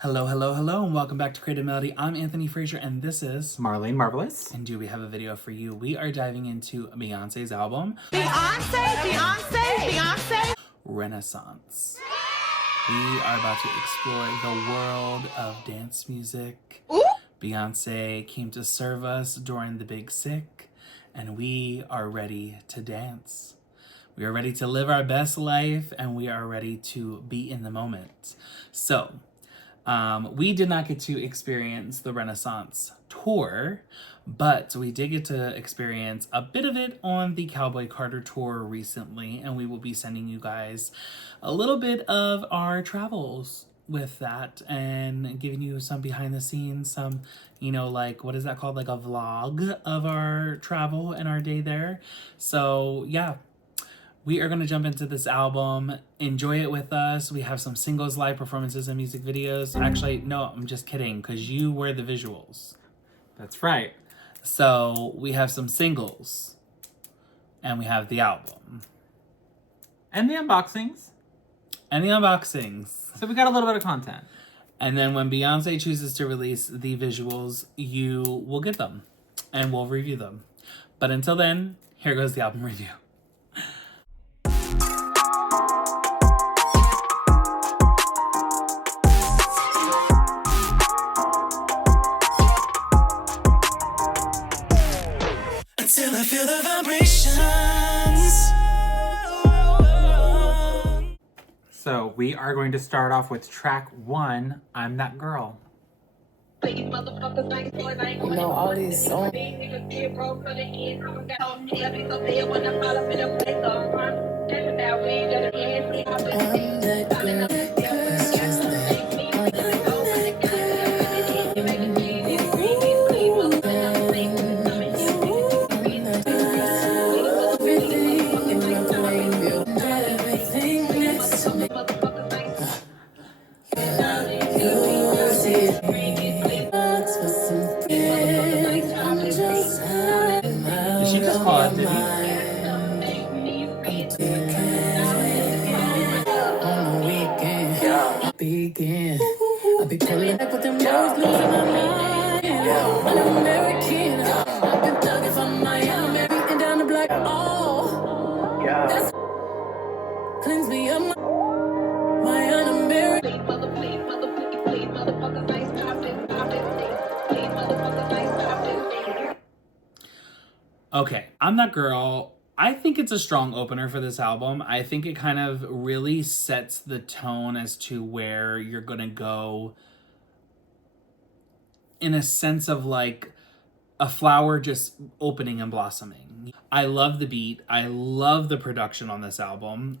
Hello, hello, hello, and welcome back to Creative Melody. I'm Anthony Frazer, and this is Marlene Marvelous. And do we have a video for you? We are diving into Beyonce's album, Beyonce. Renaissance. We are about to explore the world of dance music. Ooh. Beyonce came to serve us during the Big Sick, and we are ready to dance. We are ready to live our best life, and we are ready to be in the moment. So, we did not get to experience the Renaissance tour, but we did get to experience a bit of it on the Cowboy Carter tour recently, and we will be sending you guys a little bit of our travels with that and giving you some behind the scenes, some, like, what is that called? Like a vlog of our travel and our day there. So, yeah. We are going to jump into this album, enjoy it with us. We have some singles, live performances, and music videos. Actually, no, I'm just kidding, because you were the visuals. That's right. So we have some singles, and we have the album. And the unboxings. And the unboxings. So we got a little bit of content. And then when Beyonce chooses to release the visuals, you will get them, and we'll review them. But until then, here goes the album review. Till I feel the vibrations. So we are going to start off with track 1, I'm That Girl. You know all these songs. Did she just call out Diddy? Begin. I be pulling up with them boys, losing my mind. I'm American. I've been thugging for my American and down the block. Oh, that's cleans me up. My un-American. Okay, I'm That Girl. I think it's a strong opener for this album. I think it kind of really sets the tone as to where you're gonna go in a sense of like a flower just opening and blossoming. I love the beat. I love the production on this album,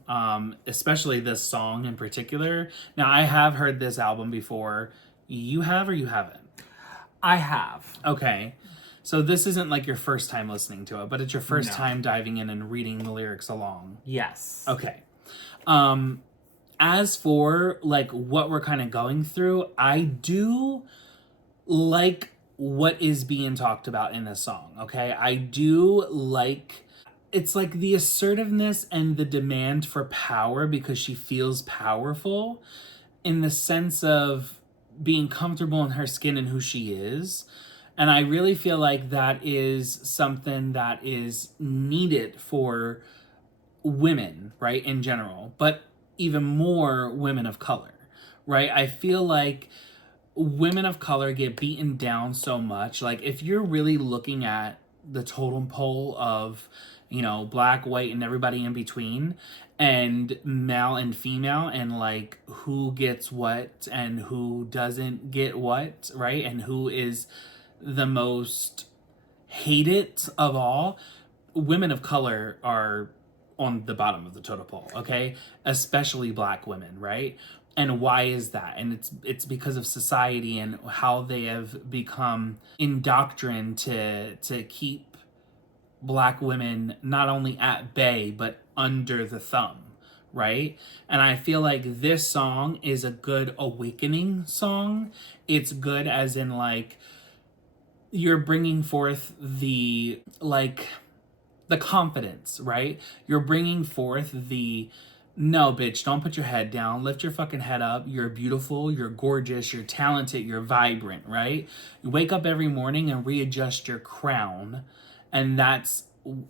especially this song in particular. Now, I have heard this album before. You have or you haven't? I have. Okay. So this isn't like your first time listening to it, but it's your first No. time diving in and reading the lyrics along. Yes. Okay. As for like what we're kind of going through, I do like what is being talked about in this song, okay? I do like, it's like the assertiveness and the demand for power because she feels powerful in the sense of being comfortable in her skin and who she is. And I really feel like that is something that is needed for women, right, in general, but even more women of color, right? I feel like women of color get beaten down so much. Like, if you're really looking at the totem pole of, black, white, and everybody in between, and male and female, and like who gets what and who doesn't get what, right? And who is the most hated of all, women of color are on the bottom of the totem pole, okay? Especially black women, right? And why is that? And it's because of society and how they have become indoctrined to keep black women not only at bay, but under the thumb, right? And I feel like this song is a good awakening song. It's good as in like, you're bringing forth the confidence, right? You're bringing forth the No, bitch, don't put your head down. Lift your fucking head up. You're beautiful, you're gorgeous, you're talented, you're vibrant, right? You wake up every morning and readjust your crown. And that's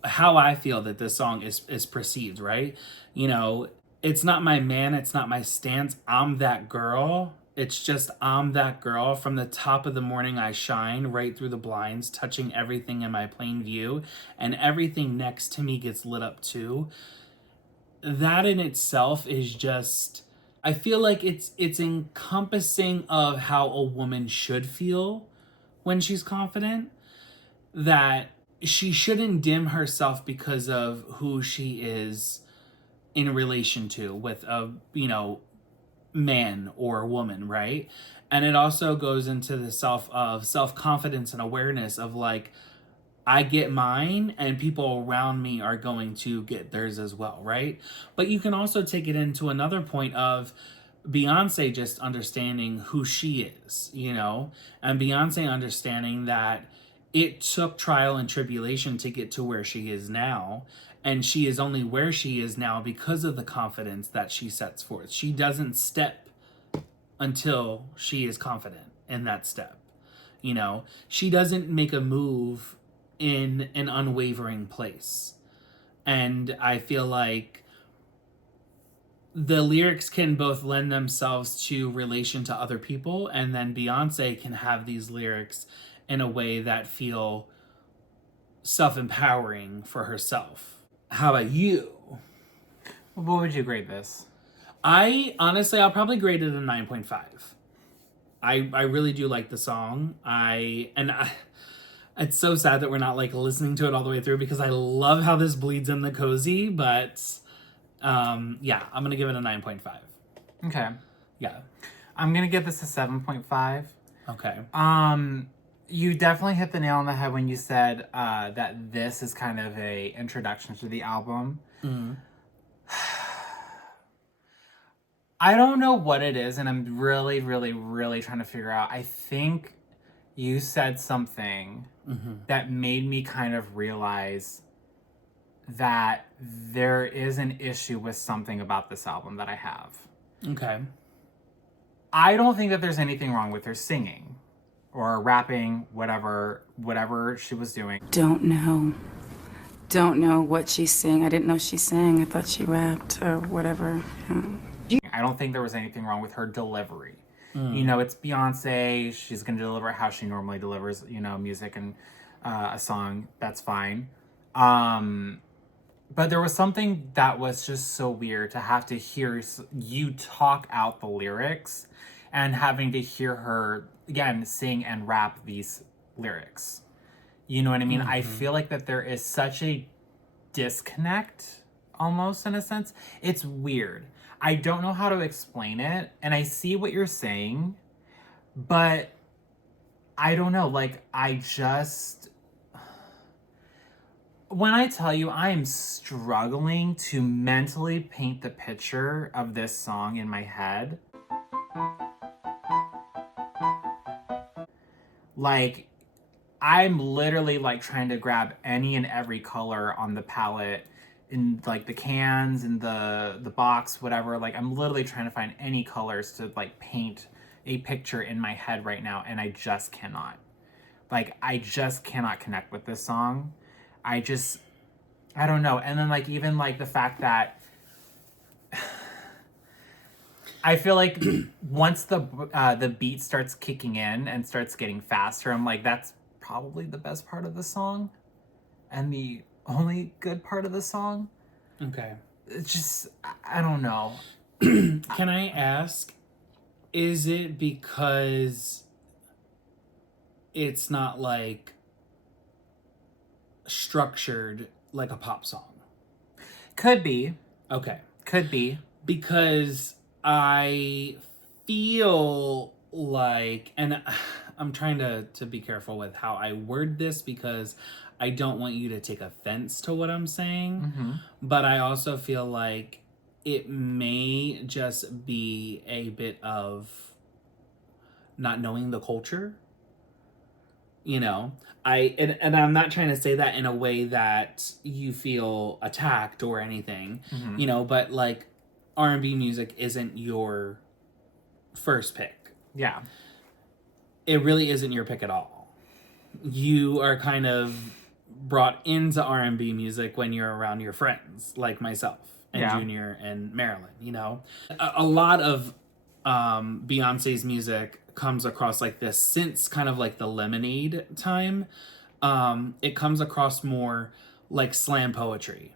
how I feel that this song is perceived, right? You know, it's not my man, it's not my stance. I'm that girl. It's just I'm that girl. From the top of the morning I shine right through the blinds, touching everything in my plain view, and everything next to me gets lit up too. That in itself is just, I feel like it's encompassing of how a woman should feel when she's confident, that she shouldn't dim herself because of who she is in relation to with a, you know, man or woman, right? And it also goes into the self-confidence and awareness of like, I get mine and people around me are going to get theirs as well, right? But you can also take it into another point of Beyonce just understanding who she is, you know, and Beyonce understanding that it took trial and tribulation to get to where she is now. And she is only where she is now because of the confidence that she sets forth. She doesn't step until she is confident in that step. You know, she doesn't make a move in an unwavering place. And I feel like the lyrics can both lend themselves to relation to other people, and then Beyonce can have these lyrics in a way that feel self-empowering for herself. How about you? What would you grade this? I'll probably grade it a 9.5. I really do like the song. It's so sad that we're not like listening to it all the way through because I love how this bleeds in the cozy, but yeah, I'm gonna give it a 9.5. Okay. Yeah. I'm gonna give this a 7.5. Okay. You definitely hit the nail on the head when you said that this is kind of a introduction to the album. Mm-hmm. I don't know what it is, and I'm really, really, really trying to figure out. I think you said something that made me kind of realize that there is an issue with something about this album that I have. Okay. I don't think that there's anything wrong with her singing or rapping, whatever she was doing. Don't know what she's saying. I didn't know she sang. I thought she rapped or whatever. I don't think there was anything wrong with her delivery. You know, it's Beyonce. She's going to deliver how she normally delivers, you know, music and a song. That's fine. But there was something that was just so weird to have to hear you talk out the lyrics and having to hear her, again, sing and rap these lyrics. You know what I mean? I feel like that there is such a disconnect, almost, in a sense. It's weird. I don't know how to explain it, and I see what you're saying, but I don't know. Like, when I tell you I am struggling to mentally paint the picture of this song in my head, like, I'm literally like trying to grab any and every color on the palette in like the cans and the box, whatever. Like, I'm literally trying to find any colors to like paint a picture in my head right now, and I just cannot. Like, I just cannot connect with this song. I don't know. And then like even like the fact that I feel like once the beat starts kicking in and starts getting faster, I'm like, that's probably the best part of the song and the only good part of the song. Okay. It's just, I don't know. Can I ask, is it because it's not like structured like a pop song? Could be. Okay. Could be. Because I feel like, and I'm trying to be careful with how I word this because I don't want you to take offense to what I'm saying, but I also feel like it may just be a bit of not knowing the culture. You know, and I'm not trying to say that in a way that you feel attacked or anything, you know, but like R&B music isn't your first pick. Yeah. It really isn't your pick at all. You are kind of brought into R&B music when you're around your friends, like myself and Yeah. Junior and Marilyn, you know? A lot of Beyonce's music comes across like this since kind of like the Lemonade time. It comes across more like slam poetry,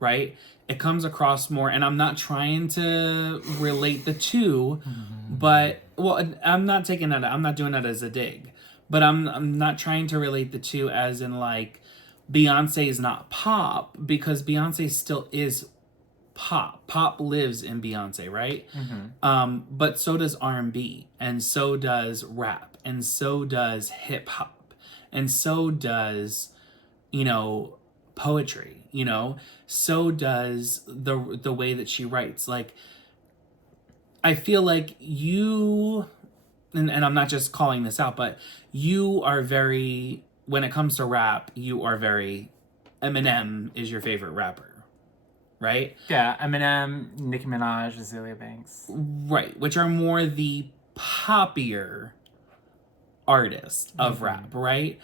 right? It comes across more, and I'm not trying to relate the two, but well, I'm not taking that. I'm not doing that as a dig, but I'm not trying to relate the two as in like Beyonce is not pop because Beyonce still is pop. Pop lives in Beyonce, right? But so does R&B, and so does rap, and so does hip hop, and so does, you know, poetry, you know, so does the way that she writes. Like, I feel like you, and I'm not just calling this out, but you are very, when it comes to rap, you are very, Eminem is your favorite rapper, right? Yeah, Eminem, Nicki Minaj, Azealia Banks. Right, which are more the poppier artists of rap, right?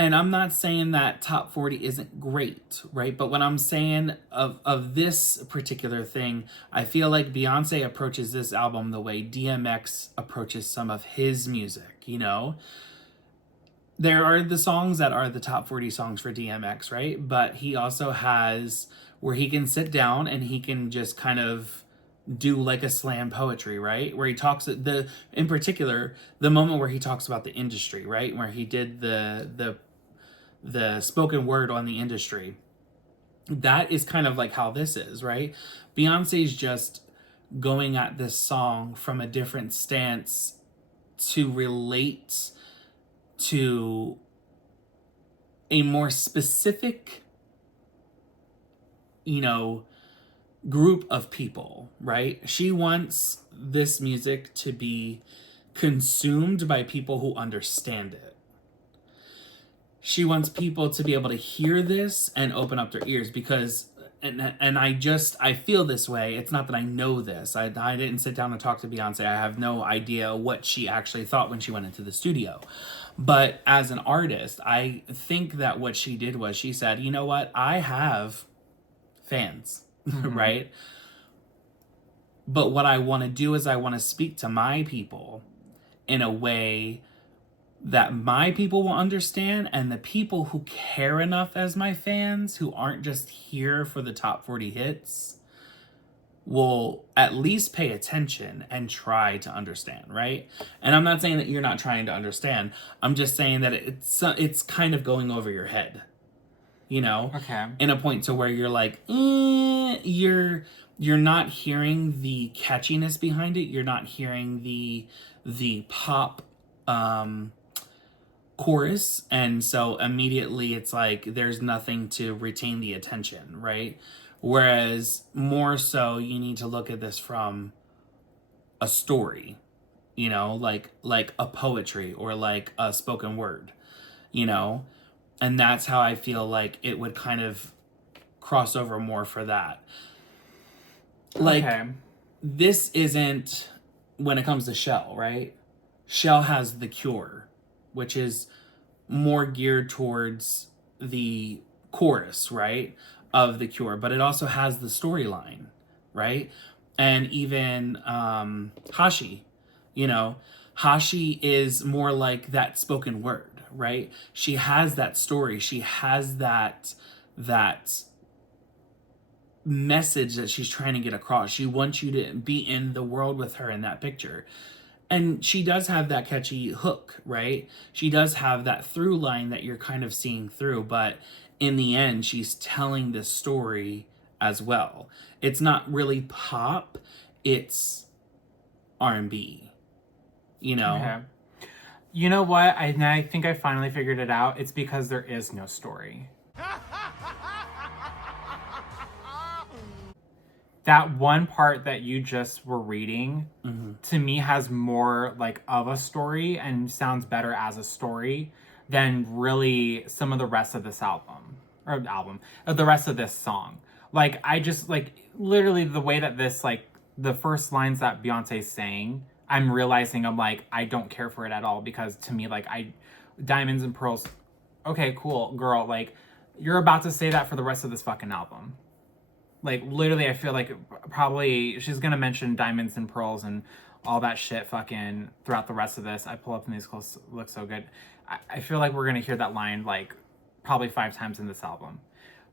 And I'm not saying that top 40 isn't great, right? But what I'm saying of this particular thing, I feel like Beyonce approaches this album the way DMX approaches some of his music, you know? There are the songs that are the top 40 songs for DMX, right? But he also has where he can sit down and he can just kind of do like a slam poetry, right? Where he talks in particular the moment where he talks about the industry, right? Where he did the spoken word on the industry. That is kind of like how this is, right? Beyonce's just going at this song from a different stance to relate to a more specific, you know, group of people, right? She wants this music to be consumed by people who understand it. She wants people to be able to hear this and open up their ears because and I feel this way. It's not that I know this. I didn't sit down and talk to Beyonce. I have no idea what she actually thought when she went into the studio. But as an artist, I think that what she did was she said, you know what? I have fans, right? But what I want to do is I want to speak to my people in a way that my people will understand, and the people who care enough as my fans, who aren't just here for the top 40 hits, will at least pay attention and try to understand, right? And I'm not saying that you're not trying to understand. I'm just saying that it's kind of going over your head, you know? Okay. In a point to where you're like, you're not hearing the catchiness behind it. You're not hearing the pop chorus, and so immediately it's like there's nothing to retain the attention, right? Whereas more so you need to look at this from a story, you know, like a poetry or like a spoken word, you know? And that's how I feel like it would kind of cross over more for that. Like, Okay. this isn't, when it comes to Shell, right? Shell has The Cure, which is more geared towards the chorus, right, of The Cure, but it also has the storyline, right? And even Hashi, you know, Hashi is more like that spoken word, right? She has that story. She has that message that she's trying to get across. She wants you to be in the world with her in that picture. And she does have that catchy hook, right? She does have that through line that you're kind of seeing through, but in the end, she's telling this story as well. It's not really pop, it's R&B, you know? Okay. You know what? I think I finally figured it out. It's because there is no story. That one part that you just were reading, to me, has more like of a story and sounds better as a story than really some of the rest of this the rest of this song. Like, I just, like, literally the way that this, like, the first lines that Beyonce's saying, I'm realizing I'm like, I don't care for it at all, because to me, like, diamonds and pearls, okay, cool, girl, like, you're about to say that for the rest of this fucking album. Like, literally, I feel like probably she's gonna mention diamonds and pearls and all that shit fucking throughout the rest of this. I pull up and these clothes look so good. I feel like we're gonna hear that line like probably 5 times in this album.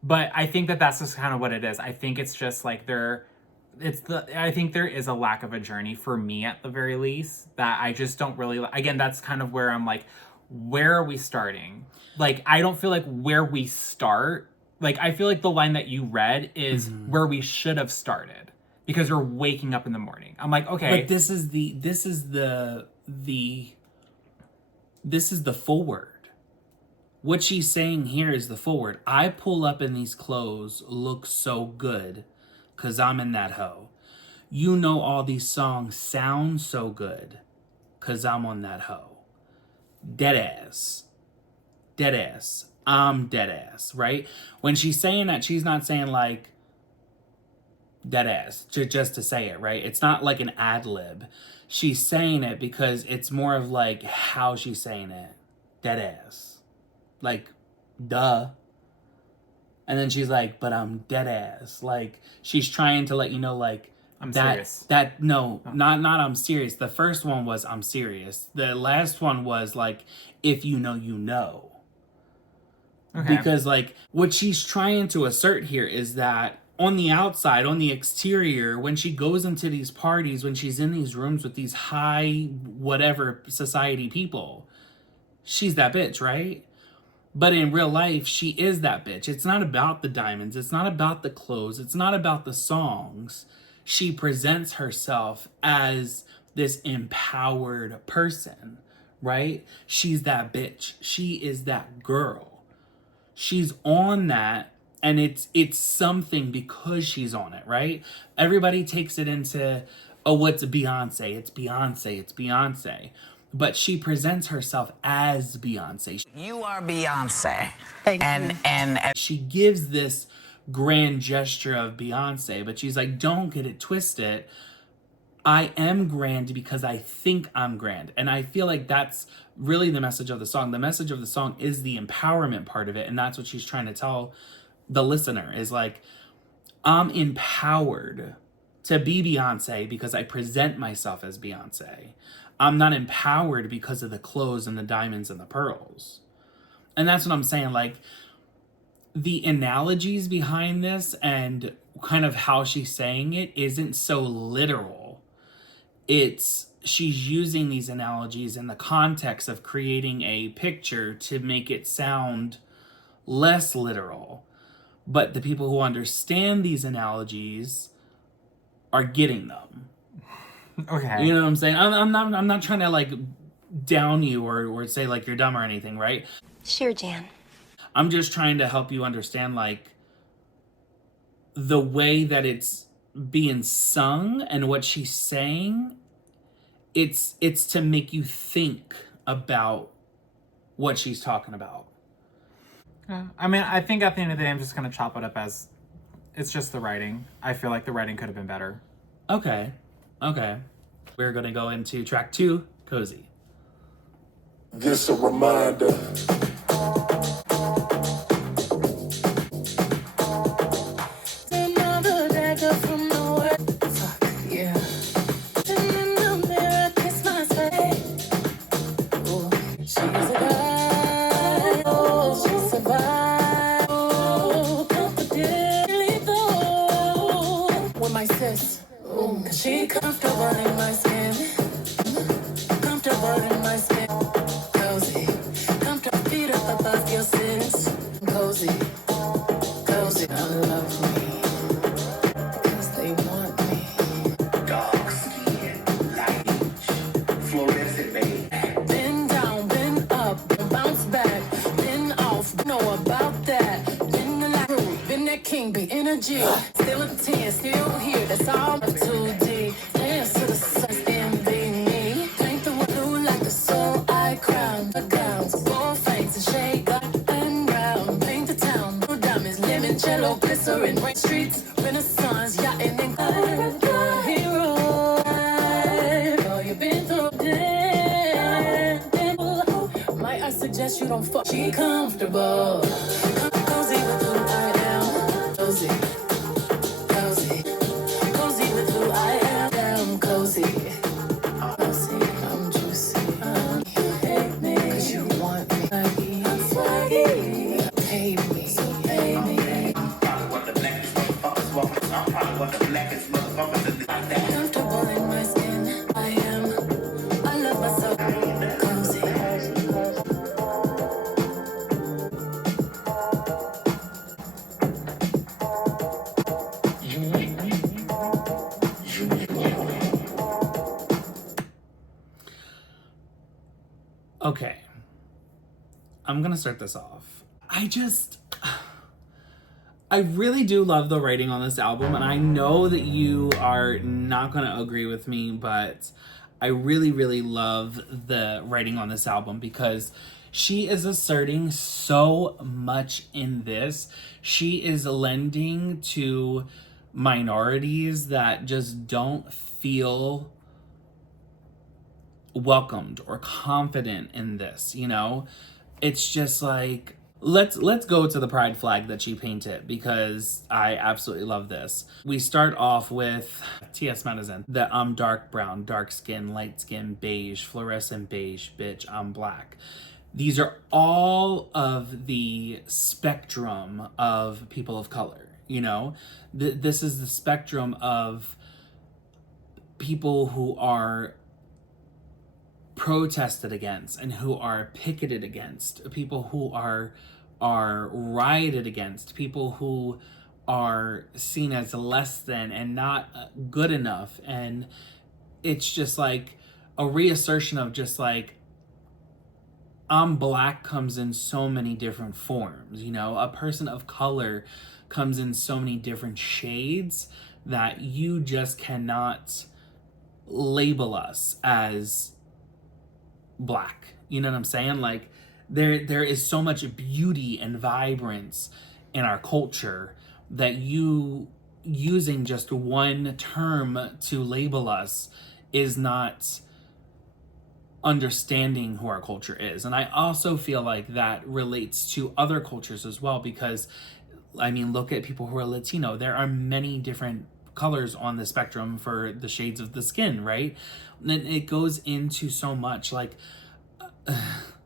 But I think that that's just kind of what it is. I think it's just like I think there is a lack of a journey for me at the very least, that I just don't really, again, that's kind of where I'm like, where are we starting? Like, I don't feel like where we start, like, I feel like the line that you read is where we should have started, because you're waking up in the morning. I'm like, okay. But this is the forward. What she's saying here is the forward. I pull up in these clothes, look so good, 'cause I'm in that hoe. You know all these songs sound so good, 'cause I'm on that hoe. Dead ass. Dead ass. I'm dead ass, right? When she's saying that, she's not saying like dead ass just to say it, right? It's not like an ad lib. She's saying it because it's more of like how she's saying it. Dead ass. Like, duh. And then she's like, but I'm dead ass. Like, she's trying to let you know, like, I'm serious. Not I'm serious. The first one was I'm serious. The last one was like, if you know, you know. Okay. Because, like, what she's trying to assert here is that on the outside, on the exterior, when she goes into these parties, when she's in these rooms with these high whatever society people, she's that bitch, right? But in real life, she is that bitch. It's not about the diamonds. It's not about the clothes. It's not about the songs. She presents herself as this empowered person, right? She's that bitch. She is that girl. She's on that, and it's something because she's on it, right? Everybody takes it into, oh, what's Beyonce? It's Beyonce. It's Beyonce. But she presents herself as Beyonce. You are Beyonce. And she gives this grand gesture of Beyonce, but she's like, don't get it twisted. I am grand because I think I'm grand. And I feel like that's really the message of the song. The message of the song is the empowerment part of it. And that's what she's trying to tell the listener, is like, I'm empowered to be Beyonce because I present myself as Beyonce. I'm not empowered because of the clothes and the diamonds and the pearls. And that's what I'm saying. Like, the analogies behind this and kind of how she's saying it isn't so literal. She's using these analogies in the context of creating a picture to make it sound less literal. But the people who understand these analogies are getting them. Okay. You know what I'm saying? I'm not trying to like down you or say like you're dumb or anything, right? Sure, Jan. I'm just trying to help you understand like the way that it's being sung and what she's saying. It's to make you think about what she's talking about. I mean, I think at the end of the day, I'm just gonna chop it up as it's just the writing. I feel like the writing could have been better. Okay. We're gonna go into track 2, Cozy. This a reminder. Another dagger from nowhere. Fuck, yeah. In the mirror, kiss myself. Oh, she's a guy. Oh, she survived. Oh, confidently though. With my sis. Oh, 'cause she comfortable in my skin. Comfortable in my skin. Cozy. Comfortable, feet up above your sins. Cozy. Cozy. I love me. Because they want me. Dark skin, light, fluorescent babe. Been down, been up, bounce back, been off, know about that. Been the light, been that king, be energy. Still a 10, still here, that's all of 2D. Dance to the sun, envy me. Paint the one who like the soul I crown. The gowns, gold fangs and shade, up and round. Paint the town, blue diamonds, limoncello, glycerin, rain streets, renaissance, yachting and gold. Hero. suggest you don't fuck. She comfortable. Cozy with who I am. Cozy. Cozy. Cozy with who I am. Damn cozy. Cozy. I'm juicy. You hate me 'cause you want me. I'm swaggy. Hate me. So pay me. Probably what the blackest motherfuckers want. I'm probably what the blackest motherfuckers is like that. Comfortable in my skin. I am. I love myself. Cozy. Okay. I'm gonna start this off. I really do love the writing on this album, and I know that you are not gonna agree with me, but I really, really love the writing on this album because she is asserting so much in this. She is lending to minorities that just don't feel welcomed or confident in this, you know? It's just like let's go to the pride flag that she painted because I absolutely love this. We start off with T.S. Madison, that I'm dark brown, dark skin, light skin, beige, fluorescent beige, bitch, I'm black. These are all of the spectrum of people of color, you know? This is the spectrum of people who are protested against and who are picketed against, people who are rioted against, people who are seen as less than and not good enough. And it's just like a reassertion of just like, I'm black comes in so many different forms, you know? A person of color comes in so many different shades that you just cannot label us as black. You know what I'm saying? Like there is so much beauty and vibrance in our culture that you using just one term to label us is not understanding who our culture is. And I also feel like that relates to other cultures as well, because I mean, look at people who are Latino. There are many different colors on the spectrum for the shades of the skin, right? And it goes into so much. Like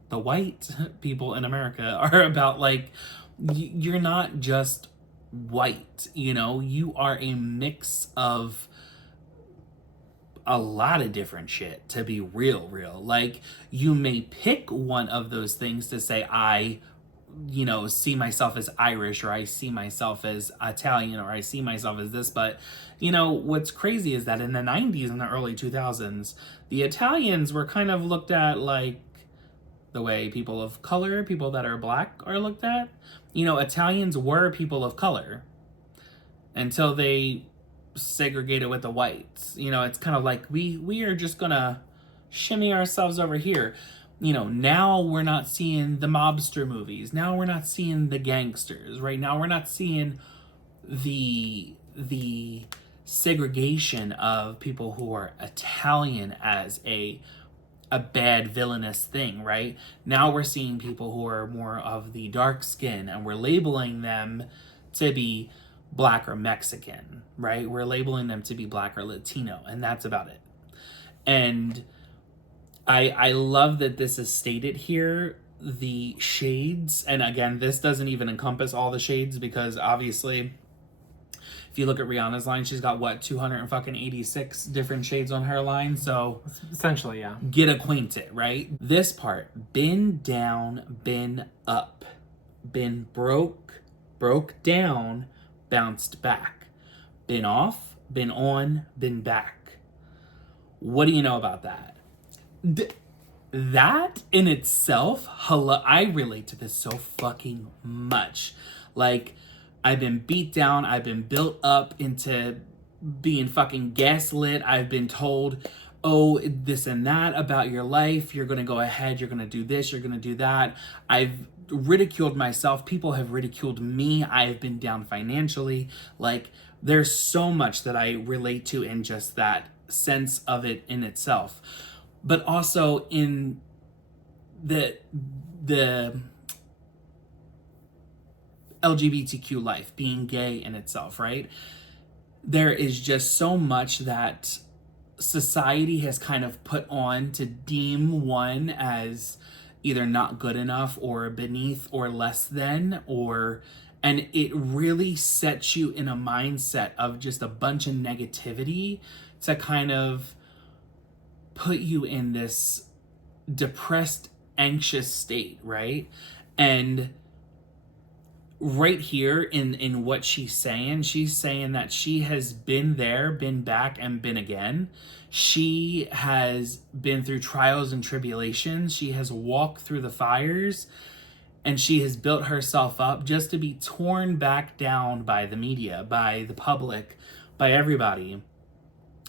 the white people in America are about like, you're not just white, you know? You are a mix of a lot of different shit, to be real. Like, you may pick one of those things to say, I, you know, see myself as Irish, or I see myself as Italian, or I see myself as this. But, you know, what's crazy is that in the 90s and the early 2000s, the Italians were kind of looked at like the way people of color, people that are black, are looked at. You know, Italians were people of color until they segregated with the whites. You know, it's kind of like we are just gonna shimmy ourselves over here. You know, now we're not seeing the mobster movies. Now we're not seeing the gangsters. Right now we're not seeing the segregation of people who are Italian as a bad villainous thing, right? Now we're seeing people who are more of the dark skin, and we're labeling them to be black or Mexican, right? We're labeling them to be black or Latino, and that's about it. And I love that this is stated here, the shades. And again, this doesn't even encompass all the shades, because obviously if you look at Rihanna's line, she's got what, 286 different shades on her line. So Essentially, yeah. get acquainted, right? This part, been down, been up, been broke down, bounced back, been off, been on, been back. What do you know about that? That in itself, I relate to this so fucking much. Like, I've been beat down, I've been built up into being fucking gaslit. I've been told, oh, this and that about your life. You're gonna go ahead, you're gonna do this, you're gonna do that. I've ridiculed myself. People have ridiculed me. I have been down financially. Like, there's so much that I relate to in just that sense of it in itself. But also in the the LGBTQ life, being gay in itself, right? There is just so much that society has kind of put on to deem one as either not good enough or beneath or less than, or and it really sets you in a mindset of just a bunch of negativity to kind of put you in this depressed, anxious state, right? And right here in what she's saying that she has been there, been back, and been again. She has been through trials and tribulations. She has walked through the fires, and she has built herself up just to be torn back down by the media, by the public, by everybody.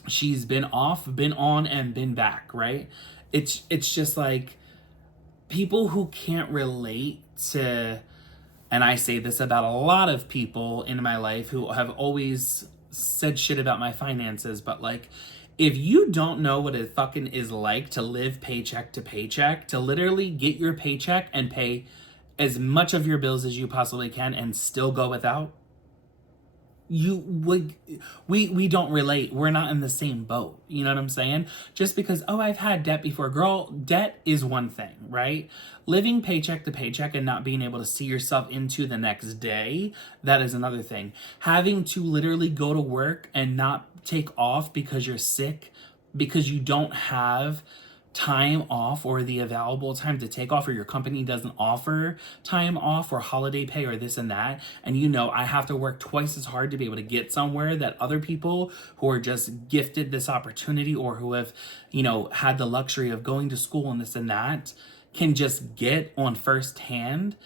She's been off, been on, and been back, right? It's just like people who can't relate to, and I say this about a lot of people in my life who have always said shit about my finances, but like, if you don't know what it fucking is like to live paycheck to paycheck, to literally get your paycheck and pay as much of your bills as you possibly can and still go without, we don't relate. We're not in the same boat. You know what I'm saying? Just because, oh, I've had debt before. Girl, debt is one thing, right? Living paycheck to paycheck and not being able to see yourself into the next day, that is another thing. Having to literally go to work and not take off because you're sick, because you don't have time off or the available time to take off, or your company doesn't offer time off or holiday pay or this and that, and you know I have to work twice as hard to be able to get somewhere that other people who are just gifted this opportunity or who have, you know, had the luxury of going to school and this and that can just get on first hand.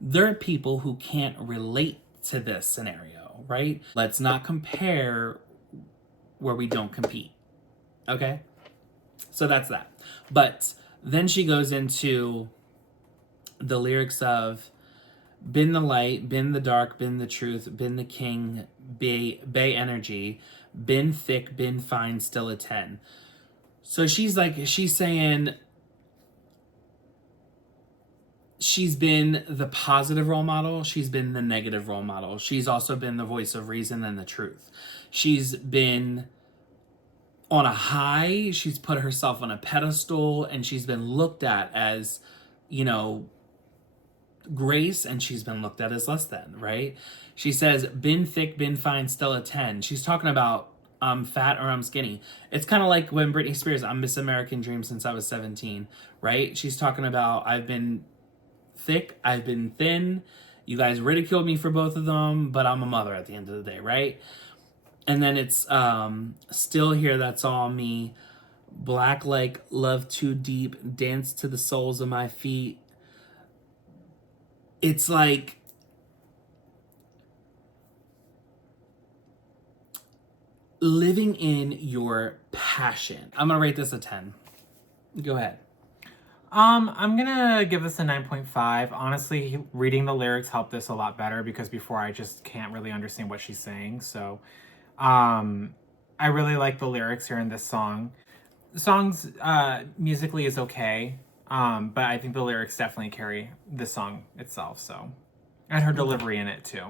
There are people who can't relate to this scenario, right? Let's not compare where we don't compete, okay? So that's that. But then she goes into the lyrics of been the light, been the dark, been the truth, been the king, bay energy, been thick, been fine, still a 10. So she's saying she's been the positive role model. She's been the negative role model. She's also been the voice of reason and the truth. She's been on a high, she's put herself on a pedestal, and she's been looked at as, you know, grace, and she's been looked at as less than, right? She says, been thick, been fine, still a 10. She's talking about I'm fat or I'm skinny. It's kind of like when Britney Spears, I'm Miss American Dream since I was 17, right? She's talking about I've been thick, I've been thin. You guys ridiculed me for both of them, but I'm a mother at the end of the day, right? And then it's still here, that's all me. Black like love too deep, dance to the soles of my feet. It's like living in your passion. I'm gonna rate this a 10. Go ahead. I'm gonna give this a 9.5. Honestly, reading the lyrics helped this a lot better because before I just can't really understand what she's saying. So I really like the lyrics here in this song. The song's musically is okay, but I think the lyrics definitely carry the song itself. So, and her delivery in it too.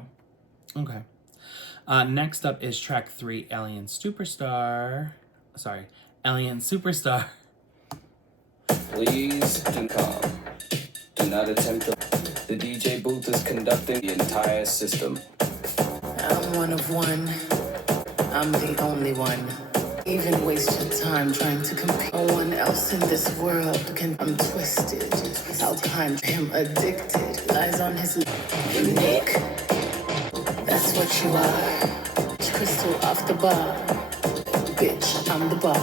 Okay. Next up is track 3, Alien Superstar. Please do calm. Do not attempt to. The DJ booth is conducting the entire system. I'm one of one. I'm the only one. Even waste your time trying to compete. No one else in this world can. I'm twisted. How kind him addicted. Lies on his unique. That's what you are. Crystal off the bar. Bitch, I'm the bar.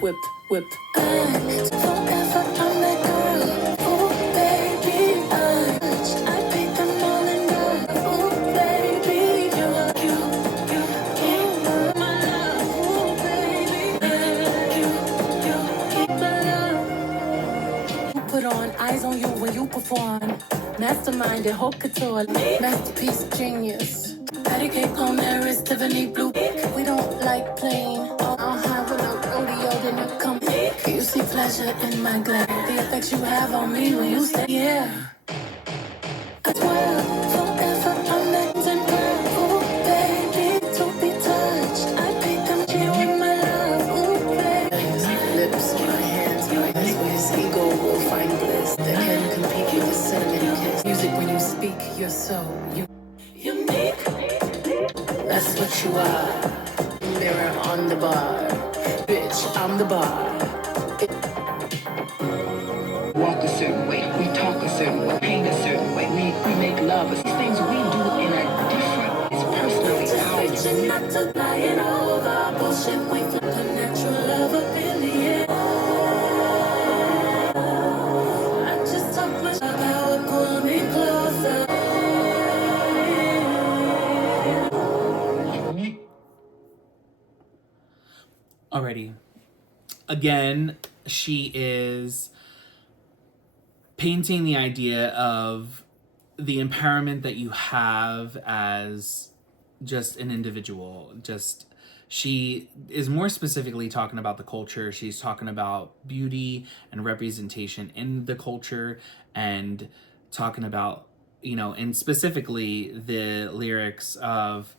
Whip. Forever I'm that girl. Oh baby, I paid them all in gold. Oh baby, you my love. Oh baby, you my love. Put on eyes on you when you perform. Mastermind and haute couture, masterpiece genius. Patty cake on there is Tiffany blue. We don't like plain. I'll have a rodeo, then you come. You see pleasure in my glare, the effects you have on me when you stay. Yeah, I swear forever I'm meant and ooh, baby, to be touched. I make them cheer with my love. Ooh, baby. His lips, my hands, that's where his ego will find bliss. That can compete with a cinnamon kiss. Music when you speak, you're so unique. That's what you are. Mirror on the bar, bitch, I'm the bar. Walk a certain way, we talk a certain way, paint a certain way, we make love. These things we do in a different, it's personally ours. Just reaching out to fly it over, bullshit, we flip a natural love up in the air. I just talk much about how it pull me closer. Alrighty. Again, she is painting the idea of the empowerment that you have as just an individual. Just she is more specifically talking about the culture. She's talking about beauty and representation in the culture, and talking about, you know, and specifically the lyrics of,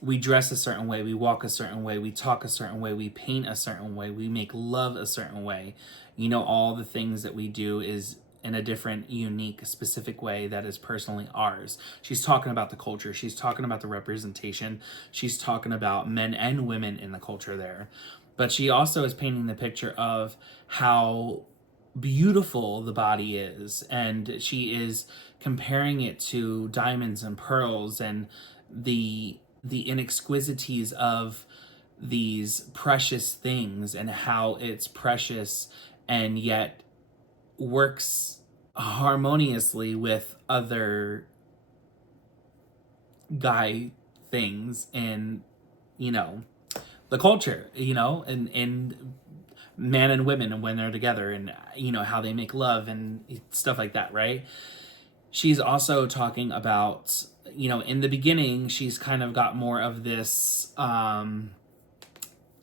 we dress a certain way, we walk a certain way, we talk a certain way, we paint a certain way, we make love a certain way. You know, all the things that we do is in a different, unique, specific way that is personally ours. She's talking about the culture. She's talking about the representation. She's talking about men and women in the culture there. But she also is painting the picture of how beautiful the body is. And she is comparing it to diamonds and pearls and the inexquisities of these precious things, and how it's precious and yet works harmoniously with other guy things in, you know, the culture, you know, and man and women, and when they're together, and, you know, how they make love and stuff like that, right? She's also talking about, you know, in the beginning, she's kind of got more of this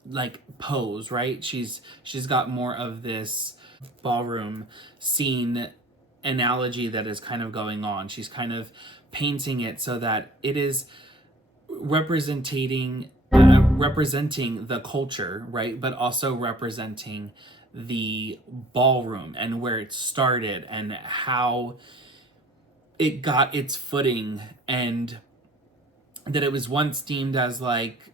like pose, right? She's got more of this ballroom scene analogy that is kind of going on. She's kind of painting it so that it is representing the culture, right? But also representing the ballroom and where it started and how it got its footing, and that it was once deemed as like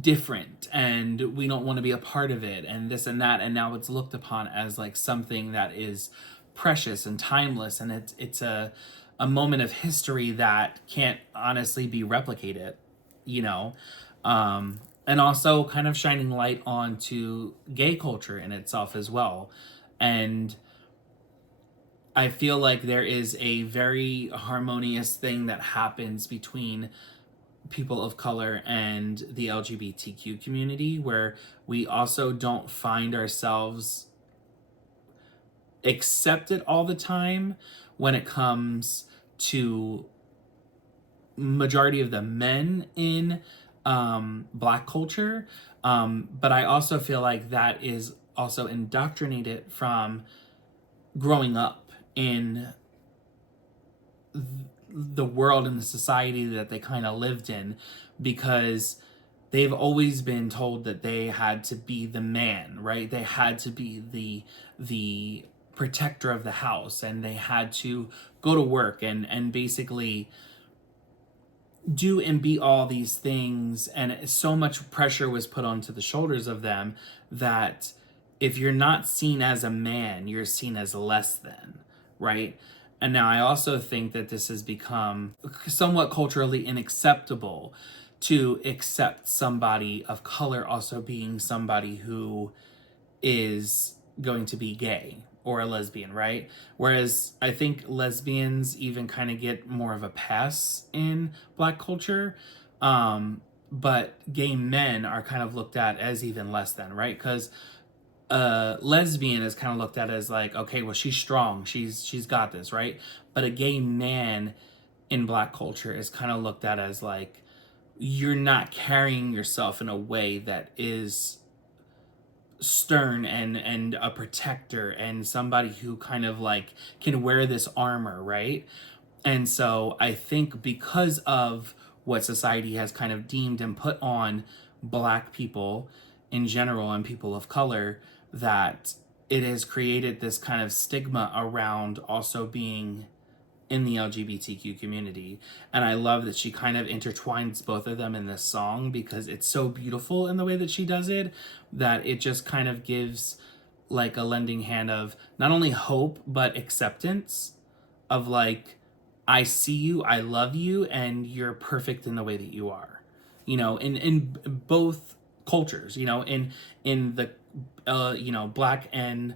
different and we don't want to be a part of it and this and that, and now it's looked upon as like something that is precious and timeless, and it's a moment of history that can't honestly be replicated, you know. And also kind of shining light onto gay culture in itself as well. And I feel like there is a very harmonious thing that happens between people of color and the LGBTQ community, where we also don't find ourselves accepted all the time when it comes to majority of the men in Black culture. But I also feel like that is also indoctrinated from growing up in the world and the society that they kind of lived in, because they've always been told that they had to be the man, right? They had to be the protector of the house, and they had to go to work and basically do and be all these things, and so much pressure was put onto the shoulders of them that if you're not seen as a man, you're seen as less than, right? And now I also think that this has become somewhat culturally unacceptable to accept somebody of color also being somebody who is going to be gay or a lesbian, right? Whereas I think lesbians even kind of get more of a pass in Black culture. But gay men are kind of looked at as even less than, right? Because lesbian is kind of looked at as like, okay, well, she's strong, she's got this, right? But a gay man in Black culture is kind of looked at as like, you're not carrying yourself in a way that is stern and a protector and somebody who kind of like can wear this armor, right? And so I think because of what society has kind of deemed and put on Black people in general and people of color, that it has created this kind of stigma around also being in the LGBTQ community. And I love that she kind of intertwines both of them in this song because it's so beautiful in the way that she does it, that it just kind of gives like a lending hand of not only hope but acceptance of like, I see you, I love you, and you're perfect in the way that you are. You know, in both cultures, you know, in the you know, Black and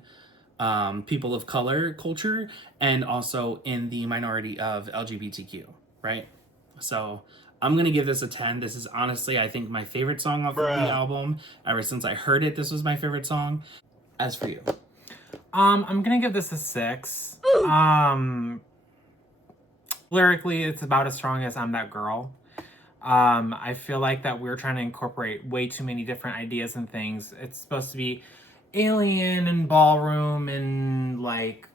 people of color culture, and also in the minority of LGBTQ, right? So I'm gonna give this a 10. This is honestly, I think, my favorite song off of the album. Ever since I heard it, this was my favorite song. As for you? I'm gonna give this a 6. Lyrically, it's about as strong as I'm That Girl. I feel like that we're trying to incorporate way too many different ideas and things. It's supposed to be alien and ballroom and like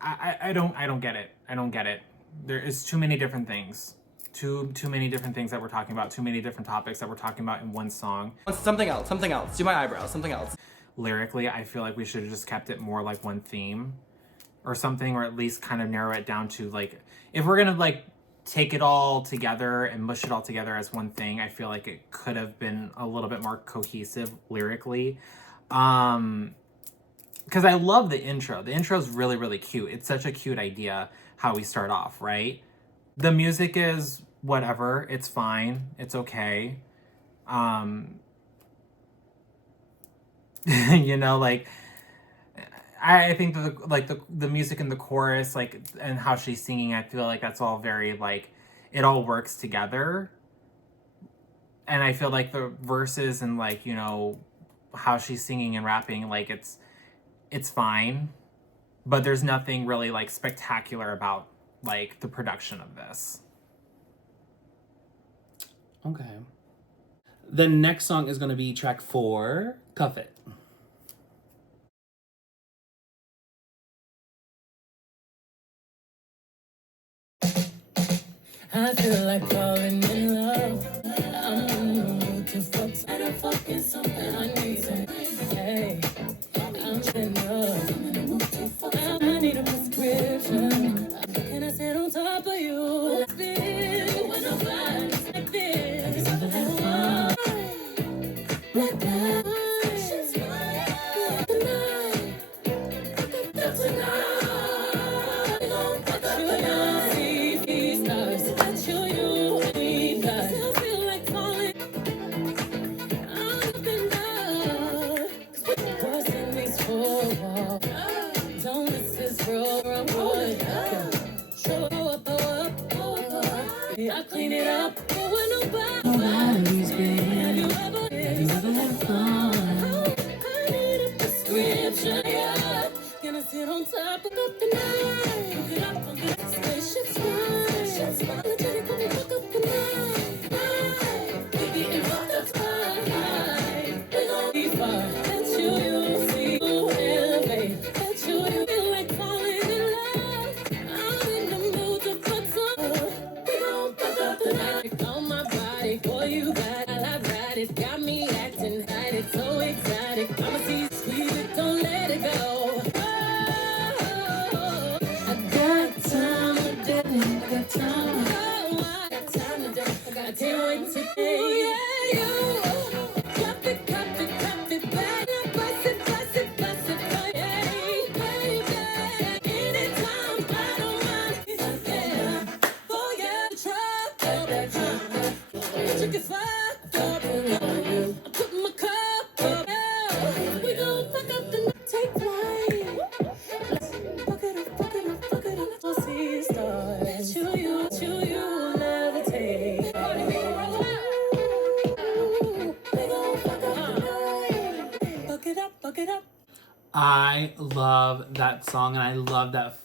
I don't get it. I don't get it. There is too many different things. Too many different things that we're talking about. Too many different topics that we're talking about in one song. Something else. Something else. Do my eyebrows. Something else. Lyrically, I feel like we should have just kept it more like one theme or something, or at least kind of narrow it down to like, if we're gonna like take it all together and mush it all together as one thing, I feel like it could have been a little bit more cohesive lyrically. Because I love the intro. The intro is really, really cute. It's such a cute idea how we start off, right? The music is whatever. It's fine. It's okay. You know, like, I think that the music in the chorus, like, and how she's singing, I feel like that's all very, like, it all works together. And I feel like the verses and, like, you know, how she's singing and rapping, like, it's fine. But there's nothing really, like, spectacular about, like, the production of this. Okay. The next song is going to be track 4, Cuff It. I feel like falling in love. I'm in the mood to fuck. I don't fucking something I need some. Hey, I'm in love. I need a prescription. Can I sit on top of you? It's been when nobody's like this. Black light. She's mine. Tonight. Tonight. We gon' fuck up tonight. See stars. Touch you need that. Still feel like falling. I'm up in love. Crossing these four walls. Don't miss this road. Show up. I clean it up. When nobody's been. Have you ever had fun? I need a prescription. Yeah. Can I sit on top of the night? Look it up on this spaceship's fine. Legit, come and fuck up the night. We getting fucked up tonight. We gon' be fine. That's you see, you elevate. That's you feel like falling in love. I'm in the mood to fuck some. We gon' fuck up the night. On my body, boy, you got it. I ride it. Got me acting hide it. So exotic. I'ma see, squeeze it, don't let it go. I got time I can't wait to day. Yeah, you. Cup it, back. Bust it, yeah. Anytime, I don't mind. Yeah. Oh, yeah, trap. You can fuck up. I put my cup up. Yeah. We gon' fuck up the night. Take flight. Fuck it up. We'll see stars. Chew you, levitate. We gon' fuck up the night. Fuck it up. I love that song, and I love that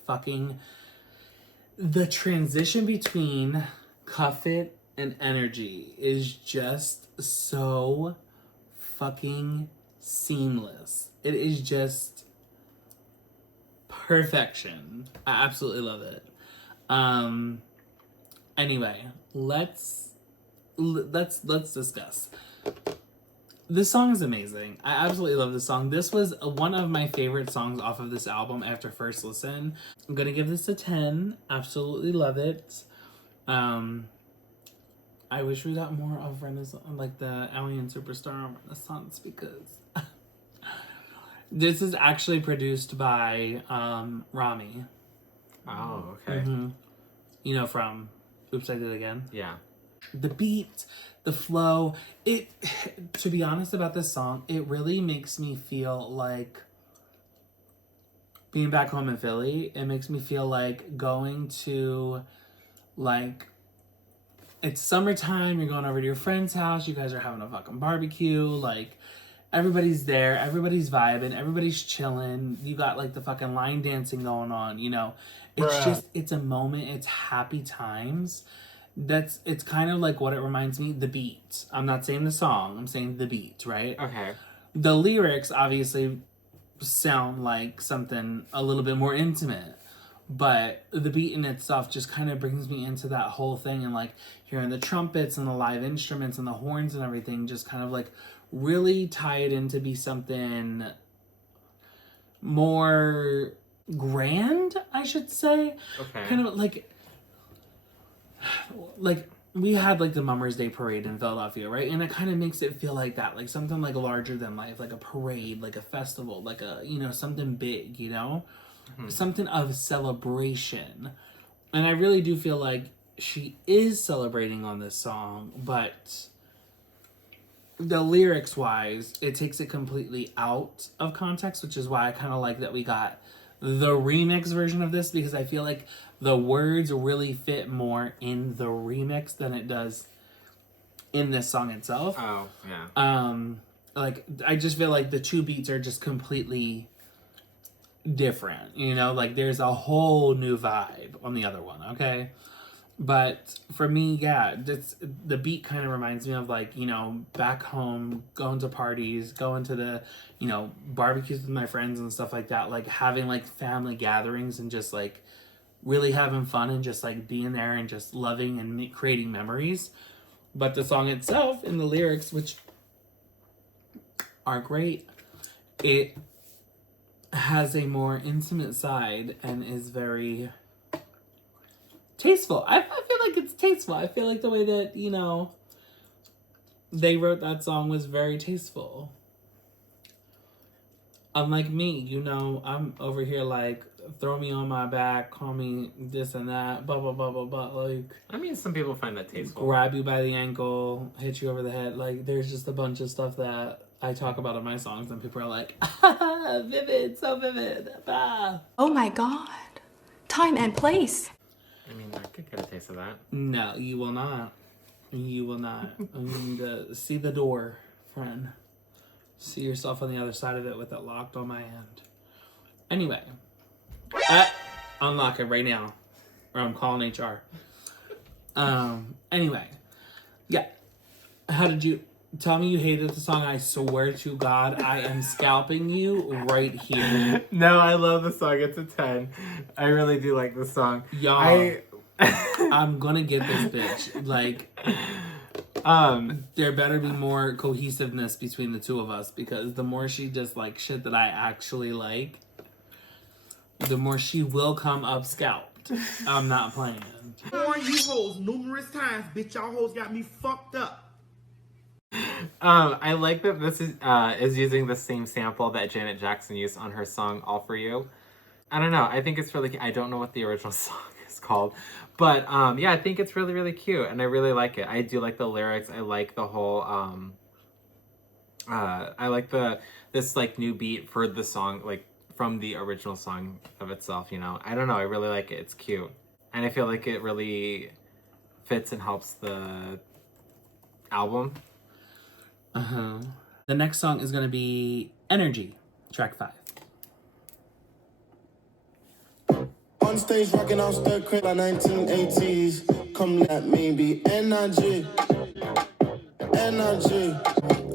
the transition between Cuff It and Energy is just so fucking seamless. It is just perfection. I absolutely love it. Anyway, let's discuss. This song is amazing. I absolutely love this song. This was one of my favorite songs off of this album after first listen. I'm gonna give this a 10. Absolutely love it. I wish we got more of Renaissance, like the Alien Superstar Renaissance, because this is actually produced by Rami. Oh, okay. You know, from Oops, I Did It Again. Yeah. The beat, the flow, to be honest about this song, it really makes me feel like being back home in Philly. It makes me feel like going to, like, it's summertime, you're going over to your friend's house, you guys are having a fucking barbecue, like, everybody's there, everybody's vibing, everybody's chilling, you got, like, the fucking line dancing going on, you know? It's just, it's a moment, it's happy times. It's kind of like what it reminds me, the beat. I'm not saying the song, I'm saying the beat, right? Okay. The lyrics obviously sound like something a little bit more intimate, but the beat in itself just kind of brings me into that whole thing, and like hearing the trumpets and the live instruments and the horns and everything just kind of like really tie it in to be something more grand, I should say. Okay. Kind of like we had like the Mummers Day parade in Philadelphia, right? And it kind of makes it feel like that, like something like larger than life, like a parade, like a festival, like a, you know, something big, you know? Something of celebration. And I really do feel like she is celebrating on this song, but the lyrics wise, it takes it completely out of context, which is why I kind of like that we got the remix version of this, because I feel like the words really fit more in the remix than it does in this song itself. Oh, yeah. Like, I just feel like the two beats are just completely different, you know? Like, there's a whole new vibe on the other one, okay? But for me, yeah, the beat kind of reminds me of, like, you know, back home, going to parties, going to the, you know, barbecues with my friends and stuff like that, like having like family gatherings and just like really having fun and just like being there and just loving and creating memories. But the song itself and the lyrics, which are great, it has a more intimate side and is very tasteful. I feel like it's tasteful. I feel like the way that, you know, they wrote that song was very tasteful. Unlike me, you know, I'm over here like, throw me on my back, call me this and that, blah, blah, blah, blah, blah. Like, I mean, some people find that tasteful. grab you by the ankle, hit you over the head. Like, there's just a bunch of stuff that I talk about in my songs, and people are like, ah, vivid, so vivid. Ah. Oh my God. Time and place. I mean, I could get a taste of that. No, you will not. You will not. I mean, see the door, friend. See yourself on the other side of it with it locked on my end. Anyway. Unlock it right now. Or I'm calling HR. Anyway. Yeah. How did you... Tell me you hated the song. I swear to God, I am scalping you right here. No, I love the song. It's a 10. I really do like the song. Y'all, I'm gonna get this bitch. Like, there better be more cohesiveness between the two of us, because the more she does like shit that I actually like, the more she will come up scalped. I'm not playing. Warn you hoes numerous times, bitch. Y'all hoes got me fucked up. I like that this is using the same sample that Janet Jackson used on her song All For You. I don't know. I think it's really... I don't know what the original song is called. But, yeah, I think it's really, really cute. And I really like it. I do like the lyrics. I like the whole... I like this, like, new beat for the song, like, from the original song of itself, you know? I don't know. I really like it. It's cute. And I feel like it really fits and helps the album. The next song is going to be Energy, track 5. On stage rocking out stir crib like 1980s. Come let me be energy. Energy.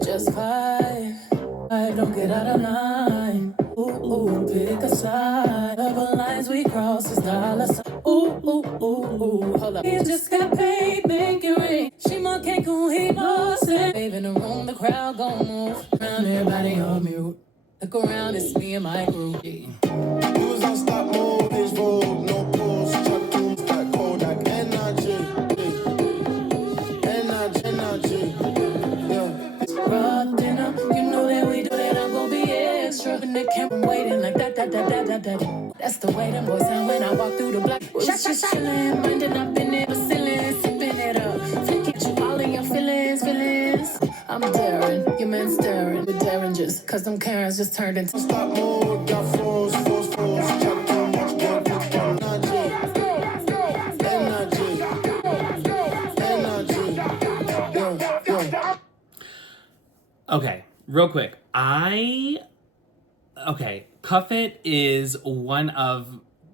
Just vibe. I don't get out of line. Ooh, pick a side. Double lines we cross is dollar sign. Hold up. He just got paid, make it ring. She my Cancun, he knows it. Wave in the room, the crowd gon' move. Around everybody on mute. Look around, it's me and my group. He was on stop mode, his road, no pause. Chuck tunes like Kodak, energy. Yeah. Raw dinner, you know that we do that. I'm gon' be extra. In the camera waiting like that. That's the way them boys sound when I walk through the block. Was just chillin', minding up in there, ceiling, sipping it up. Flicking you all in your feelings. I'm daring, your man staring with derringers, cause them Karens just turned into Stop mode, got force. Chuck too much, get with energy. Yo. Okay, real quick. Cuff It is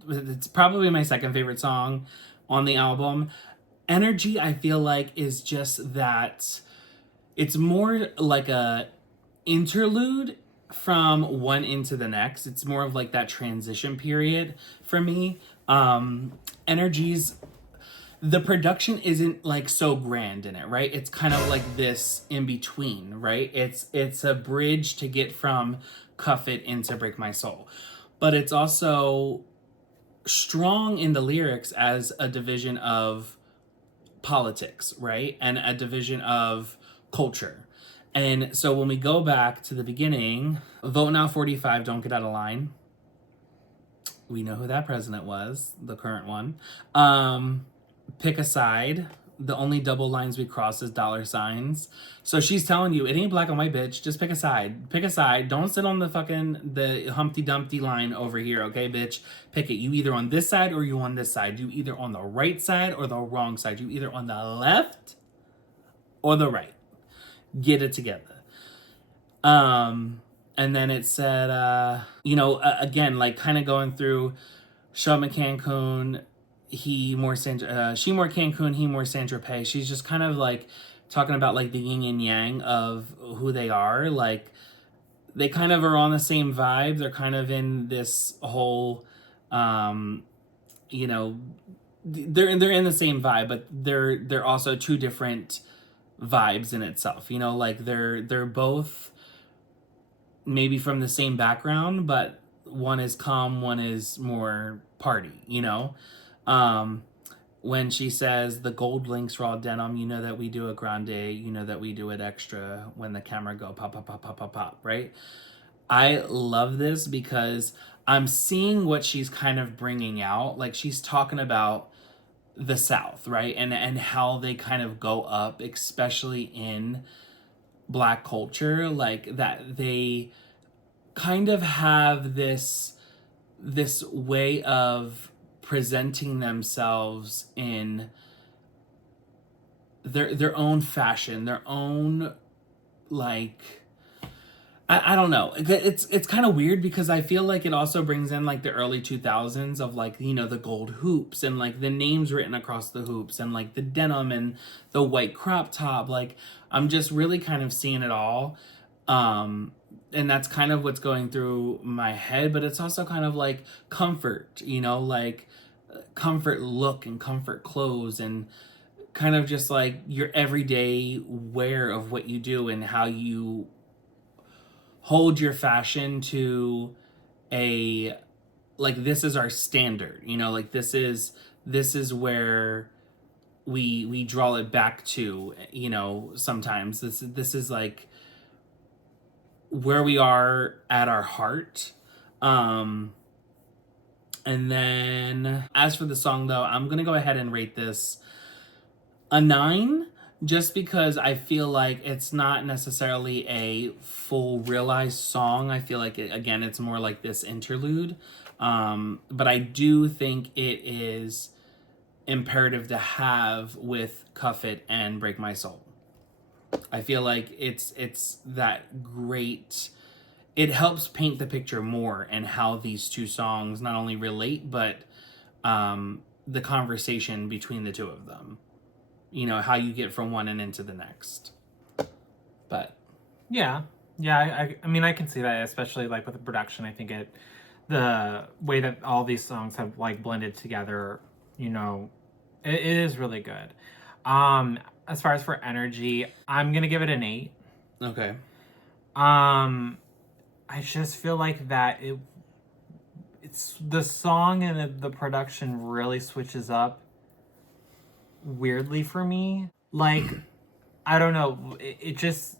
it's probably my second favorite song on the album. Energy, I feel like, is just that it's more like a interlude from one into the next. It's more of like that transition period for me. Energy's the production isn't like so grand in it, right? It's kind of like this in between, right? It's a bridge to get from Cuff It into Break My Soul. But it's also strong in the lyrics as a division of politics, right? And a division of culture. And so when we go back to the beginning, vote now 45, don't get out of line. We know who that president was, the current one. Pick a side. The only double lines we cross is dollar signs. So she's telling you, it ain't black and white, bitch. Just pick a side. Pick a side. Don't sit on the Humpty Dumpty line over here, okay, bitch? Pick it. You either on this side or you on this side. You either on the right side or the wrong side. You either on the left or the right. Get it together. And then it said, again, like kind of going through show up in Cancun, she more Cancun, he more Sandra Pay. She's just kind of like talking about like the yin and yang of who they are. Like they kind of are on the same vibe. They're kind of in this whole, they're in the same vibe, but they're also two different vibes in itself. Like they're both maybe from the same background, but one is calm, one is more party, when she says the gold links raw denim, you know that we do a grande, you know that we do it extra when the camera go pop, pop, pop, pop, pop, pop, right? I love this because I'm seeing what she's kind of bringing out. Like she's talking about the South, right? And how they kind of go up, especially in Black culture, like that they kind of have this way of presenting themselves in their own fashion, their own like I don't know. It's kind of weird because I feel like it also brings in like the early 2000s of like, the gold hoops and like the names written across the hoops and like the denim and the white crop top. Like I'm just really kind of seeing it all. And that's kind of what's going through my head, but it's also kind of like comfort, like comfort look and comfort clothes and kind of just like your everyday wear of what you do and how you hold your fashion to a, like, this is our standard, like this is where we draw it back to, sometimes this is like where we are at our heart. And then as for the song though, I'm gonna go ahead and rate this a 9, just because I feel like it's not necessarily a full realized song. I feel like it's more like this interlude. But I do think it is imperative to have with Cuff It and Break My Soul. I feel like it's that great. It helps paint the picture more and how these two songs not only relate, but the conversation between the two of them. How you get from one and into the next. But yeah, Yeah, I mean, I can see that, especially like with the production. I think the way that all these songs have like blended together, you know, it is really good. As far as for energy, I'm gonna give it an 8. Okay. I just feel like that it's the song and the production really switches up weirdly for me. Like, I don't know, it just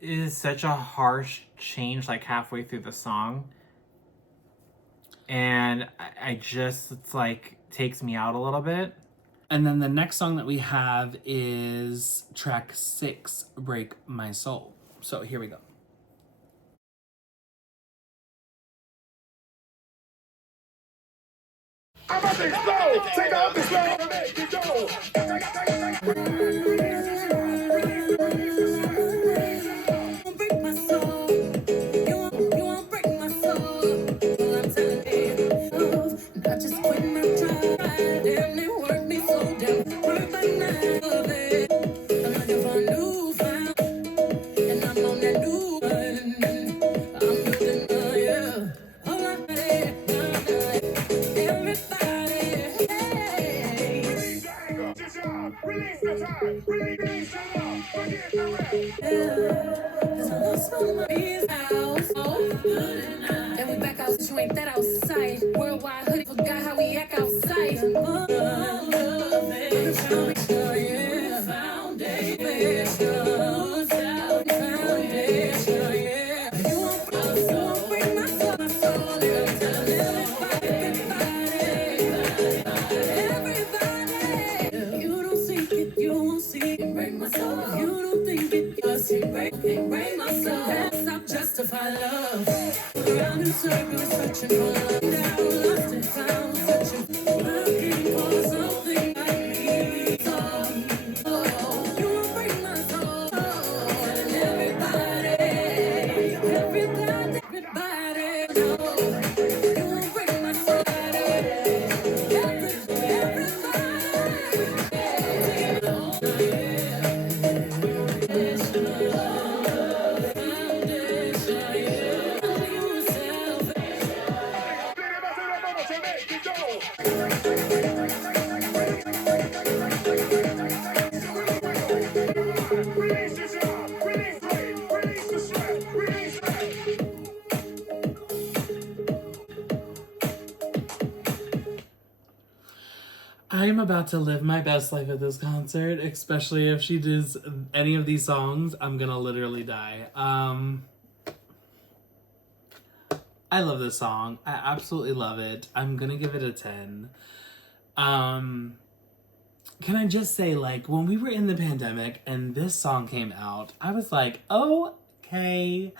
is such a harsh change like halfway through the song. And I just, it's like, takes me out a little bit. And then the next song that we have is track 6, Break My Soul. So here we go. I'm about to explode. Take off the slow and make it go. Break my soul. You won't break my soul. I'm telling you, I just quit my try. Damn, it worked me so damn. Work my night. I'm looking for a new found, and I'm on that new one. I'm building my yeah. All I everybody, hey. Release the time. Release the love. Forget the rest. Cause I lost my bees house. Oh, good enough. And we back out, you ain't that outside. Worldwide hoodie, forgot how we act outside. Oh, love it. Foundation, yeah. You won't break my soul, my soul. I'm telling everybody. You don't see it, you won't see it. Break my soul. You don't think it, you'll see. Break my soul. That's not justify love. Around in circles, searching for love. Now lost and found, searching, looking for something I need. Oh, you won't break my soul. Telling everybody, everybody, no, you won't break my soul. Release the job. Release the pain. Release the stress. Release that. I'm about to live my best life at this concert, especially if she does any of these songs. I'm gonna literally die. I love this song. I absolutely love it. I'm gonna give it a 10. Can I just say, like, when we were in the pandemic and this song came out, I was like, okay,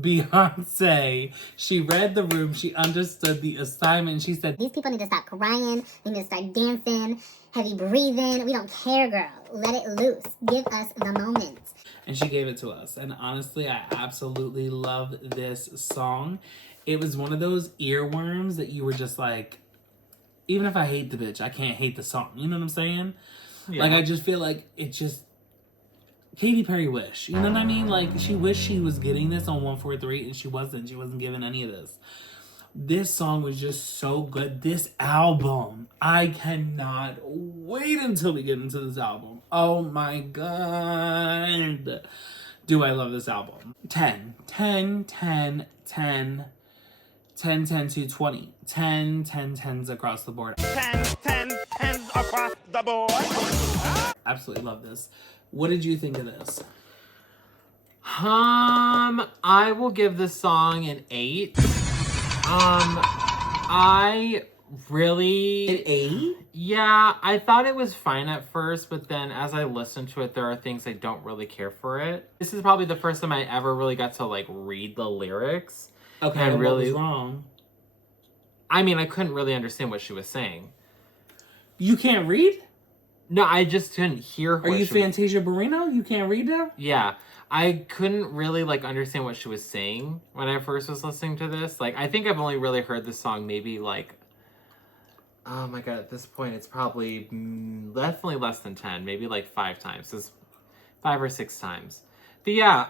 Beyonce. She read the room, she understood the assignment, she said, these people need to stop crying, they need to start dancing, heavy breathing. We don't care, girl. Let it loose. Give us the moment. and she gave it to us. And honestly, I absolutely love this song. It was one of those earworms that you were just like, even if I hate the bitch, I can't hate the song. You know what I'm saying? Yeah. Like, I just feel like it just... Katy Perry wish. You know what I mean? Like, she wished she was getting this on 143, and she wasn't. She wasn't given any of this. This song was just so good. This album, I cannot wait until we get into this album. Oh my God. Do I love this album? 10, 10, 10, 10, 10, 10 to 20. 10, 10, 10s across the board. 10, 10, 10s across the board. Absolutely love this. What did you think of this? I will give this song an 8. I really... An 8? Yeah, I thought it was fine at first, but then as I listened to it, there are things I don't really care for it. This is probably the first time I ever really got to, like, read the lyrics. Okay, and really, what was wrong? I mean, I couldn't really understand what she was saying. You can't read? No, I just couldn't hear her. Are you Fantasia Barrino? You can't read that? Yeah. I couldn't really, like, understand what she was saying when I first was listening to this. Like, I think I've only really heard this song maybe, like... Oh my God, at this point, it's probably definitely less than 10. Maybe, like, 5 times. It's 5 or 6 times. But yeah,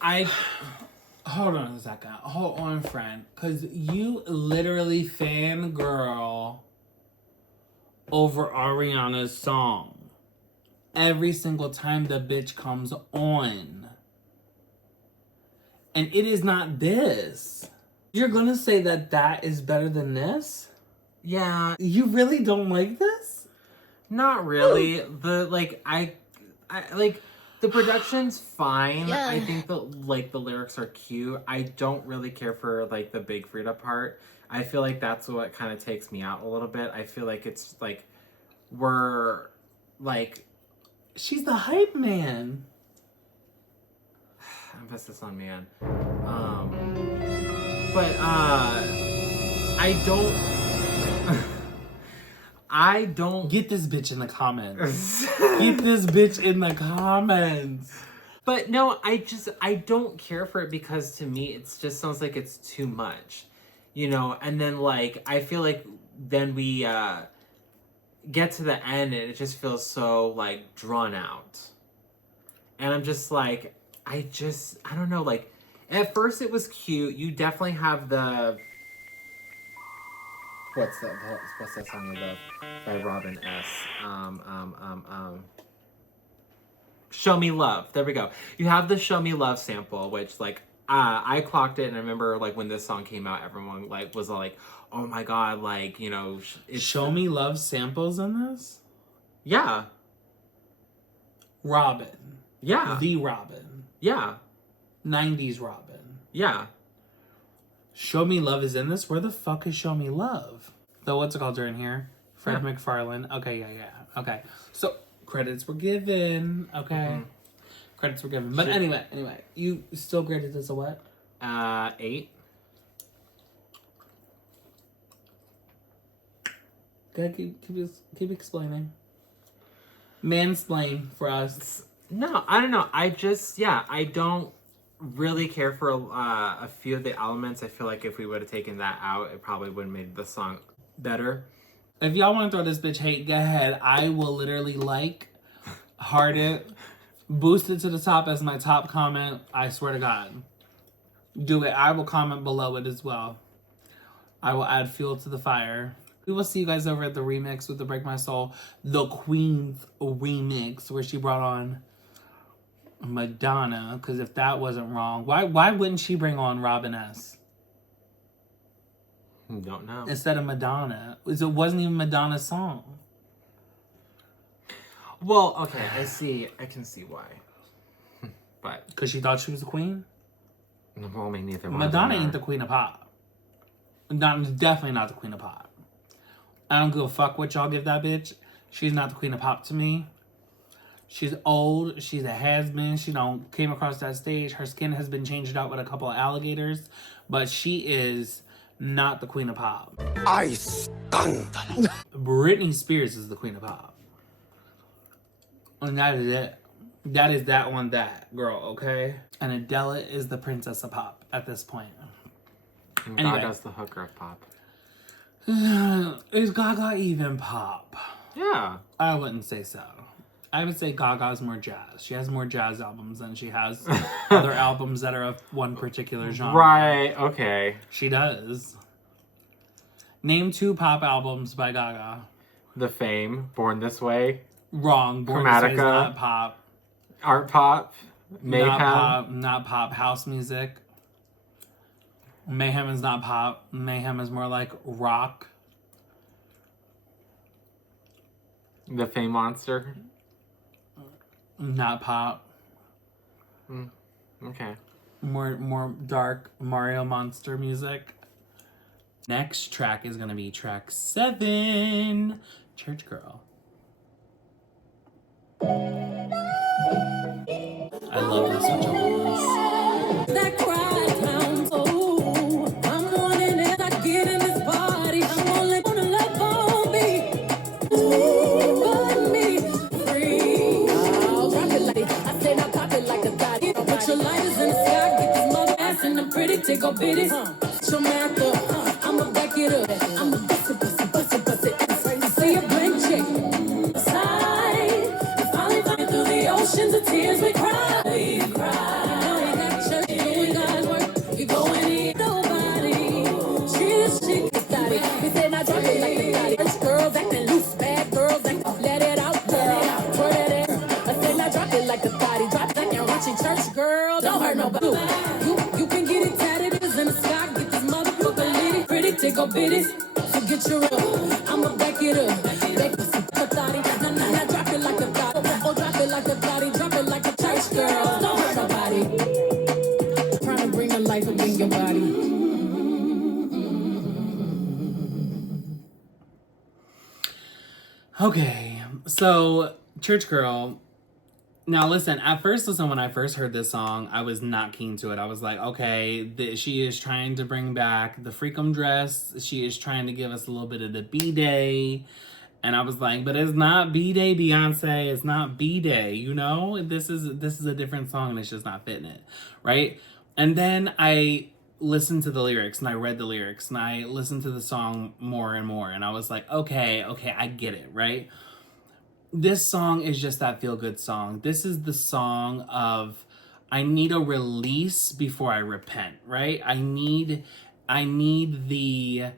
Hold on a second. Hold on, friend. Because you literally fangirl over Ariana's song every single time the bitch comes on. And it is not this. You're gonna say that that is better than this? Yeah. You really don't like this? Not really. I like the production's fine. Yeah. I think the lyrics are cute. I don't really care for like the Big Frida part. I feel like that's what kind of takes me out a little bit. I feel like it's like we're like she's the hype man. Emphasis on man. But I don't get this bitch in the comments. Get this bitch in the comments. But no, I don't care for it because to me it just sounds like it's too much. You know, and then like I feel like then we get to the end and it just feels so like drawn out. And I'm just like I don't know, like at first it was cute. You definitely have the what's that song you love by Robin S. Show Me Love. There we go. You have the Show Me Love sample, which like I clocked it, and I remember like when this song came out, everyone like was like, "Oh my god!" Like you know, it's Show Me Love samples in this. Yeah. Robin. Yeah. The Robin. Yeah. 90s Robin. Yeah. Show Me Love is in this? Where the fuck is Show Me Love? The what's it called during here? Fred McFarlane. Okay, yeah. Okay. So, credits were given. Okay. Mm-hmm. Credits were given. But anyway, you still graded this a what? 8. Go ahead, keep explaining. Mansplain for us. No, I don't know. I don't really care for a few of the elements. I feel like if we would have taken that out, it probably would have made the song better. If y'all want to throw this bitch hate, go ahead. I will literally heart it, boost it to the top as my top comment. I swear to God. Do it. I will comment below it as well. I will add fuel to the fire. We will see you guys over at the remix with the Break My Soul, the Queen's remix, where she brought on Madonna. Because if that wasn't wrong, why wouldn't she bring on Robin S? Don't know. Instead of Madonna. It wasn't even Madonna's song. Well, okay, I can see why. But because she thought she was the queen? Well, maybe neither. Madonna ain't the queen of pop. Madonna's definitely not the queen of pop. I don't give a fuck what y'all give that bitch. She's not the queen of pop to me. She's old. She's a has-been. She came across that stage. Her skin has been changed out with a couple of alligators. But she is not the queen of pop. I scandal. Britney Spears is the queen of pop. And that is it. That is that one, that girl, okay? And Adele is the princess of pop at this point. And anyway. Gaga's the hooker of pop. Is Gaga even pop? Yeah. I wouldn't say so. I would say Gaga's more jazz. She has more jazz albums than she has other albums that are of one particular genre. Right, okay. She does. Name 2 pop albums by Gaga. The Fame, Born This Way. Wrong. Born This Way is not pop. Art Pop. Mayhem. Not pop. House music. Mayhem is not pop. Mayhem is more like rock. The Fame Monster. Not pop. Okay. More dark Mario Monster music. Next track is gonna be track 7, Church Girl. I love this switch on this. That cry counts. Oh, I'm wanting it. I get in this party. I'm only gonna love on me. Ooh, but me free. I'll rock it like I said. I pop it like a body. Put your lighters in the sky. Get this mother ass in the pretty. Take a bitty. Show me out the. I'ma back it up. I'ma bust it. See a blank check. Side. Finally through the oceans of tears we cry. I drop it like the body. First girls acting loose, bad girls acting. Let it out, girl. Twirl that ass. I said I drop it like the body. Drop like a Richie Church, girl. Don't hurt nobody. You can get it tatted. It's in the sky. Get this motherfucker litty. Pretty, tickle bitty. Forget your I'ma back it up. Back this thotty. Now drop it like a body. Oh, drop it like a body. Drop it like a church girl. Don't hurt nobody. Trying to bring the life up in your body. Okay, so Church Girl. Now listen, when I first heard this song, I was not keen to it. I was like, okay, she is trying to bring back the Freakum dress. She is trying to give us a little bit of the B-Day. And I was like, but it's not B-Day, Beyonce. It's not B-Day, you know? This is a different song and it's just not fitting it, right? And then I listened to the lyrics and I read the lyrics and I listened to the song more and more. And I was like, okay, I get it, right? This song is just that feel-good song. This is the song of, I need a release before I repent, right? I need the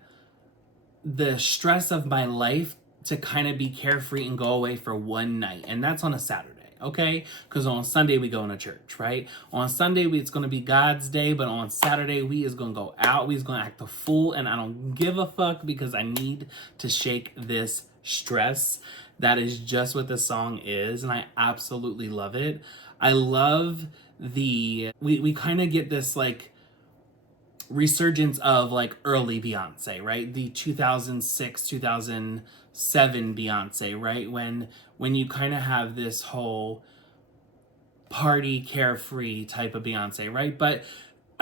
stress of my life to kind of be carefree and go away for one night. And that's on a Saturday, okay? Because on Sunday we go to church, right? On Sunday it's going to be God's day, but on Saturday we is going to go out. We is going to act a fool, and I don't give a fuck because I need to shake this stress. That is just what the song is, and I absolutely love it. I love we kind of get this like resurgence of like early Beyonce, right? The 2006, 2007 Beyonce, right? When you kind of have this whole party carefree type of Beyonce, right? But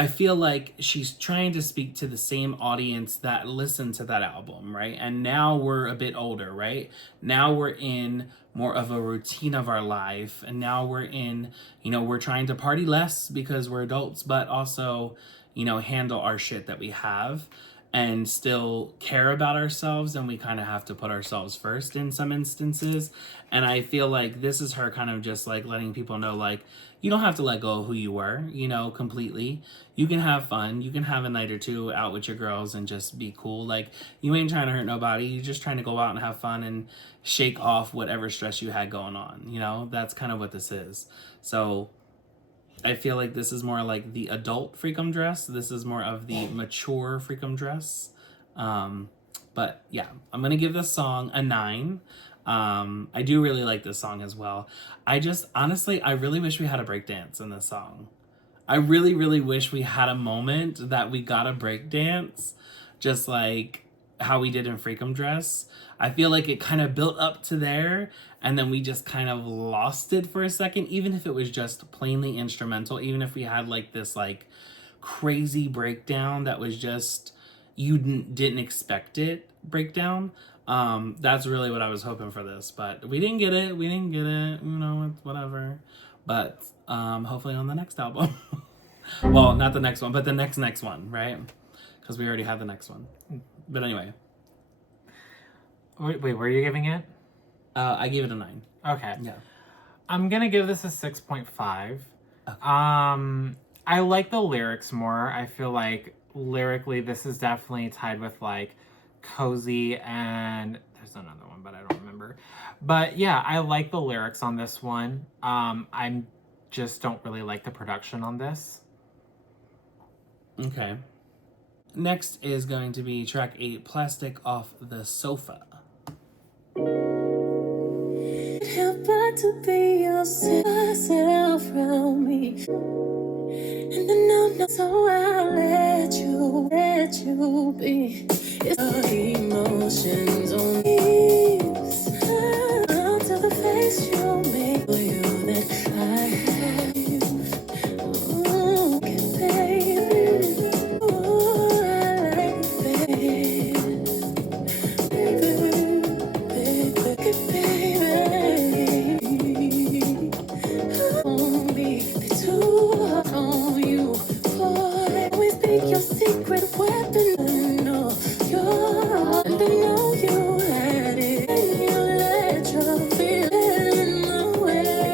I feel like she's trying to speak to the same audience that listened to that album, right? And now we're a bit older, right? Now we're in more of a routine of our life. And now we're in, we're trying to party less because we're adults, but also, handle our shit that we have and still care about ourselves. And we kind of have to put ourselves first in some instances. And I feel like this is her kind of just like letting people know, like, you don't have to let go of who you were, completely. You can have fun. You can have a night or two out with your girls and just be cool. Like, you ain't trying to hurt nobody. You're just trying to go out and have fun and shake off whatever stress you had going on. That's kind of what this is. So I feel like this is more like the adult Freakum dress. This is more of the mature Freakum dress. But yeah, I'm going to give this song a 9. I do really like this song as well. Honestly, I really wish we had a breakdance in this song. I really, really wish we had a moment that we got a breakdance, just like how we did in Freakum Dress. I feel like it kind of built up to there, and then we just kind of lost it for a second, even if it was just plainly instrumental, even if we had like this like crazy breakdown that was just, you didn't expect it breakdown. That's really what I was hoping for this, but we didn't get it. It's whatever. But hopefully on the next album. Well, not the next one, but the next one, right? Because we already have the next one. But anyway. Wait, were you giving it? I gave it a 9. Okay. Yeah. I'm gonna give this a 6.5. Okay. I like the lyrics more. I feel like lyrically this is definitely tied with like Cozy and there's another one, but I don't remember. But yeah, I like the lyrics on this one. I just don't really like the production on this. Okay. Next is going to be track 8, Plastic Off the Sofa. Help but to be yourself around me. And I know, so I'll let you be. It's the emotions on leaves. To the face you make for you that I have. Ooh, baby. Ooh, I like it, baby. Won't be too hard on you. Boy, always be your secret weapon. No, you're and I know you had it. And you let your feelings away.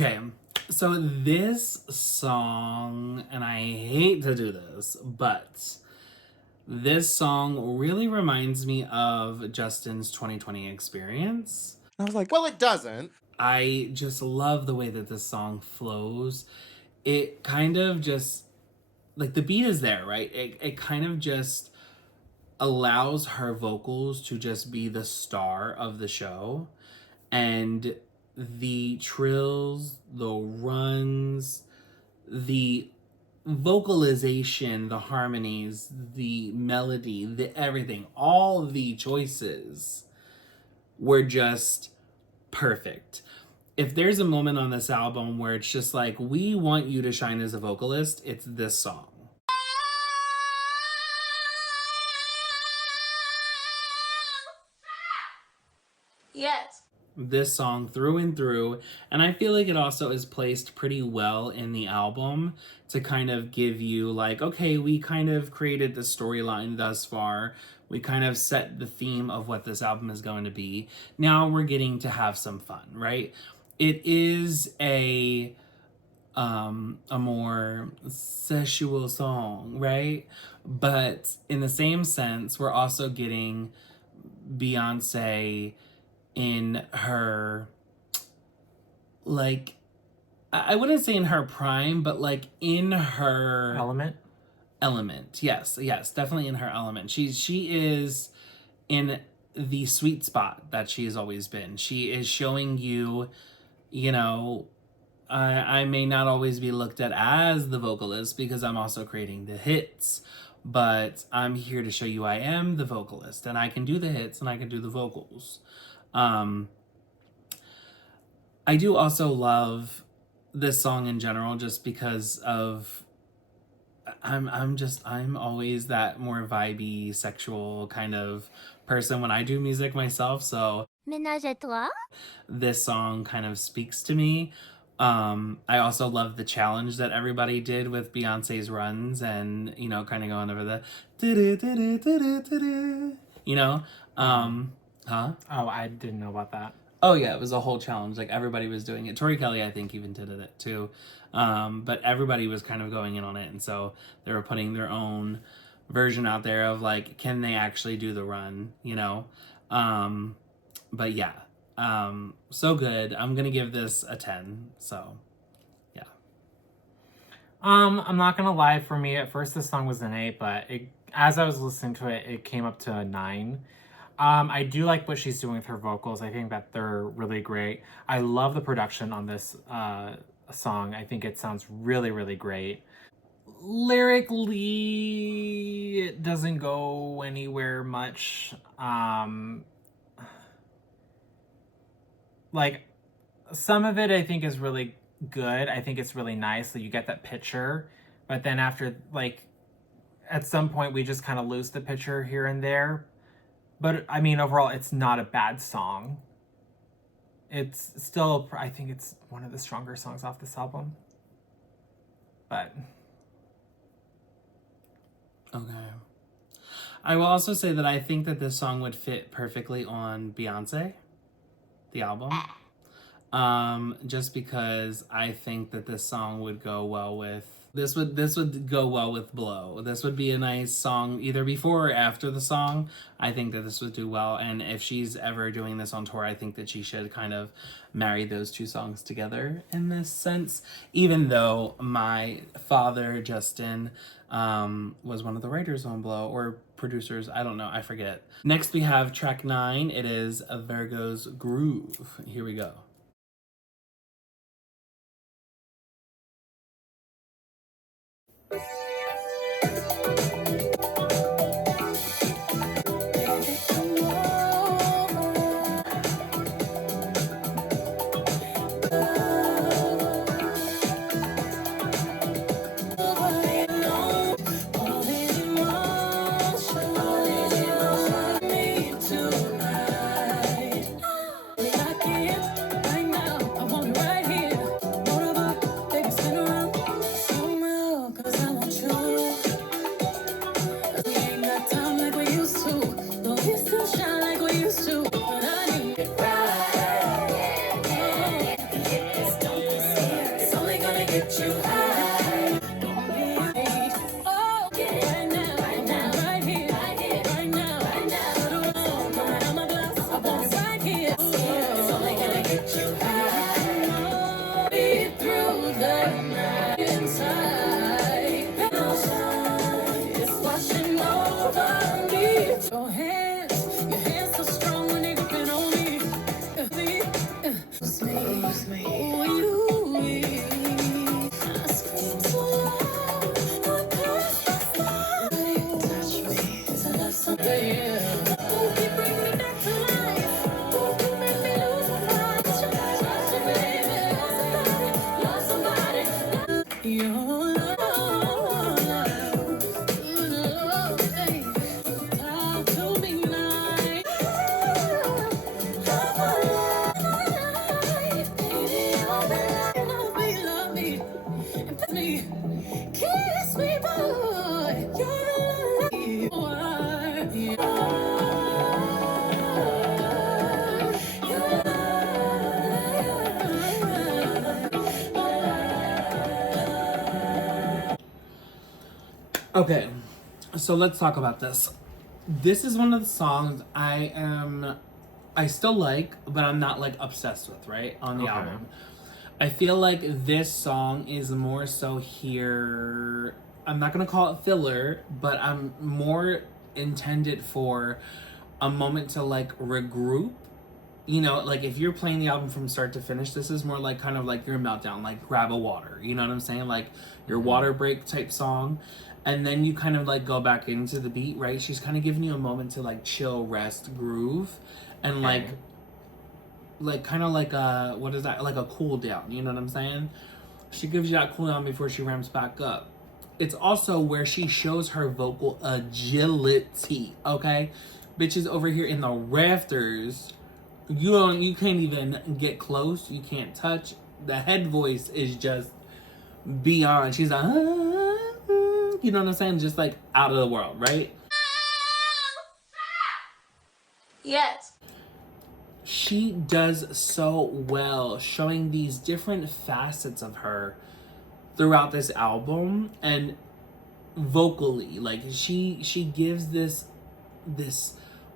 Okay, so this song, and I hate to do this, but this song really reminds me of Justin's 2020 experience. And I was like, well, it doesn't. I just love the way that this song flows. It kind of just, like, the beat is there, right? It kind of just allows her vocals to just be the star of the show. And the trills, the runs, the vocalization, the harmonies, the melody, the everything, all the choices were just perfect. If there's a moment on this album where it's just like, we want you to shine as a vocalist, it's this song. Yes. This song through and through, and I feel like it also is placed pretty well in the album to kind of give you like, okay, we kind of created the storyline thus far, we kind of set the theme of what this album is going to be, now we're getting to have some fun, right? It is a more sexual song, right? But in the same sense, we're also getting Beyoncé in her, like, I wouldn't say in her prime, but like in her element. Yes, definitely in her element. She is in the sweet spot that she's always been. She is showing you, you know, I may not always be looked at as the vocalist because I'm also creating the hits, but I'm here to show you I am the vocalist and I can do the hits and I can do the vocals. I do also love this song in general just because of I'm always that more vibey, sexual kind of person when I do music myself, so Ménage à toi. this song kind of speaks to me. I also love the challenge that everybody did with Beyonce's runs and, you know, kind of going over the you know, huh? Oh, I didn't know about that. Oh yeah, it was a whole challenge. Like everybody was doing it. Tori Kelly, I think, even did it too. But everybody was kind of going in on it, and so they were putting their own version out there of like, can they actually do the run? You know. But yeah, so good. I'm gonna give this a 10. So yeah. I'm not gonna lie. For me, at first, this song was an 8, but as I was listening to it, it came up to a 9. I do like what she's doing with her vocals. I think that they're really great. I love the production on this song. I think it sounds really, really great. Lyrically, it doesn't go anywhere much. Like, some of it I think is really good. I think it's really nice that you get that picture. But then after, like, at some point we just kind of lose the picture here and there. But, I mean, overall, it's not a bad song. It's still, I think it's one of the stronger songs off this album. But. Okay. I will also say that I think that this song would fit perfectly on Beyoncé, the album. Just because I think that this song would go well with this would go well with Blow. This would be a nice song either before or after the song. I think that this would do well, and if she's ever doing this on tour, I think that she should kind of marry those two songs together in this sense. Even though my father, Justin, was one of the writers on Blow, or producers, I don't know, I forget. Next we have track 9. It is a Virgo's Groove. Here we go. Okay, so let's talk about this. This is one of the songs I still like, but I'm not like obsessed with, right? On the album. I feel like this song is more so here. I'm not gonna call it filler, but I'm more intended for a moment to like regroup. You know, like if you're playing the album from start to finish, this is more like kind of like your meltdown, like grab a water. You know what I'm saying? Like your water break type song. And then you kind of like go back into the beat, right? She's kind of giving you a moment to like chill, rest, groove, and like kind of like a, what is that? Like a cool down. You know what I'm saying? She gives you that cool down before she ramps back up. It's also where she shows her vocal agility. Okay, bitches over here in the rafters. You can't even get close. You can't touch. The head voice is just beyond. She's like, you know what I'm saying? Just like out of the world, right? Yes. She does so well showing these different facets of her throughout this album, and vocally, like she gives this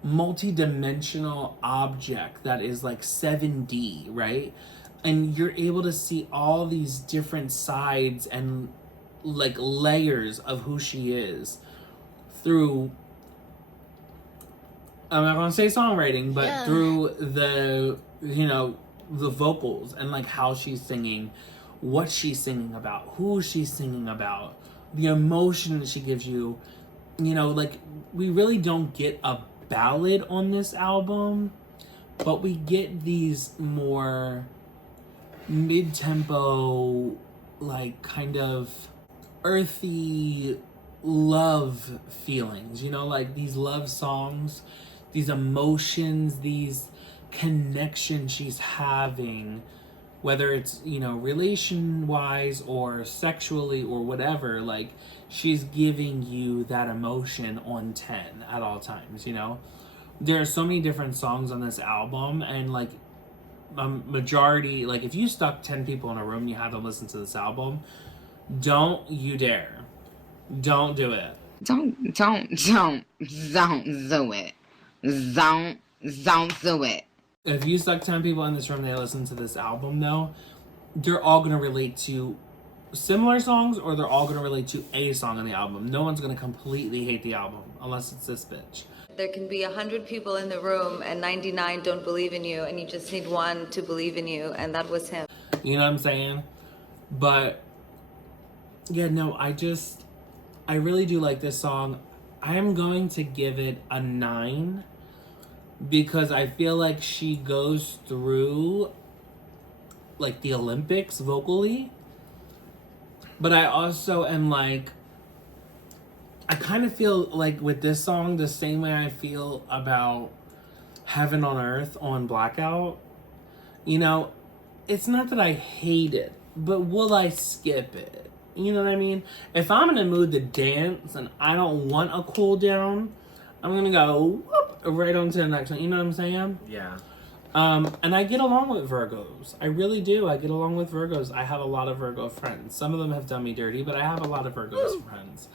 multi-dimensional object that is like 7D, right? And you're able to see all these different sides and like layers of who she is through, I'm not gonna say songwriting, but through the, you know, the vocals and like how she's singing, what she's singing about, who she's singing about, the emotion that she gives you. You know, like we really don't get a ballad on this album, but we get these more mid-tempo, like kind of earthy love feelings, you know, like these love songs, these emotions, these connections she's having, whether it's, you know, relation wise or sexually or whatever. Like she's giving you that emotion on 10 at all times, you know. There are so many different songs on this album, and like a majority, like if you stuck 10 people in a room, you had to listen to this album, don't you dare. Don't do it. Don't do it. Don't do it. If you stuck 10 people in this room, they listen to this album though, they're all gonna relate to similar songs, or they're all gonna relate to a song on the album. No one's gonna completely hate the album unless it's this bitch. There can be 100 people in the room and 99 don't believe in you, and you just need one to believe in you, and that was him. You know what I'm saying? But yeah, no, I really do like this song. I am going to give it a 9 because I feel like she goes through like the Olympics vocally. But I also am like, I kind of feel like with this song the same way I feel about Heaven on Earth on Blackout. You know, it's not that I hate it, but will I skip it? You know what I mean? If I'm in a mood to dance and I don't want a cool down, I'm gonna go whoop, right on to the next one. You know what I'm saying? Yeah. And I get along with Virgos. I really do. I get along with Virgos. I have a lot of Virgo friends. Some of them have done me dirty, but I have a lot of Virgos friends.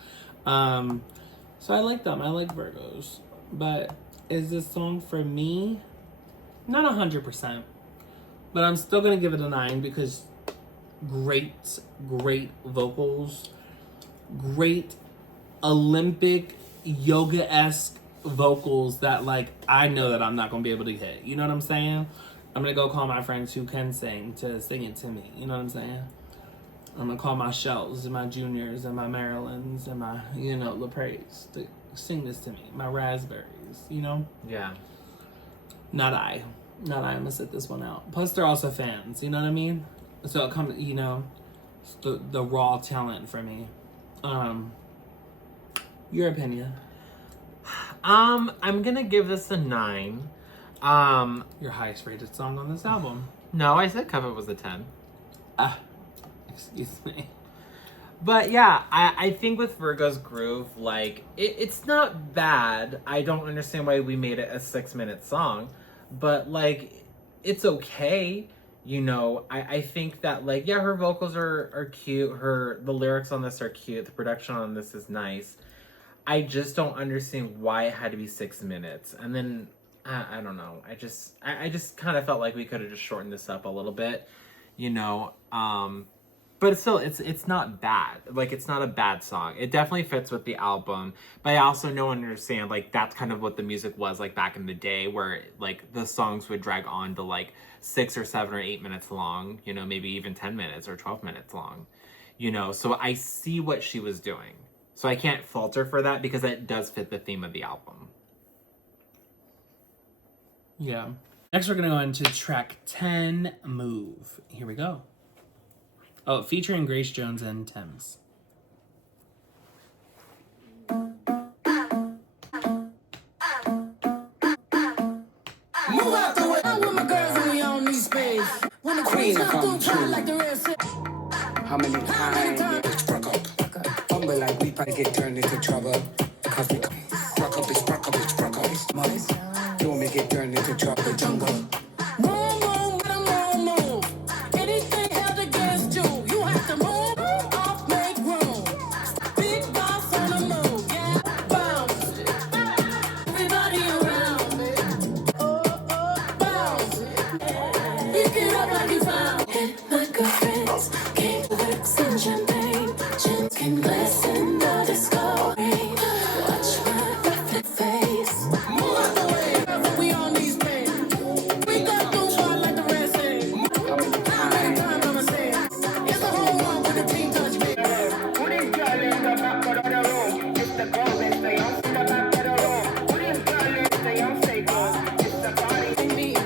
So I like them. I like Virgos. But is this song for me? Not 100%. But I'm still gonna give it a 9 because great vocals, great Olympic yoga-esque vocals that like I know that I'm not gonna be able to hit. You know what I'm saying? I'm gonna go call my friends who can sing to sing it to me. You know what I'm saying? I'm gonna call my Shells and my Juniors and my Marilyns and my, you know, LaPrays to sing this to me. My Raspberries, you know? Yeah. Not I. I'm gonna sit this one out. Plus they're also fans, you know what I mean? So it comes, you know, the raw talent for me. Your opinion? I'm gonna give this a 9. Your highest rated song on this album. No, I said Cover was a 10. Excuse me. But yeah, I think with Virgo's Groove, like, it's not bad. I don't understand why we made it a 6-minute song, but like, it's okay. You know, I think that, like, yeah, her vocals are cute. The lyrics on this are cute. The production on this is nice. I just don't understand why it had to be 6 minutes. And then, I don't know. I just kind of felt like we could have just shortened this up a little bit, you know. But it's still, it's not bad. Like, it's not a bad song. It definitely fits with the album. But I also know and understand, like, that's kind of what the music was like back in the day, where, like, the songs would drag on to, like, 6 or 7 or 8 minutes long, you know, maybe even 10 minutes or 12 minutes long, you know. So I see what she was doing. So I can't fault her for that because it does fit the theme of the album. Yeah. Next, we're going to go into track 10, Move. Here we go. Oh, featuring Grace Jones and Thames. Move out the way. I'm with my girls and we on these space. When the queen come through, like the rest. How many times struck up? Humble like we probably get turned into trouble. Cause we struck up, it's struck up. Money. Don't make it turn into trouble. Jungle. Move, get 'em move. Anything held against you, you have to move off, make room. Big boss on the move, yeah. Bounce. Everybody around me. Bounce. Pick it up like you found. Hit my girlfriends, cake, lyrics, and champagne. Gin can glisten the discovery. Watch my perfect face. Move out the way, we on these things. We got those hard like the rest say. How many times I'ma say it? It's a whole one with the team touch me. Who this girl in the back of the room? It's the girl in the back of the room. Who this girl in the it's the party. Me, I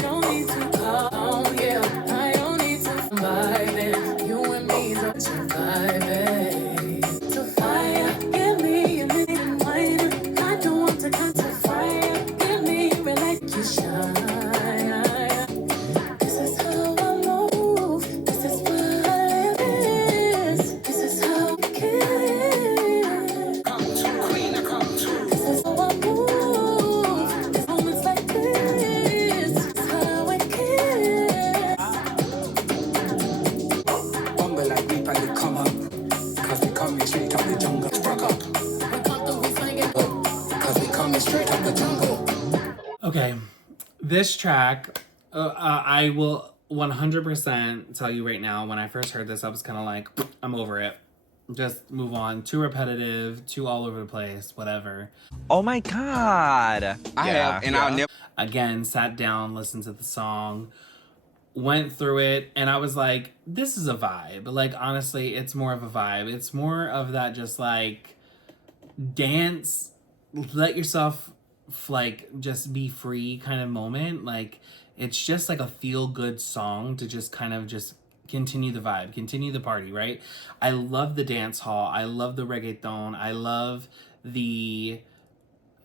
don't need to call, yeah. I don't need to vibe it. You and me, don't survive it. To fire, give me a minute and wine. I don't want to come to fire. Give me a like you shine. This is how I move. This is what I live is. This is how I kiss. Come to queen, come to. This is how I move. It's moments like this. This is how I kiss. Humble like we probably come up. Cause we coming straight up the jungle. Struck up. We come through, we swing it. Cause we coming straight up the jungle. Okay, this track, I will 100% tell you right now, when I first heard this, I was kind of like, I'm over it. Just move on. Too repetitive, too all over the place, whatever. Oh my god. I have, and I'll never. Again, sat down, listened to the song, went through it, and I was like, this is a vibe. Like, honestly, it's more of a vibe. It's more of that just like dance, let yourself like just be free kind of moment. Like, it's just like a feel good song to just kind of just continue the vibe, continue the party, right? I love the dance hall. I love the reggaeton. I love the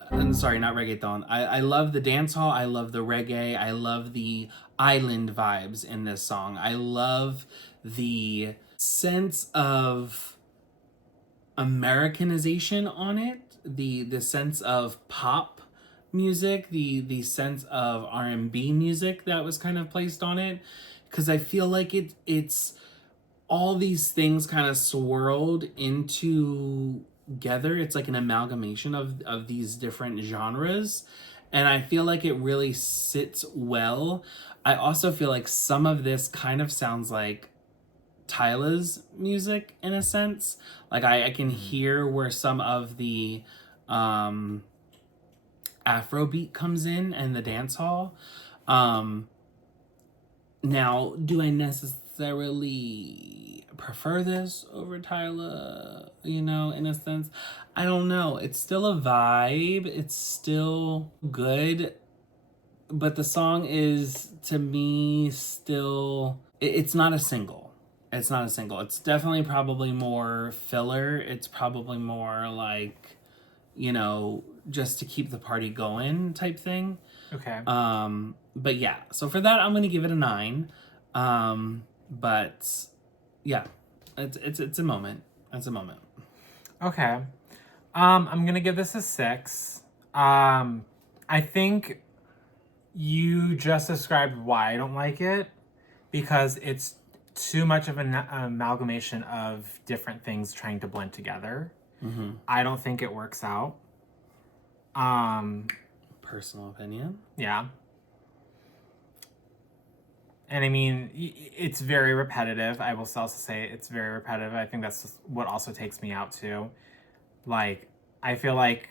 I'm sorry, not reggaeton. I love the dance hall. I love the reggae. I love the island vibes in this song. I love the sense of Americanization on it. The sense of pop music, the sense of R&B music that was kind of placed on it, because I feel like it's all these things kind of swirled into together. It's like an amalgamation of these different genres, and I feel like it really sits well. I also feel like some of this kind of sounds like Tyla's music in a sense. Like I can hear where some of the Afrobeat comes in and the dance hall. Now, do I necessarily prefer this over Tyla, you know, in a sense? I don't know. It's still a vibe. It's still good. But the song is, to me, still... It's not a single. It's not a single. It's definitely probably more filler. It's probably more like, you know, just to keep the party going type thing. Okay. But yeah, so for that, I'm going to give it a 9. But yeah, it's a moment. It's a moment. Okay. I'm going to give this a 6. I think you just described why I don't like it. because it's too much of an amalgamation of different things trying to blend together. I don't think it works out. Personal opinion. Yeah. And I mean, it's very repetitive. I will also say it's very repetitive. I think that's what also takes me out too. Like, I feel like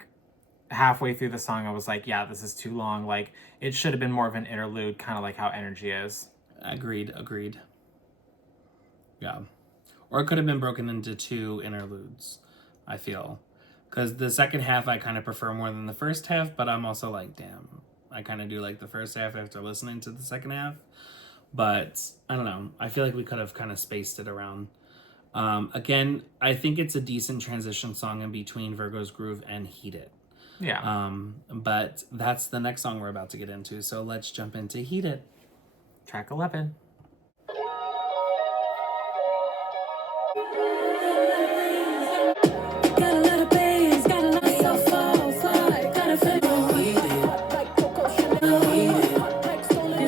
halfway through the song, I was like, yeah, this is too long. Like, it should have been more of an interlude, kind of like how Energy is. Agreed. Yeah. Or it could have been broken into 2 interludes, I feel. Because the second half I kind of prefer more than the first half, but I'm also like, damn, I kind of do like the first half after listening to the second half. But I don't know. I feel like we could have kind of spaced it around. Again, I think it's a decent transition song in between Virgo's Groove and Heat It. Yeah. But that's the next song we're about to get into. So let's jump into Heat It. Track 11. Got a lot of bass, got a lot of soul, got a feeling. Like Coco Chanel.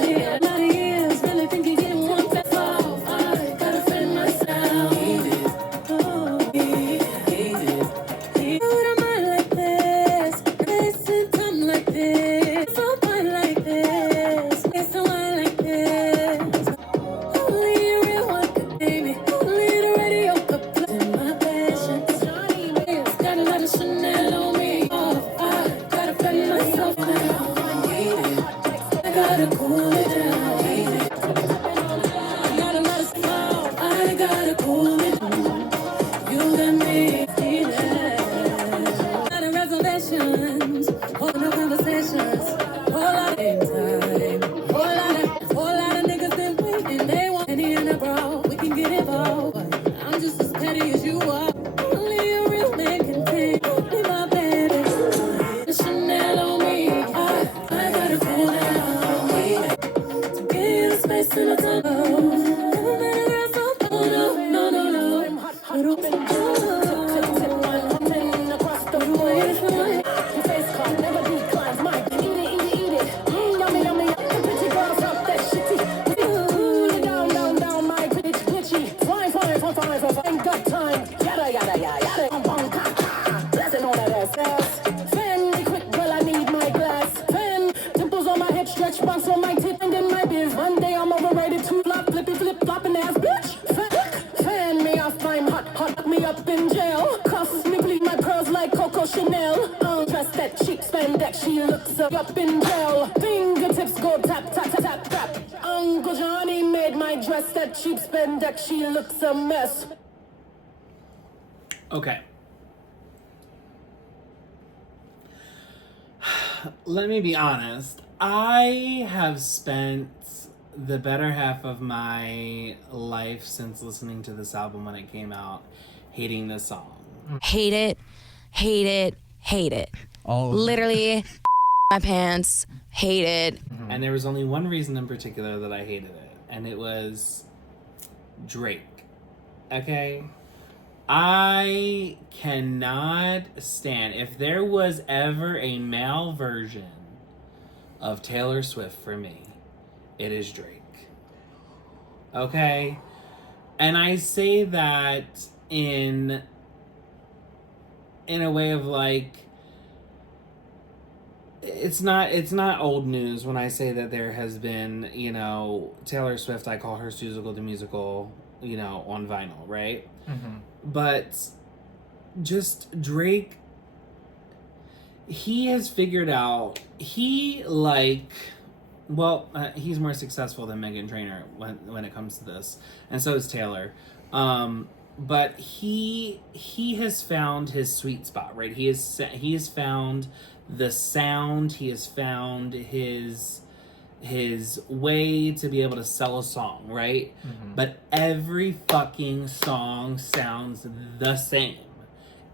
Yeah, a lot of years, really think you get one step off. I gotta feel myself. Oh, Put a mind like this, place and time like this, so fine like this, it's so wine like this. Only a real one could baby, only the radio could play my patience. Got a lot of Chanel on me. Oh, I gotta feel myself now. I gotta cool it down. I got a lot of smoke. I gotta cool it down. You got me feeling. A lot of reservations, whole no conversations, whole lot of time, whole lot of niggas been waiting. They want any and a bro, we can get involved. I'm just as petty as you are. Only a real man can take. Only my baby. The Chanel on me. I gotta cool down. To get a space and a time. Never met a girl so cool. No. Little bit across the way. Your face card never declines. Mine, eat it. Yummy. Pretty girls up that shitty. Cool it down, my bitch glitchy. Fine. Ain't got time. Yada. Blessing all of that. Fendi quick, girl, I need my glass. Dimples on my hip, stretch marks on my tip, and in my biz. One day I'm overrated to flip, flopping ass bitch. Fan me off, I'm hot me up in jail. Cuff me, bleed my pearls like Coco Chanel. Dress that cheap spandex, she looks up in jail. Fingertips go tap. Uncle Johnny made my dress that cheap spandex, she looks a mess. Okay. Let me be honest. I have spent the better half of my life since listening to this album when it came out hating this song. Hate it. Literally, my pants. Hate it. And there was only one reason in particular that I hated it, and it was Drake. Okay? I cannot stand, if there was ever a male version of Taylor Swift for me, it is Drake. Okay? And I say that in a way of like, it's not old news when I say that there has been, Taylor Swift, I call her Suzical the Musical, on vinyl, right? Mm-hmm. But just Drake, he has figured out, he's more successful than Meghan Trainor when it comes to this, and so is Taylor. But he has found his sweet spot, right? He has found the sound. He has found his way to be able to sell a song, right? Mm-hmm. But every fucking song sounds the same.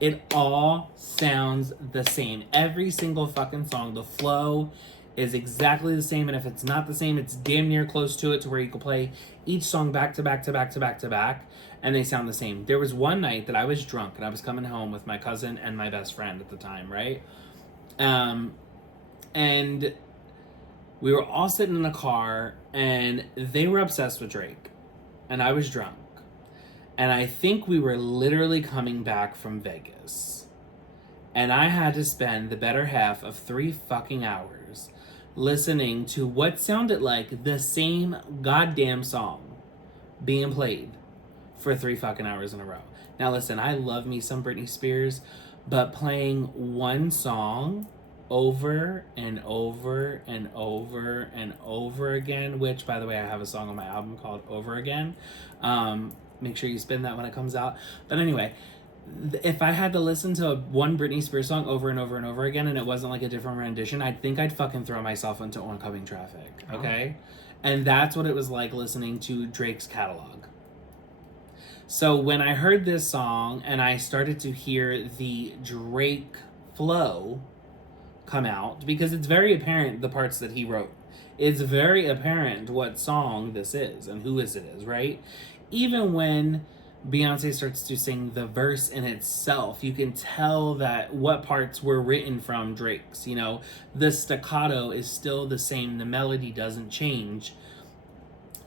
It all sounds the same. Every single fucking song, the flow is exactly the same, and if it's not the same, it's damn near close to it, to where you can play each song back to back, and they sound the same. There was one night that I was drunk, and I was coming home with my cousin and my best friend at the time, right? And We were all sitting in a car, and they were obsessed with Drake, and I was drunk. And I think we were literally coming back from Vegas. And I had to spend the better half of 3 fucking hours listening to what sounded like the same goddamn song being played for 3 fucking hours in a row. Now listen, I love me some Britney Spears, but playing one song over and over and over and over again, which, by the way, I have a song on my album called Over Again. Make sure you spin that when it comes out. But anyway, if I had to listen to one Britney Spears song over and over and over again, and it wasn't like a different rendition, I think I'd fucking throw myself into oncoming traffic, okay? And that's what it was like listening to Drake's catalog. So when I heard this song and I started to hear the Drake flow come out, because it's very apparent the parts that he wrote. It's very apparent what song this is and who it is, right? Even when Beyonce starts to sing the verse in itself, you can tell that what parts were written from Drake's. You know, the staccato is still the same. The melody doesn't change.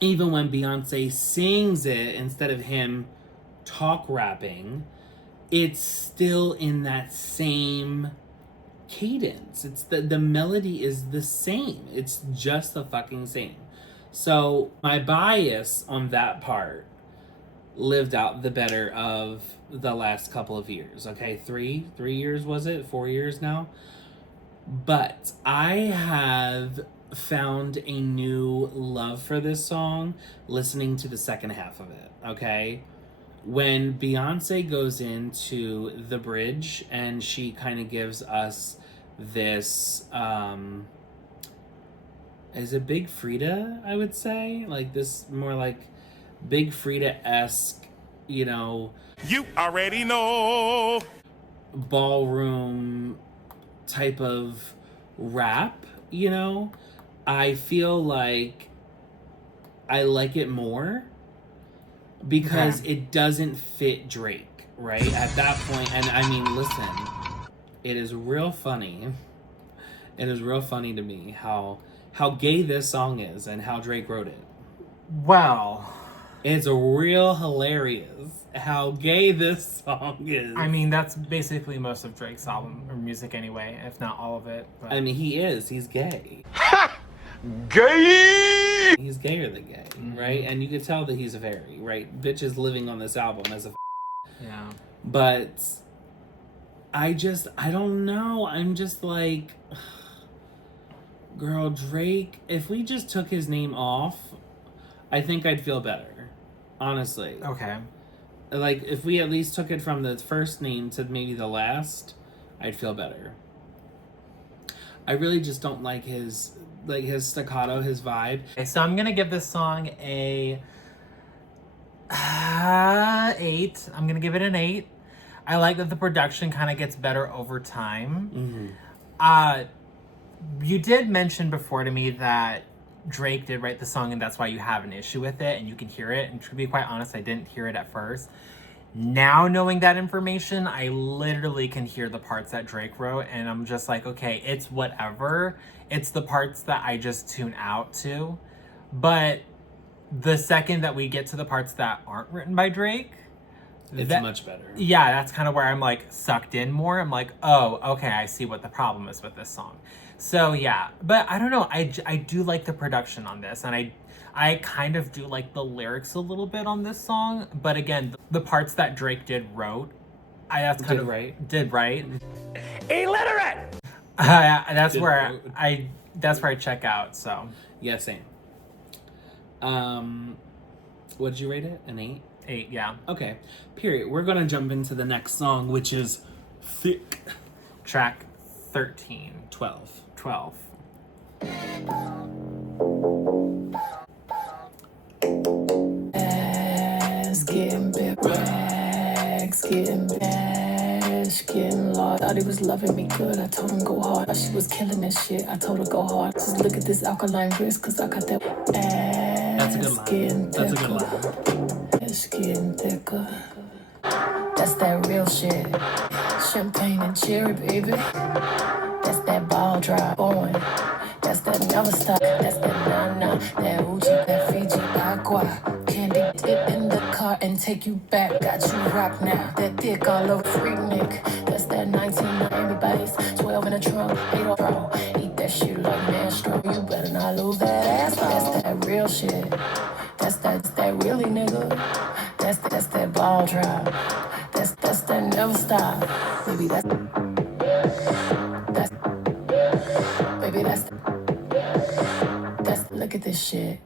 Even when Beyonce sings it, instead of him talk rapping, it's still in that same cadence. It's the melody is the same. It's just the fucking same. So my bias on that part lived out the better of the last couple of years. Okay, 3 years, was it? 4 years now? But I have found a new love for this song listening to the second half of it, okay? When Beyonce goes into the bridge and she kind of gives us this, is it Big Frida, I would say? Like this more like Big Frida-esque, you know... You already know! Ballroom type of rap, you know? I feel like I like it more because it doesn't fit Drake, right? At that point, and I mean, listen, it is real funny. It is real funny to me how gay this song is and how Drake wrote it. Well, it's real hilarious how gay this song is. I mean, that's basically most of Drake's album or music anyway, if not all of it. But... I mean, he's gay. Gay! He's gayer than gay, right? And you can tell that he's a fairy, right? Bitch is living on this album as a yeah. But I don't know. I'm just like, girl, Drake, if we just took his name off, I think I'd feel better. Honestly. Okay. Like, if we at least took it from the first name to maybe the last, I'd feel better. I really just don't like his staccato, his vibe. Okay, so I'm gonna give this song a 8. I'm gonna give it an 8. I like that the production kind of gets better over time. You did mention before to me that Drake did write the song and that's why you have an issue with it and you can hear it. And to be quite honest, I didn't hear it at first. Now knowing that information, I literally can hear the parts that Drake wrote and I'm just like, okay, it's whatever. It's the parts that I just tune out to. But the second that we get to the parts that aren't written by Drake, it's much better. Yeah, that's kind of where I'm like sucked in more. I'm like, oh, okay, I see what the problem is with this song. So yeah, but I don't know. I do like the production on this, and I kind of do like the lyrics a little bit on this song. But again, the parts that Drake did right. Illiterate. That's where I check out. So yeah, same. What did you rate it? An 8? 8, yeah. Okay. Period. We're gonna jump into the next song, which is Thick. Track 13. 12. Ass getting big, rags getting bash, getting lost. Thought he was loving me good. I told him go hard. Thought she was killing this shit. I told her go hard. Just look at this alkaline wrist, cause I got that ass. That's a good line. That's a good line. Ass getting thicker. That's that real shit. Champagne and cherry, baby. That's that ball dry on. That's That's that never stop. That's that nana, that Uchi, that Fiji, agua. Candy dip in the car and take you back. Got you rock now. That dick all over freak Nick. That's that 19 Miami bass. 12 in the trunk, 8 on roll. Eat that shit like Mastro. You better not lose that ass. That's that real shit. That's that really nigga. That's that ball drop. That's that never stop. Baby, that's baby, that's look at this shit.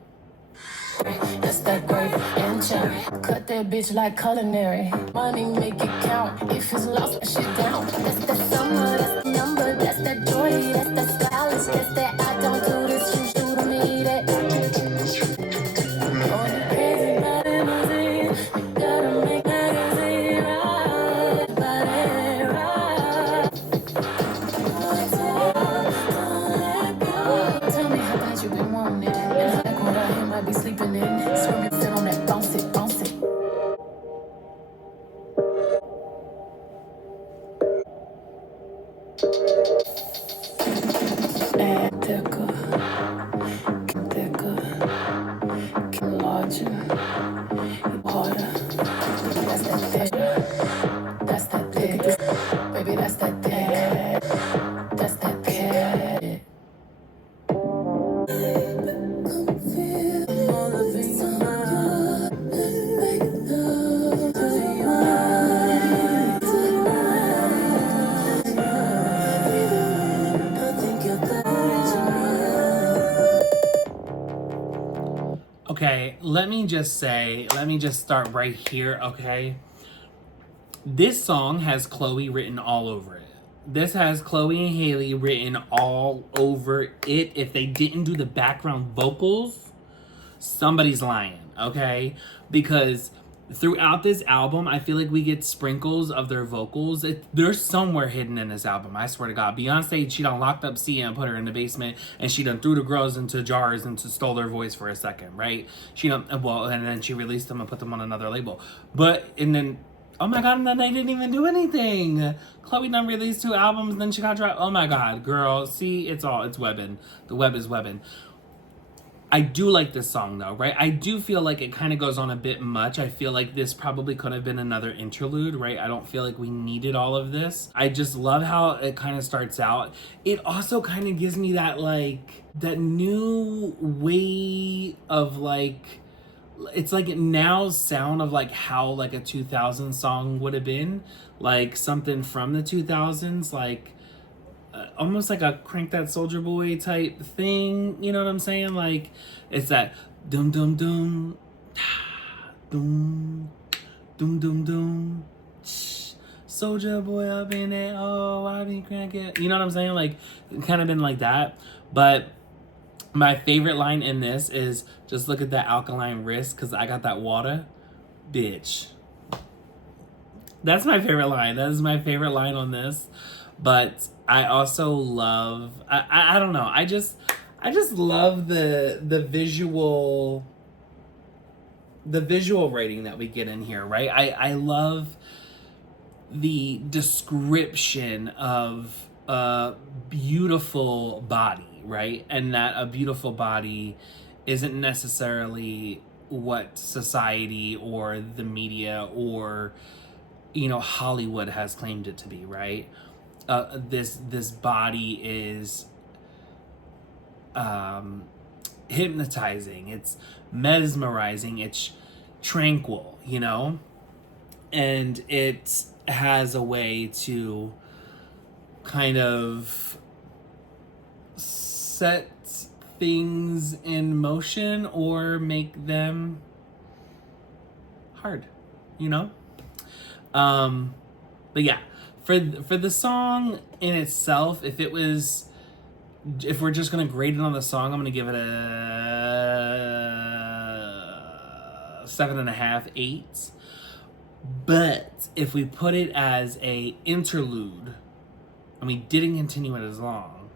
That's that grape and cherry. Cut that bitch like culinary. Money make it count. If it's lost, that shit down. That's that summer, that's the number. That's that joy, that's that stylish. That's that I don't do this, you do to me. That oh, you crazy body, limousine. You gotta make magazine right. Body right. Tell me how bad you been wanting it. And how that girl out here might be sleeping in. Swimming fit on that bounce it, bounce it. And thicker, larger, harder. That's that thick. That's that thick. Baby, that's that thick. That's that thick. Okay, let me just start right here, okay? This song has Chloe written all over it. This has Chloe and Haley written all over it. If they didn't do the background vocals, somebody's lying, okay? Because throughout this album, I feel like we get sprinkles of their vocals. They're somewhere hidden in this album, I swear to God. Beyonce, she done locked up Sia and put her in the basement, and she done threw the girls into jars and stole their voice for a second, right? She done, well, and then she released them and put them on another label. And then, oh my God, and then they didn't even do anything. Chloe done released 2 albums, then she got dropped. Oh my God, girl, see, it's webbing. The web is webbing. I do like this song though, right? I do feel like it kind of goes on a bit much. I feel like this probably could have been another interlude, right? I don't feel like we needed all of this. I just love how it kind of starts out. It also kind of gives me that that new way of it's like now sound of how a 2000 song would have been, like something from the 2000s, almost like a Crank That Soldier Boy type thing, you know what I'm saying? It's that dum dum dum dum dum dum dum Soldier Boy up in it, oh I be cranking, you know what I'm saying? It kind of been like that. But my favorite line in this is, just look at that alkaline wrist, cause I got that water, bitch. That's my favorite line. That is my favorite line on this. But I also love, I don't know, I just love the visual writing that we get in here, right? I love the description of a beautiful body, right? And that a beautiful body isn't necessarily what society or the media or Hollywood has claimed it to be, right? This body is hypnotizing, it's mesmerizing, it's tranquil, and it has a way to kind of set things in motion or make them hard, but yeah, for the song in itself, if we're just gonna grade it on the song, I'm gonna give it a 7.5, 8. But if we put it as a interlude and we didn't continue it as long,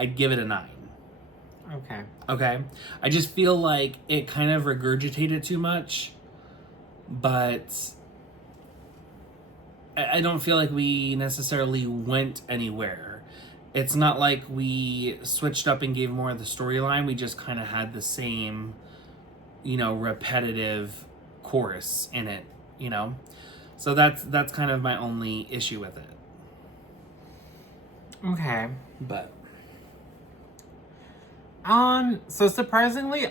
I'd give it a 9. Okay. I just feel like it kind of regurgitated too much, but I don't feel like we necessarily went anywhere. It's not like we switched up and gave more of the storyline. We just kind of had the same, repetitive chorus in it, So that's kind of my only issue with it. Okay. But so surprisingly,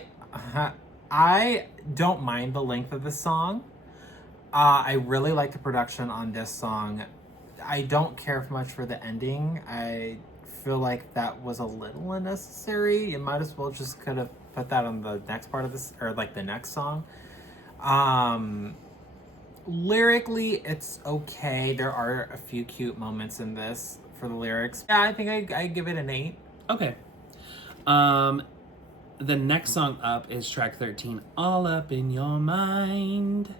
I don't mind the length of the song. I really like the production on this song. I don't care much for the ending. I feel like that was a little unnecessary. You might as well just could have put that on the next part of this, or like the next song. Lyrically, it's okay. There are a few cute moments in this for the lyrics. Yeah, I think I give it an 8. Okay. The next song up is track 13, All Up in Your Mind.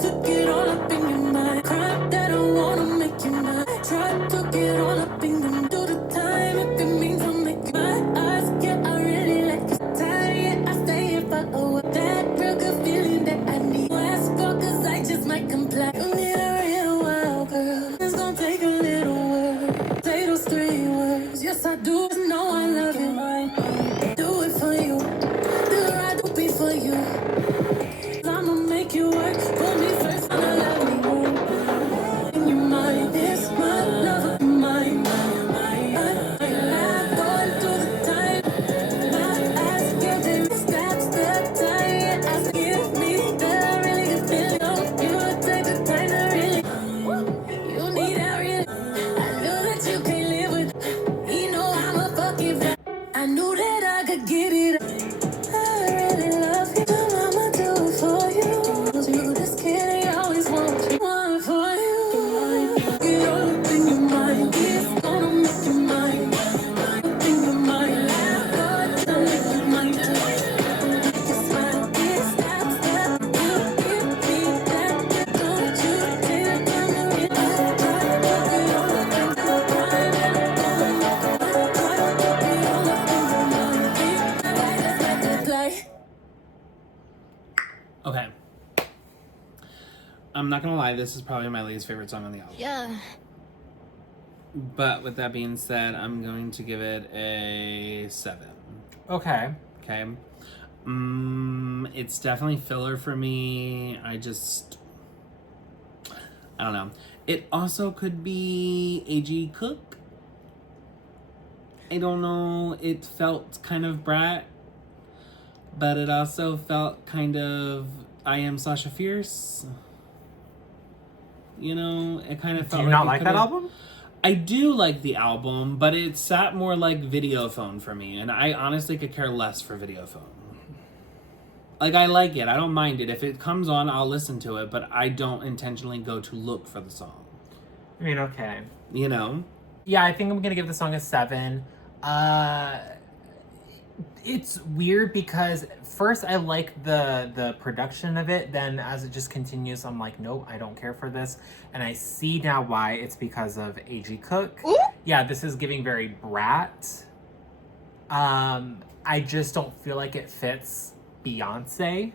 To get all up in your mind, crap that I wanna make you mine. Try to get all up in them, do the time if it means I'll make you my eyes. Yeah, I really like you. Tired, I stay here for that real good feeling that I need. Ask for, cause I just might comply. You need a real wild girl. It's gonna take a little work. Say those 3 words. Yes, I do. Know I love you. Do it for you. Do the right to be for you. I'ma make you work. Put me first, wanna love me more. In your mind, it's my love of mine. I'm going through the time. My eyes give them steps the time. I give me the really good feeling. Oh, you take the time to really. You need that really. I know that you can't live with. You know I'm a fucking. I knew that I could get it. I really love you. I'ma do it for you. You this kid, he always wants you. One for you. Get all up in your mind. It's gonna make you mine. Up in your mind. God, to make you mine too. Make you smile. It stops that. You give me that. Don't you dare come in. Get all up in your mind. Okay. I'm not gonna lie, this is probably my least favorite song on the album. Yeah. But with that being said, I'm going to give it a 7. Okay. Okay. It's definitely filler for me. I don't know. It also could be A.G. Cook. I don't know. It felt kind of Brat. But it also felt kind of I Am Sasha Fierce. It kind of felt. Do you not like that album? I do like the album, but it sat more like Videophone for me, and I honestly could care less for Videophone. Like, I like it. I don't mind it. If it comes on, I'll listen to it, but I don't intentionally go to look for the song. I mean, okay. Yeah, I think I'm gonna give the song a 7. It's weird because first I like the production of it, then as it just continues, I'm like, nope, I don't care for this. And I see now why. It's because of A.G. Cook. Ooh. Yeah, this is giving very Brat. I just don't feel like it fits Beyoncé.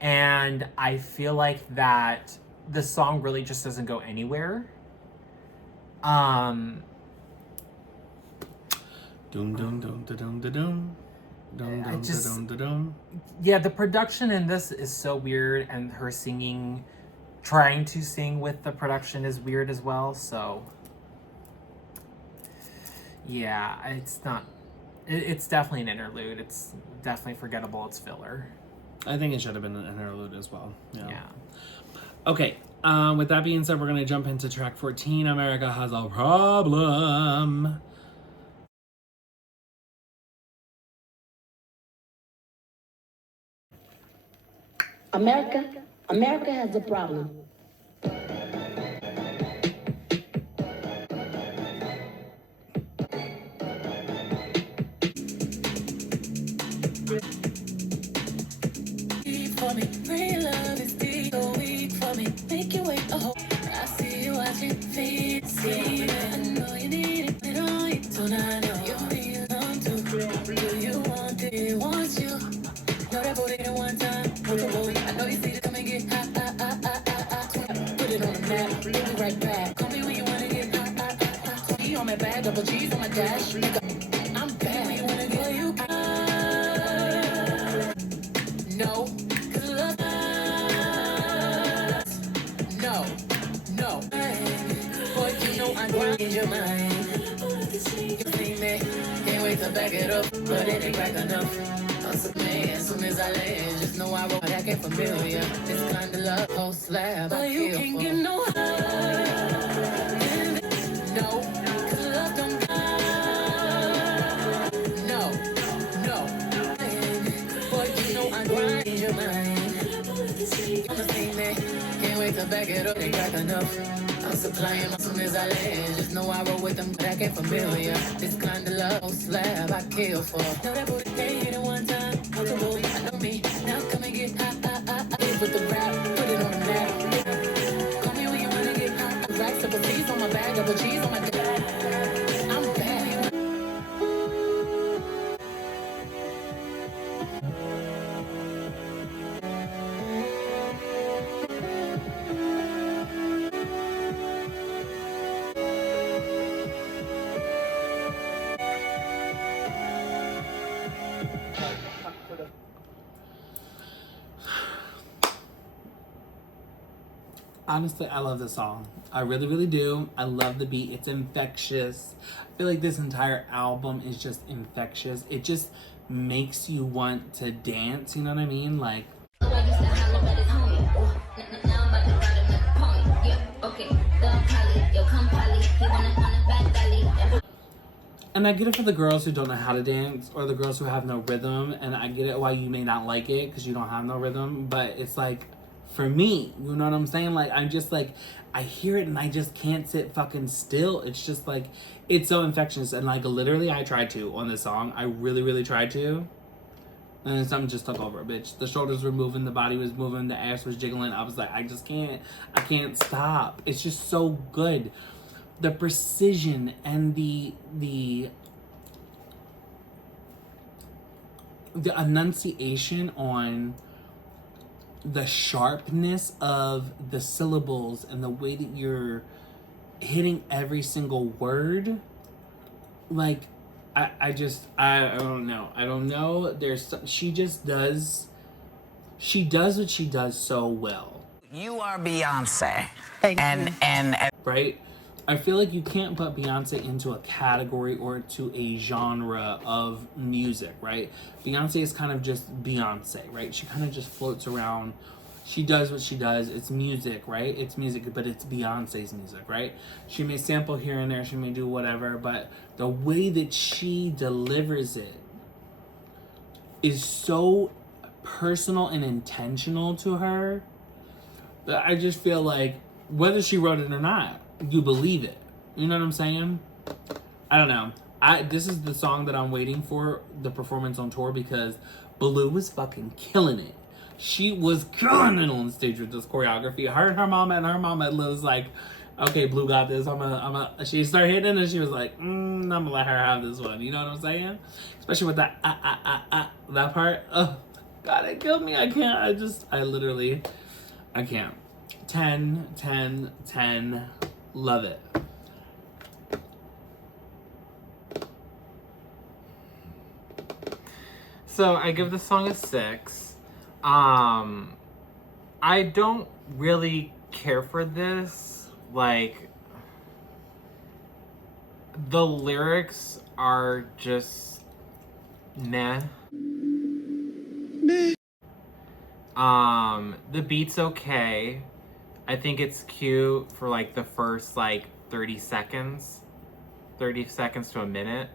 And I feel like that the song really just doesn't go anywhere. Doom doom doom doom doom doom. Yeah, the production in this is so weird, and her singing, trying to sing with the production is weird as well. So yeah, it's definitely an interlude. It's definitely forgettable. It's filler. I think it should have been an interlude as well. Yeah. Okay. With that being said, we're gonna jump into track 14. America Has a Problem. America has a problem. For me, real love is deep, so weak for me. Make you wait, oh, I see you watching, feed, see. I know you need it on you, so now I know you need on too. Do you want it? It wants you. Know that booty that wants We'll be right back. Call me when you wanna get hot. Tea on my bag, double G's on my dash. I'm bad. You wanna get you? No, 'cause love. No, no. Boy, you know I'm gonna change your mind. You see me, can't wait to back it up, but it ain't back enough. I'm so mad, as soon as I land, just know I won't act familiar. This kind of love, whole slab, I you can't get no higher. No, 'cause love don't. No, no. Boy, you know I'm gonna change your mind. You see me, can't wait to back it up, ain't back enough. I'm supplying as soon as I land. Just know I roll with them, but I get familiar. This kind of love, whole slab, I kill for. Know that booty, can't hit it one time. Comfortable, I know me. Now come and get hot. Hit with the rap, put it on the map. Call me when you wanna get hot. Racks, double T's on my bag, double G's on my dad. I'm bad. Honestly, I love this song. I really, really do. I love the beat. It's infectious. I feel like this entire album is just infectious. It just makes you want to dance, you know what I mean? Like, and I get it for the girls who don't know how to dance or the girls who have no rhythm, and I get it why you may not like it because you don't have no rhythm, but it's like, for me, you know what I'm saying? Like, I'm just like, I hear it and I just can't sit fucking still. It's just like, it's so infectious. And like, literally, I tried to on this song. I really, really tried to. And then something just took over, bitch. The shoulders were moving, the body was moving, the ass was jiggling. I was like, I just can't, I can't stop. It's just so good. The precision and the enunciation on the sharpness of the syllables and the way that you're hitting every single word, like, I don't know. She does what she does so well. You are Beyonce. And right? I feel like you can't put Beyonce into a category or to a genre of music, right? Beyonce is kind of just Beyonce, right? She kind of just floats around. She does what she does. It's music, right? It's music, but it's Beyonce's music, right? She may sample here and there. She may do whatever, but the way that she delivers it is so personal and intentional to her that I just feel like whether she wrote it or not, you believe it. You know what I'm saying? I don't know. This is the song that I'm waiting for, the performance on tour, because Blue was fucking killing it. She was killing it on stage with this choreography. Her mama was like, okay, Blue got this. She started hitting and she was like, I'm gonna let her have this one. You know what I'm saying? Especially with that that part. Oh, God, it killed me. I can't. I can't. 10, 10, 10. Love it. So I give this song a 6. I don't really care for this. Like, the lyrics are just meh. The beat's okay. I think it's cute for like the first like 30 seconds to a minute.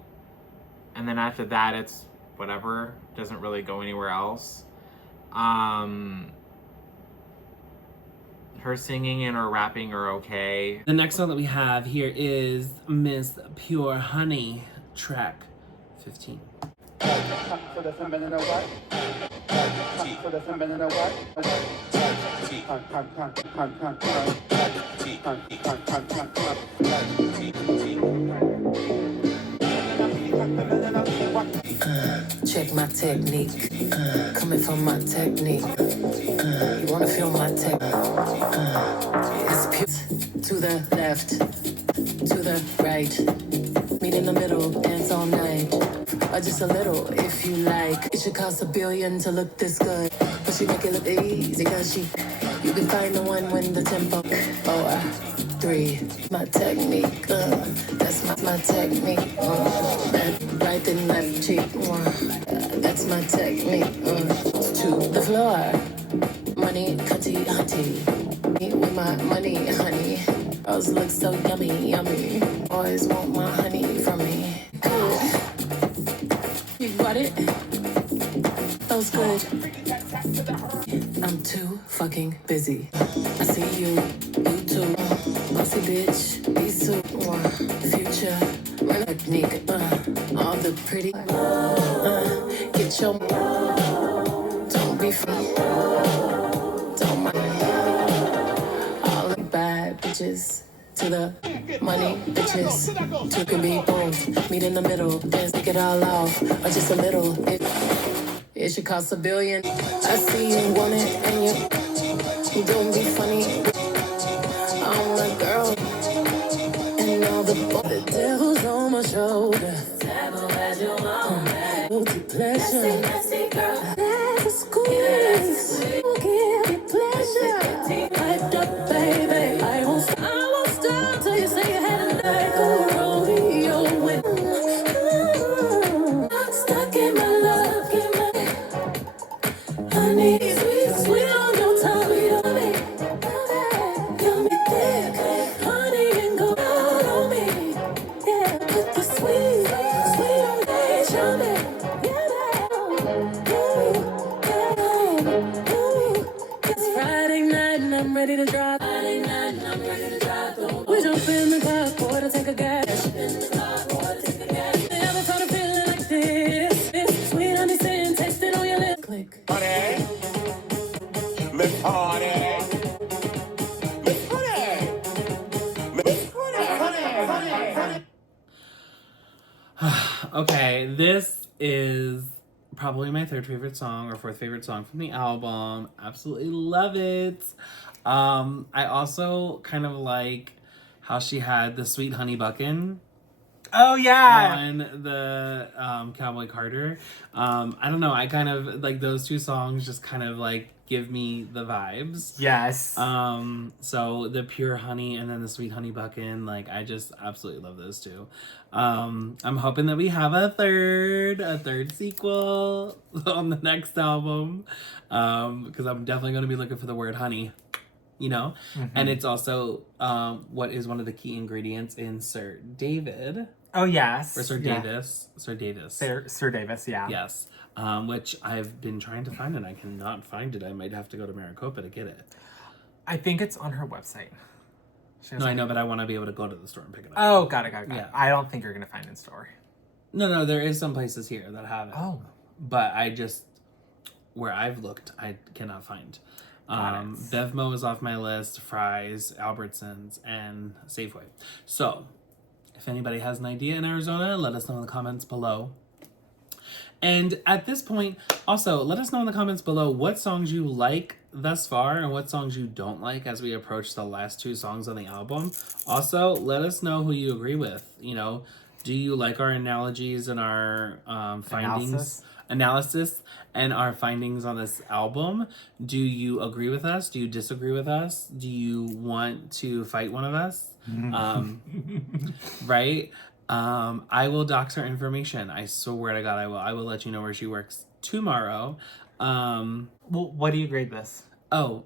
And then after that, it's whatever. Doesn't really go anywhere else. Her singing and her rapping are okay. The next song that we have here is Miss Pure Honey, track 15. Check my technique. Coming from my technique. You wanna feel my technique? It's pure. To the left, to the right. Meet in the middle, dance all night. Or just a little, if you like. It should cost $1 billion to look this good. But she make it look easy, cause you can find the one when the tempo. 4, 3, my technique. That's my technique. That right then left cheek. That's my technique. To the floor. Money, cutty, hunty. With my money, honey. Girls look so yummy, yummy. Boys want my honey from me. Good. You got it? Feels good. I'm too fucking busy. I see you too. Bossy bitch, be so future. My technique, all the pretty. Get your. Don't be free. Don't mind. All the bad bitches. To the money bitches. Two can be both. Meet in the middle. Dance, take it all off. Or just a little. It should cost $1 billion. I see you want it and you don't be funny. I'm a girl and all the devil's on my shoulder. Devil as you want. Guilty pleasure. Messy girl. That's a squeeze. Give me pleasure. Hyped up, baby. I won't stop till you say you had a night. Go rodeo with. Stuck in my love, in my honey, sweet, sweet on your tongue, sweet on me. Yummy thick, honey and go out on me. Yeah, put the sweet, sweet on me, show me. It's Friday night and I'm ready to drive. Friday night and I'm ready to drive. We jump in the car, boy, to take a gas. Never felt a feeling like this. It's sweet honey sin, taste it on your lips. Click. Honey, let's party. Let's party. Let's party. Okay, this is probably my third favorite song or fourth favorite song from the album. Absolutely love it. I also kind of like how she had the Sweet Honey Buckin' Oh yeah, on the Cowboy Carter. I don't know, I kind of like those two songs just kind of like give me the vibes. Yes. So the Pure Honey and then the Sweet Honey Buckin', like I just absolutely love those two. I'm hoping that we have a third sequel on the next album. Because I'm definitely going to be looking for the word honey. You know? Mm-hmm. And it's also what is one of the key ingredients in Sir David. Oh, yes. Or Sir Davis. Sir Davis. Sir Davis, yeah. Yes. Which I've been trying to find and I cannot find it. I might have to go to Maricopa to get it. I think it's on her website. No, I know, but I want to be able to go to the store and pick it up. Oh, got it. Yeah. I don't think you're going to find it in store. No, there is some places here that have it. Oh. But I just, where I've looked, I cannot find. Bevmo is off my list, Fry's, Albertsons, and Safeway. So, if anybody has an idea in Arizona, let us know in the comments below. And at this point, also, let us know in the comments below what songs you like thus far and what songs you don't like as we approach the last two songs on the album. Also, let us know who you agree with. You know, do you like our analogies and our analysis and our findings on this album? Do you agree with us? Do you disagree with us? Do you want to fight one of us? Right? I will dox her information. I swear to God, I will. I will let you know where she works tomorrow. Well, what do you grade this? 10.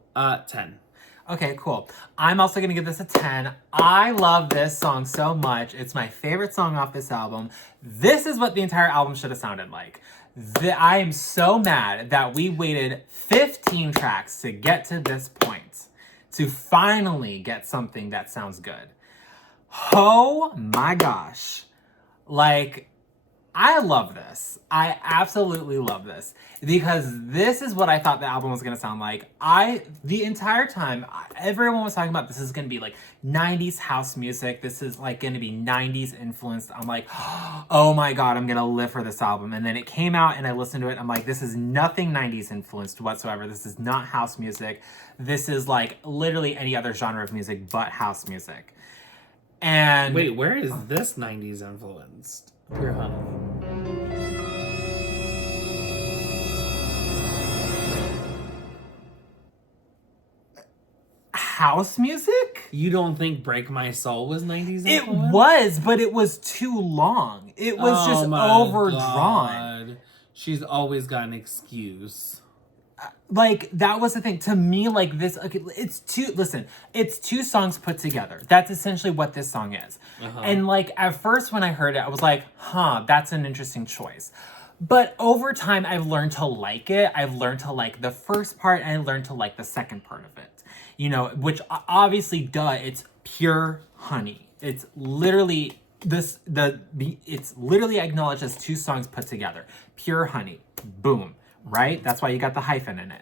Okay, cool. I'm also going to give this a 10. I love this song so much. It's my favorite song off this album. This is what the entire album should have sounded like. I am so mad that we waited 15 tracks to get to this point, to finally get something that sounds good. Oh my gosh. Like, I love this. I absolutely love this because this is what I thought the album was going to sound like. The entire time, everyone was talking about this is going to be like 90s house music. This is like going to be 90s influenced. I'm like, oh my God, I'm going to live for this album. And then it came out and I listened to it. I'm like, this is nothing 90s influenced whatsoever. This is not house music. This is like literally any other genre of music but house music. And wait, where is this 90s influenced? Pure Honey. House music? You don't think Break My Soul was 90s It influence? was, but it was too long. It was just overdrawn. God. She's always got an excuse. Like, that was the thing. To me, like, this, okay, it's two songs put together. That's essentially what this song is. And, like, at first when I heard it, I was like, huh, that's an interesting choice. But over time, I've learned to like it. I've learned to like the first part, and I learned to like the second part of it. You know, which obviously, it's pure honey. It's literally it's literally acknowledged as two songs put together. Pure honey. Boom. Right? That's why you got the hyphen in it.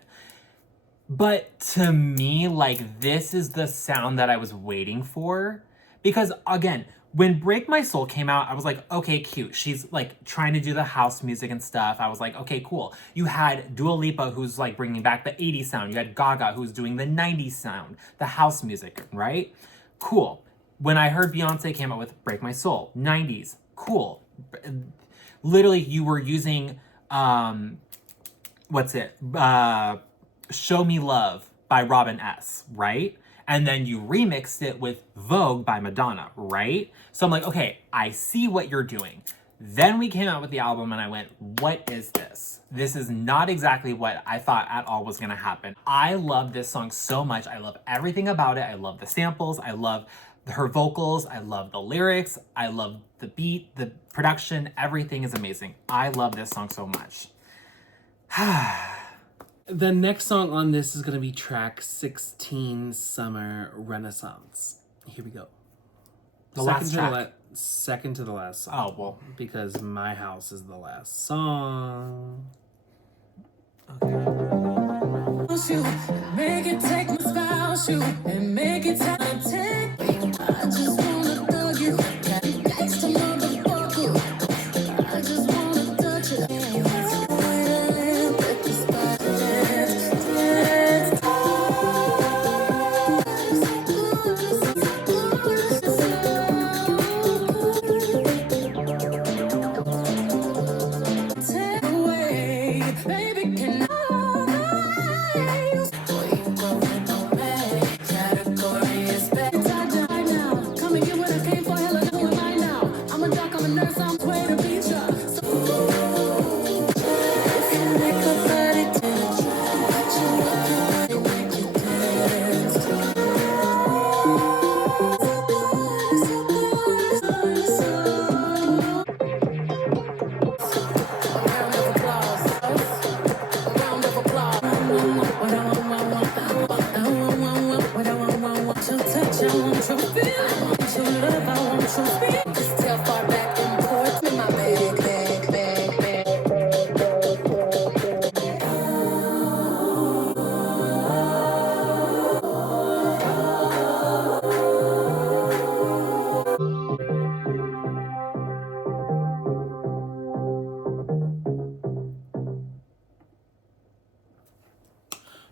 But to me, like, this is the sound that I was waiting for. Because, again, when Break My Soul came out, I was like, okay, cute. She's, like, trying to do the house music and stuff. I was like, okay, cool. You had Dua Lipa, who's, like, bringing back the 80s sound. You had Gaga, who's doing the 90s sound, the house music, right? Cool. When I heard Beyoncé came out with Break My Soul, 90s, cool. Literally, you were using... Show Me Love by Robin S., right? And then you remixed it with Vogue by Madonna, right? So I'm like, okay, I see what you're doing. Then we came out with the album and I went, what is this? This is not exactly what I thought at all was gonna happen. I love this song so much. I love everything about it. I love the samples. I love her vocals. I love the lyrics. I love the beat, the production. Everything is amazing. I love this song so much. The next song on this is going to be track 16, Summer Renaissance. Here we go. Second to the last song. Oh, well. Because My House is the last song. Okay. Make it take my style shoe and make it take. I just wanna thug you. Next to motherfucker. I just wanna touch it.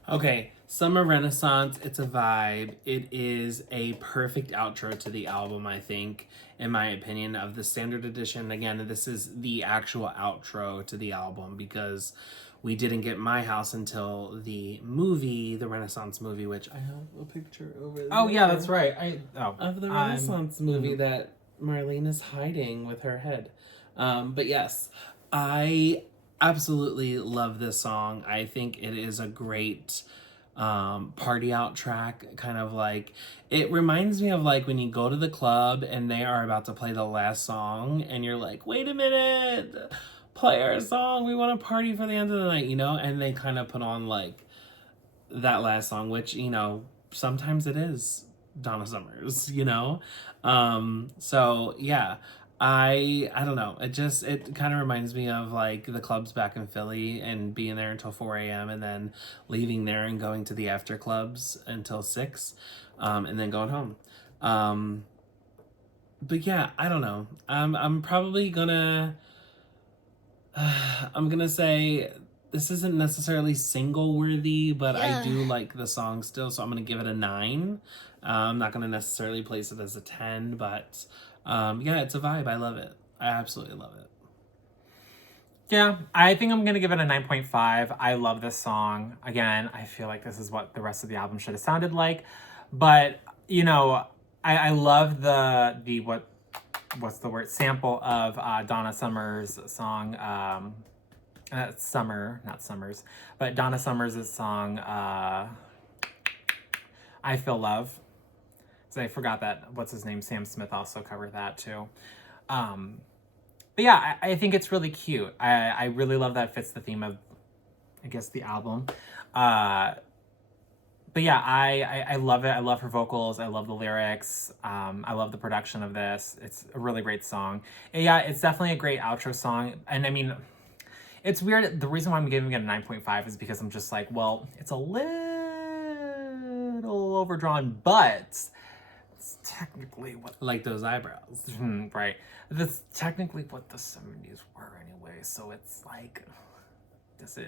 Okay, Summer Renaissance, it's a vibe. It is a perfect outro to the album, I think, in my opinion, of the standard edition. Again, this is the actual outro to the album because we didn't get My House until the movie, the Renaissance movie, which I have a picture over there. Oh, yeah, that's right. Of the Renaissance movie that Marlene is hiding with her head. But yes, I absolutely love this song. I think it is a great party out track. Kind of like, it reminds me of like when you go to the club and they are about to play the last song and you're like, wait a minute, play our song, we want to party for the end of the night, you know? And they kind of put on like that last song, which, you know, sometimes it is Donna Summers, you know? So yeah, I don't know. It kind of reminds me of like the clubs back in Philly and being there until 4 a.m. and then leaving there and going to the after clubs until 6, and then going home. But yeah, I don't know. I'm probably gonna I'm gonna say this isn't necessarily single worthy, but I do like the song still, so I'm gonna give it a 9. I'm not gonna necessarily place it as a 10, but yeah, it's a vibe. I love it. I absolutely love it. Yeah, I think I'm gonna give it a 9.5. I love this song. Again, I feel like this is what the rest of the album should have sounded like. But, you know, I love the what's the word? Sample of Donna Summer's song, Summer, not Summers, but Donna Summer's song, I Feel Love. So I forgot that, what's his name? Sam Smith also covered that too. But yeah, I think it's really cute. I really love that it fits the theme of, I guess, the album. But yeah, I love it. I love her vocals. I love the lyrics. I love the production of this. It's a really great song. And yeah, it's definitely a great outro song. And I mean, it's weird. The reason why I'm giving it a 9.5 is because I'm just like, well, it's a little overdrawn, but it's technically what... Like those eyebrows. Right. That's technically what the 70s were anyway, so it's like...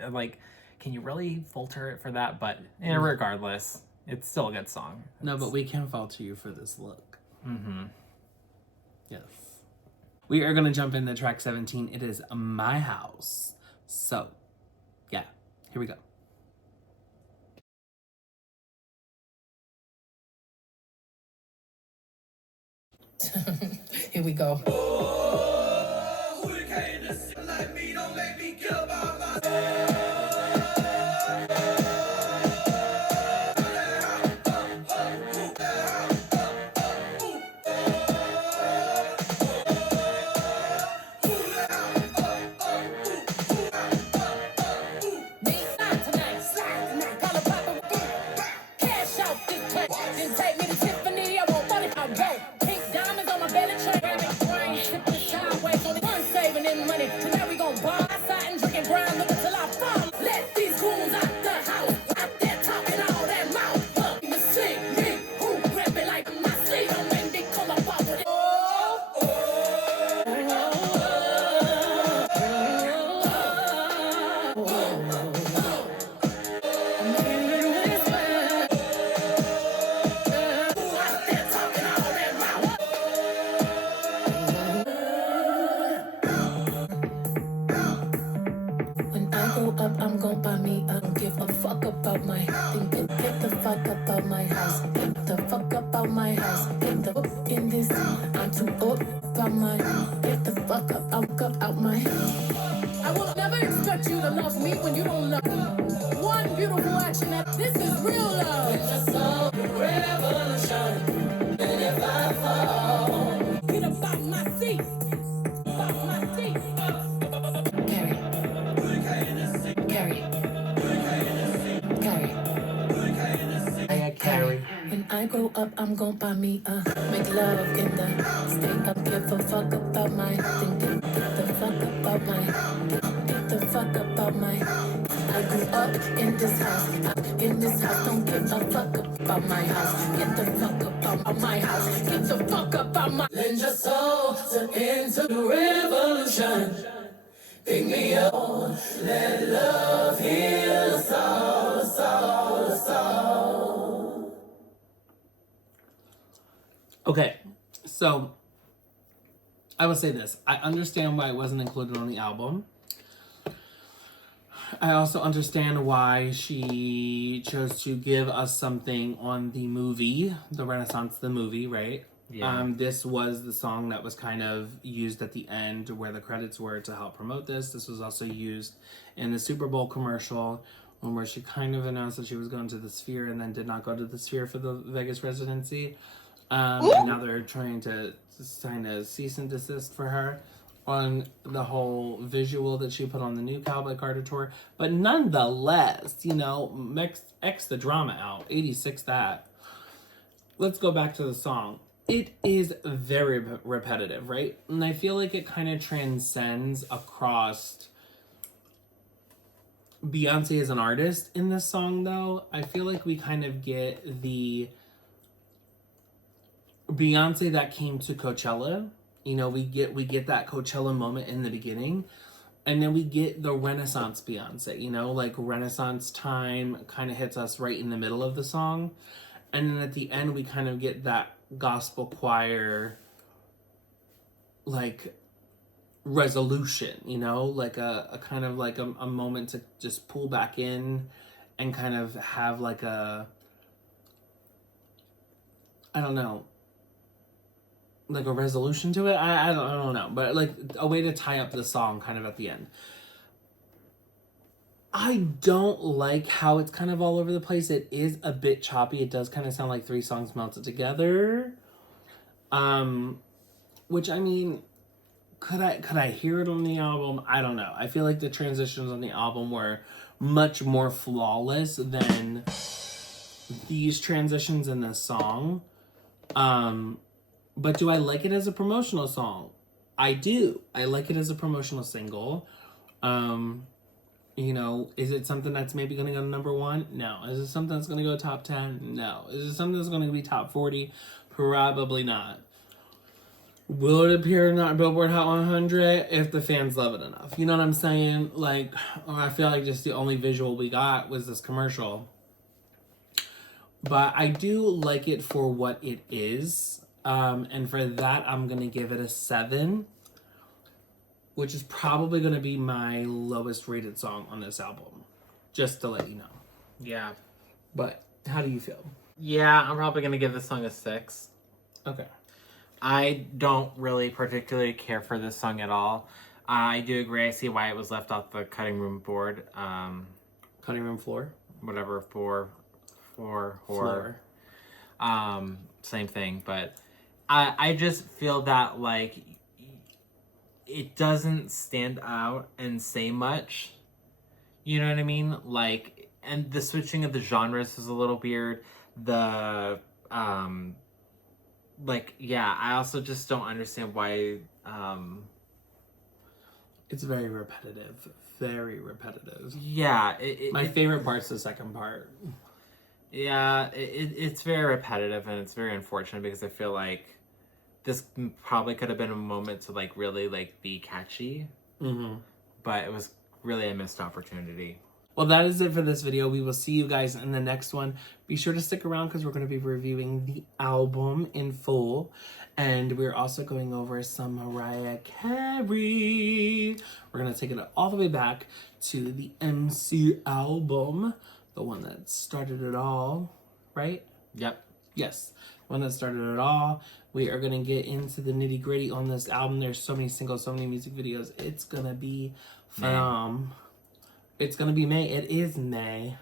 like, can you really falter it for that? But regardless, it's still a good song. No, but we can falter you for this look. Mm-hmm. Yes. We are going to jump into track 17. It is My House. So, yeah, here we go. Here we go. I will never expect you to love me when you don't love me. One beautiful action that this is real love. It's a soul revolution. And if I fall, get up out my seat. Out my seat. Carrie. Carrie. When I grow up, I'm gon' buy me a make love in the state up. Give a fuck about my thing. Get the fuck about my. Get the fuck about my. I grew up in this house. In this house, don't give a fuck about my house. Get the fuck about my house. Get the fuck about my. Lend your soul to into the revolution. Pick me up. Let love heal us all, us all, us all. Okay, so I will say this. I understand why it wasn't included on the album. I also understand why she chose to give us something on the movie, the Renaissance, the movie, right? Yeah. This was the song that was kind of used at the end where the credits were to help promote this. This was also used in the Super Bowl commercial where she kind of announced that she was going to the Sphere and then did not go to the Sphere for the Vegas residency. And now they're trying to sign a cease and desist for her on the whole visual that she put on the new Cowboy Carter tour. But nonetheless, you know, X the drama out, 86 that. Let's go back to the song. it is very repetitive, right? And I feel like it kind of transcends across Beyonce as an artist in this song, though. I feel like we kind of get the Beyonce that came to Coachella. You know, we get that Coachella moment in the beginning, and then we get the Renaissance Beyonce, you know, like Renaissance time kind of hits us right in the middle of the song. And then at the end, we kind of get that gospel choir, like, resolution, you know, like a kind of like a moment to just pull back in and kind of have like a, I don't know, like a resolution to it. I don't know, but like a way to tie up the song kind of at the end. I don't like how it's kind of all over the place. It is a bit choppy. It does kind of sound like 3 songs melted together. Which, I mean, could I hear it on the album? I don't know. I feel like the transitions on the album were much more flawless than these transitions in this song. But do I like it as a promotional song? I do. I like it as a promotional single. You know, is it something that's maybe going to go to number 1? No. Is it something that's going to go top 10? No. Is it something that's going to be top 40? Probably not. Will it appear in that Billboard Hot 100 if the fans love it enough? You know what I'm saying? Like, I feel like just the only visual we got was this commercial. But I do like it for what it is. And for that, I'm going to give it a 7. Which is probably going to be my lowest rated song on this album. Just to let you know. Yeah. But how do you feel? Yeah, I'm probably going to give this song a 6. Okay. I don't really particularly care for this song at all. I do agree. I see why it was left off the cutting room board. Cutting room floor? Whatever, for horror. Same thing. But I just feel that, like, it doesn't stand out and say much. You know what I mean? Like, and the switching of the genres is a little weird. The, like, yeah, I also just don't understand why, It's very repetitive. Very repetitive. Yeah. My favorite part's the second part. Yeah, it's very repetitive, and it's very unfortunate because I feel like this probably could have been a moment to, like, really, like, be catchy. Mm-hmm. But it was really a missed opportunity. Well, that is it for this video. We will see you guys in the next one. Be sure to stick around because we're going to be reviewing the album in full. And we're also going over some Mariah Carey. We're going to take it all the way back to the MC album. The one that started it all, right? Yep. Yes. One that started it all. We are going to get into the nitty gritty on this album. There's so many singles, so many music videos. It's going to be it's going to be May. It is May.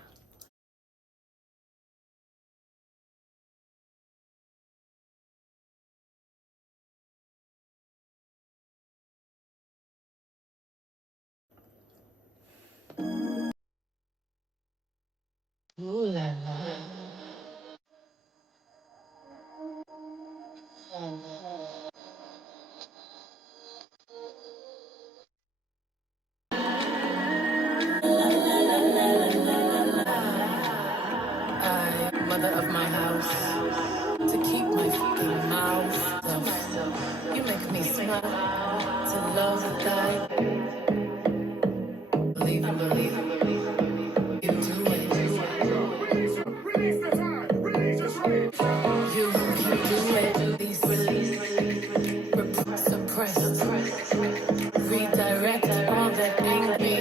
Ooh la la. Mother of my house, to keep my fucking mouth stuffed. You make me smile, to love or die. Believe and believe, you do it. You can do it. Release, suppress, redirect all that angry.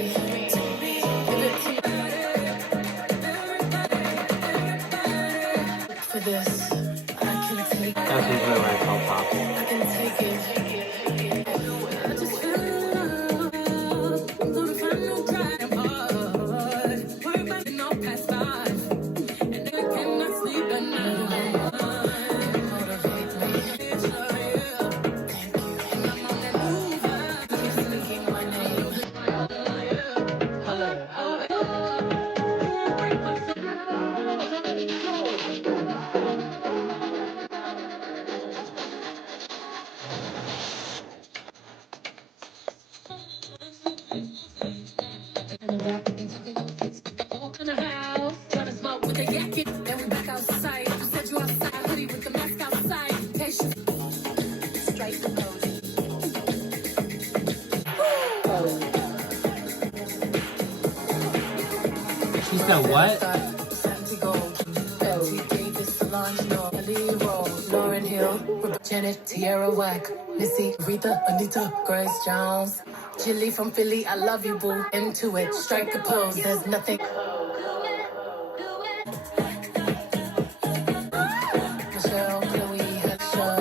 Give it to for this, I can take it. That's usually where I felt pop. I can take it. I just feel I'm gonna find no crying part. Worry about it all past 5. And I cannot sleep at night. Motivate me. It's not real. Thank you. And I'm on that move. Keep singing my name. Hello. She said what? Lauren Hill, Janet, Tierra Whack, Missy, Rita, Anita, Grace Jones, Chili from Philly, I love you, boo. Into it, strike a pose, there's nothing. Michelle, Chloe, Hector,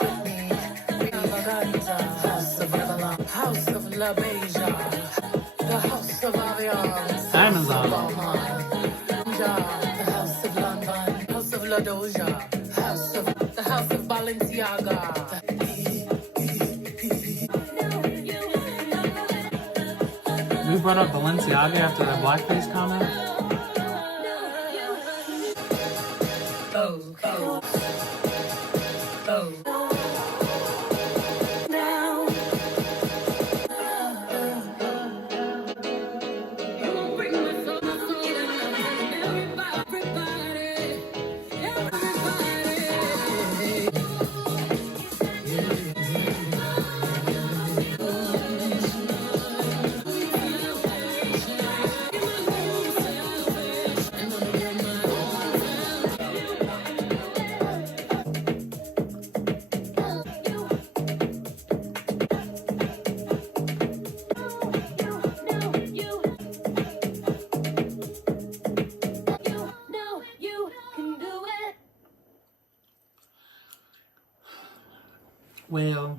Whitney, Rihanna, House of Revlon, House of La Beija, the House of Avion, Amazon. The House of London, House of La Doja, the House of Balenciaga. We brought up Balenciaga after that blackface comment. Well,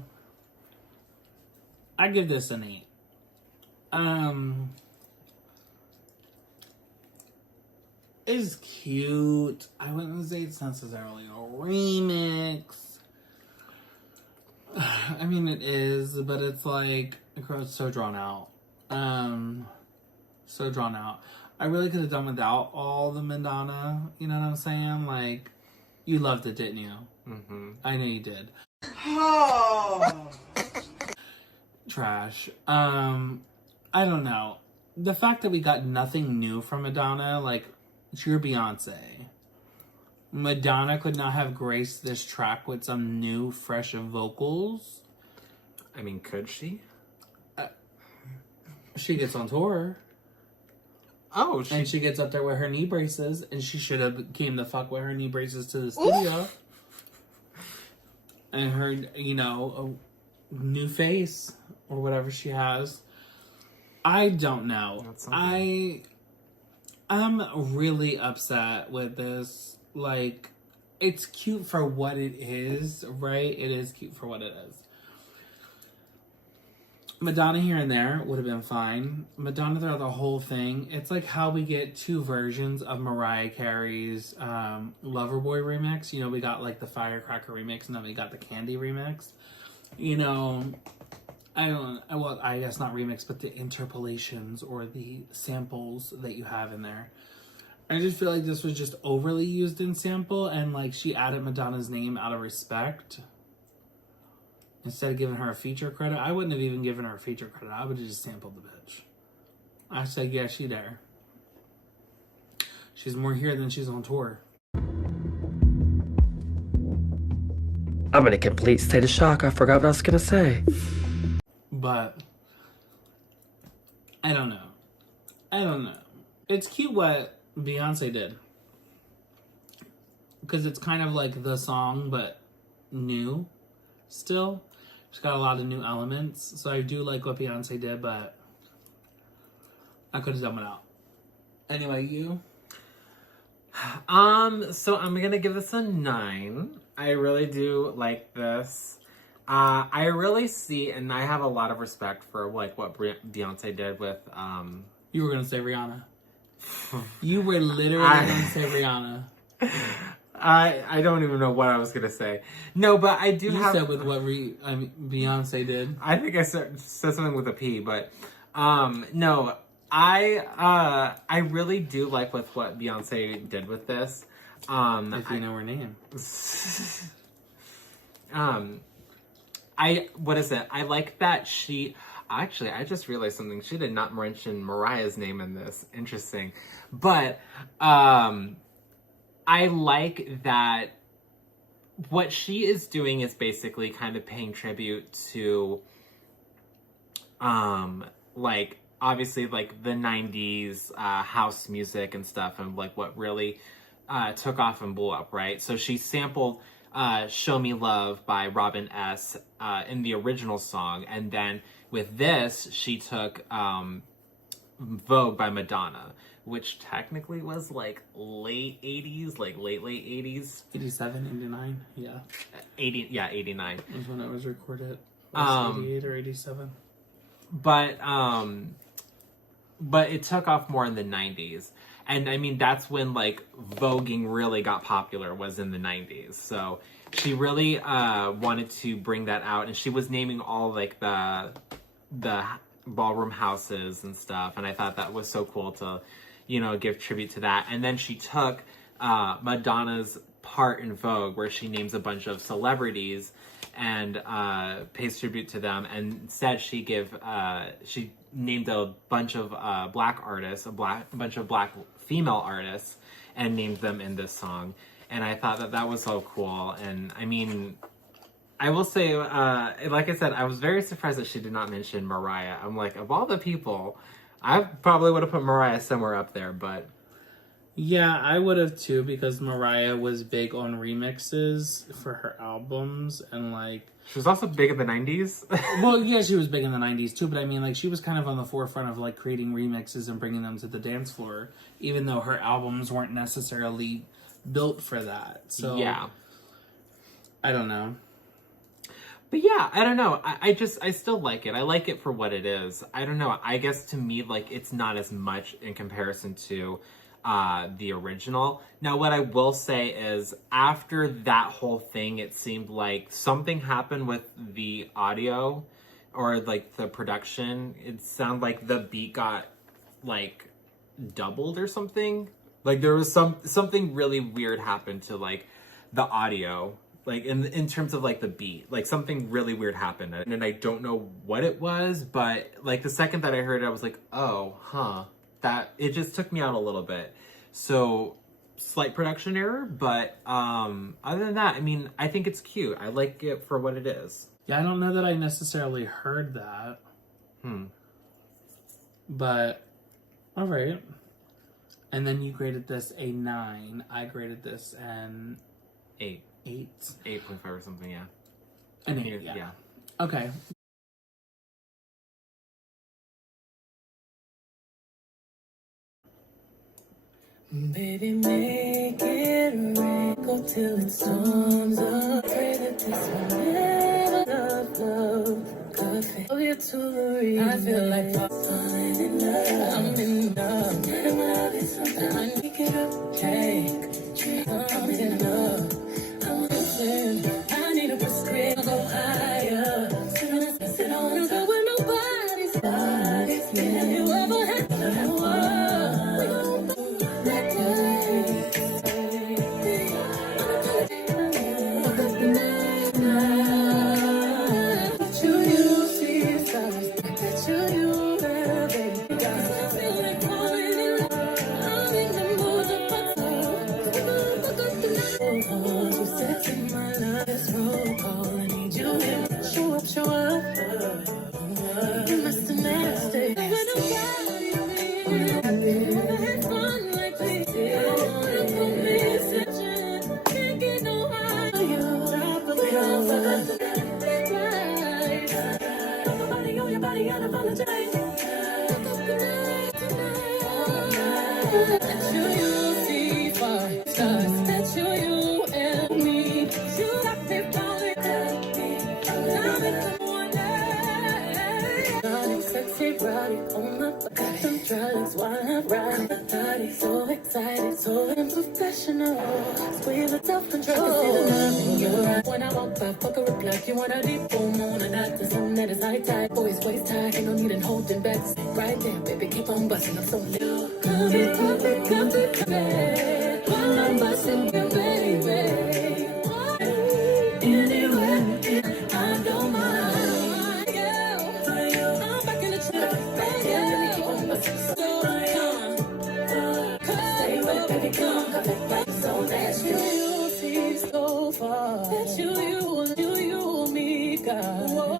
I give this an 8. It's cute. I wouldn't say it's necessarily a remix. I mean, it is, but it's like, it's so drawn out. So drawn out. I really could have done without all the Madonna. You know what I'm saying? Like, you loved it, didn't you? Mm-hmm. I know you did. Oh. Trash. I don't know. The fact that we got nothing new from Madonna, like, you're Beyonce. Madonna could not have graced this track with some new, fresh vocals. I mean, could she? She gets on tour. Oh, and she gets up there with her knee braces, and she should have came the fuck with her knee braces to the studio. Oof. And her, you know, a new face or whatever she has. I don't know. I'm really upset with this. Like, it's cute for what it is, right? It is cute for what it is. Madonna here and there would have been fine. Madonna throughout the whole thing. It's like how we get 2 versions of Mariah Carey's Loverboy remix. You know, we got like the Firecracker remix, and then we got the Candy remix. You know, I guess not remix, but the interpolations or the samples that you have in there. I just feel like this was just overly used in sample, and like she added Madonna's name out of respect. Instead of giving her a feature credit, I wouldn't have even given her a feature credit. I would have just sampled the bitch. I said, yeah, she there. She's more here than she's on tour. I'm in a complete state of shock. I forgot what I was gonna say. But I don't know. It's cute what Beyonce did. Because it's kind of like the song, but new still. She's got a lot of new elements. So I do like what Beyonce did, but I could have done without. Anyway, you? So I'm gonna give this a 9. I really do like this. I really see, and I have a lot of respect for like what Beyonce did with You were gonna say Rihanna. You were literally gonna say Rihanna. I don't even know what I was gonna say. No, but I do have. You said with what Beyonce did. I think I said something with a P, but no. I really do like with what Beyonce did with this. If you know her name. What is it? I like that Actually, I just realized something. She did not mention Mariah's name in this. Interesting. But I like that what she is doing is basically kind of paying tribute to like obviously like the 90s house music and stuff, and like what really took off and blew up, right? So she sampled Show Me Love by Robin S. In the original song, and then with this she took Vogue by Madonna, which technically was like late 80s, like late 80s. 87, 89, yeah. 89. Was when it was recorded. Was 88 or 87? But it took off more in the 90s. And I mean, that's when like voguing really got popular, was in the 90s. So she really wanted to bring that out, and she was naming all like the ballroom houses and stuff. And I thought that was so cool to, you know, give tribute to that. And then she took Madonna's part in Vogue, where she names a bunch of celebrities and pays tribute to them, and said she named a bunch of black artists, a bunch of black female artists, and named them in this song. And I thought that was so cool. And I mean, I will say, like I said, I was very surprised that she did not mention Mariah. I'm like, of all the people, I probably would have put Mariah somewhere up there, but... Yeah, I would have too, because Mariah was big on remixes for her albums, and like... She was also big in the 90s. Well, yeah, she was big in the 90s too, but I mean, like, she was kind of on the forefront of like creating remixes and bringing them to the dance floor, even though her albums weren't necessarily built for that. So, yeah. I don't know. But yeah, I don't know. I still like it. I like it for what it is. I don't know. I guess to me, like, it's not as much in comparison to the original. Now, what I will say is, after that whole thing, it seemed like something happened with the audio or like the production. It sounded like the beat got like doubled or something. Like there was something really weird happened to like the audio, like in terms of like the beat, like something really weird happened, and I don't know what it was, but like the second that I heard it, I was like, oh, huh. That it just took me out a little bit. So slight production error, but other than that, I mean, I think it's cute. I like it for what it is. Yeah, I don't know that I necessarily heard that. But all right. And then you graded this a 9. I graded this an 8. 8.5 or something, yeah. An 8, yeah. Okay. Baby, make it rain, go till it storms up. Pray that this will never love, coffee. Oh, you're too real. I feel like falling in love. I'm in love. And my love is something I pick it up, take. I'm in love. I'm losing. I need a prescription, go higher. Sit on a go where nobody's body's. Have you ever had that one? Show up. You must have nasty. Had fun like we did. I wanna put me attention. Can't get no higher. We don't forget the right. Put my body on your body and apologize. Let you see far stars. Let you and me. You got me falling at me. Sexy body on my back, got them drugs while I ride the body. So excited, so unprofessional. Squeeze the self-control. I can see the love in your eyes. When I walk by, fuck a reply. You want a deep full moon, and not the sun that is high tide. Always waist tight, ain't no need in holding back. Stay right there, baby, keep on busting. I'm so little. Come here. While I'm busting you, baby. Anywhere, I don't mind. For you, I'm God.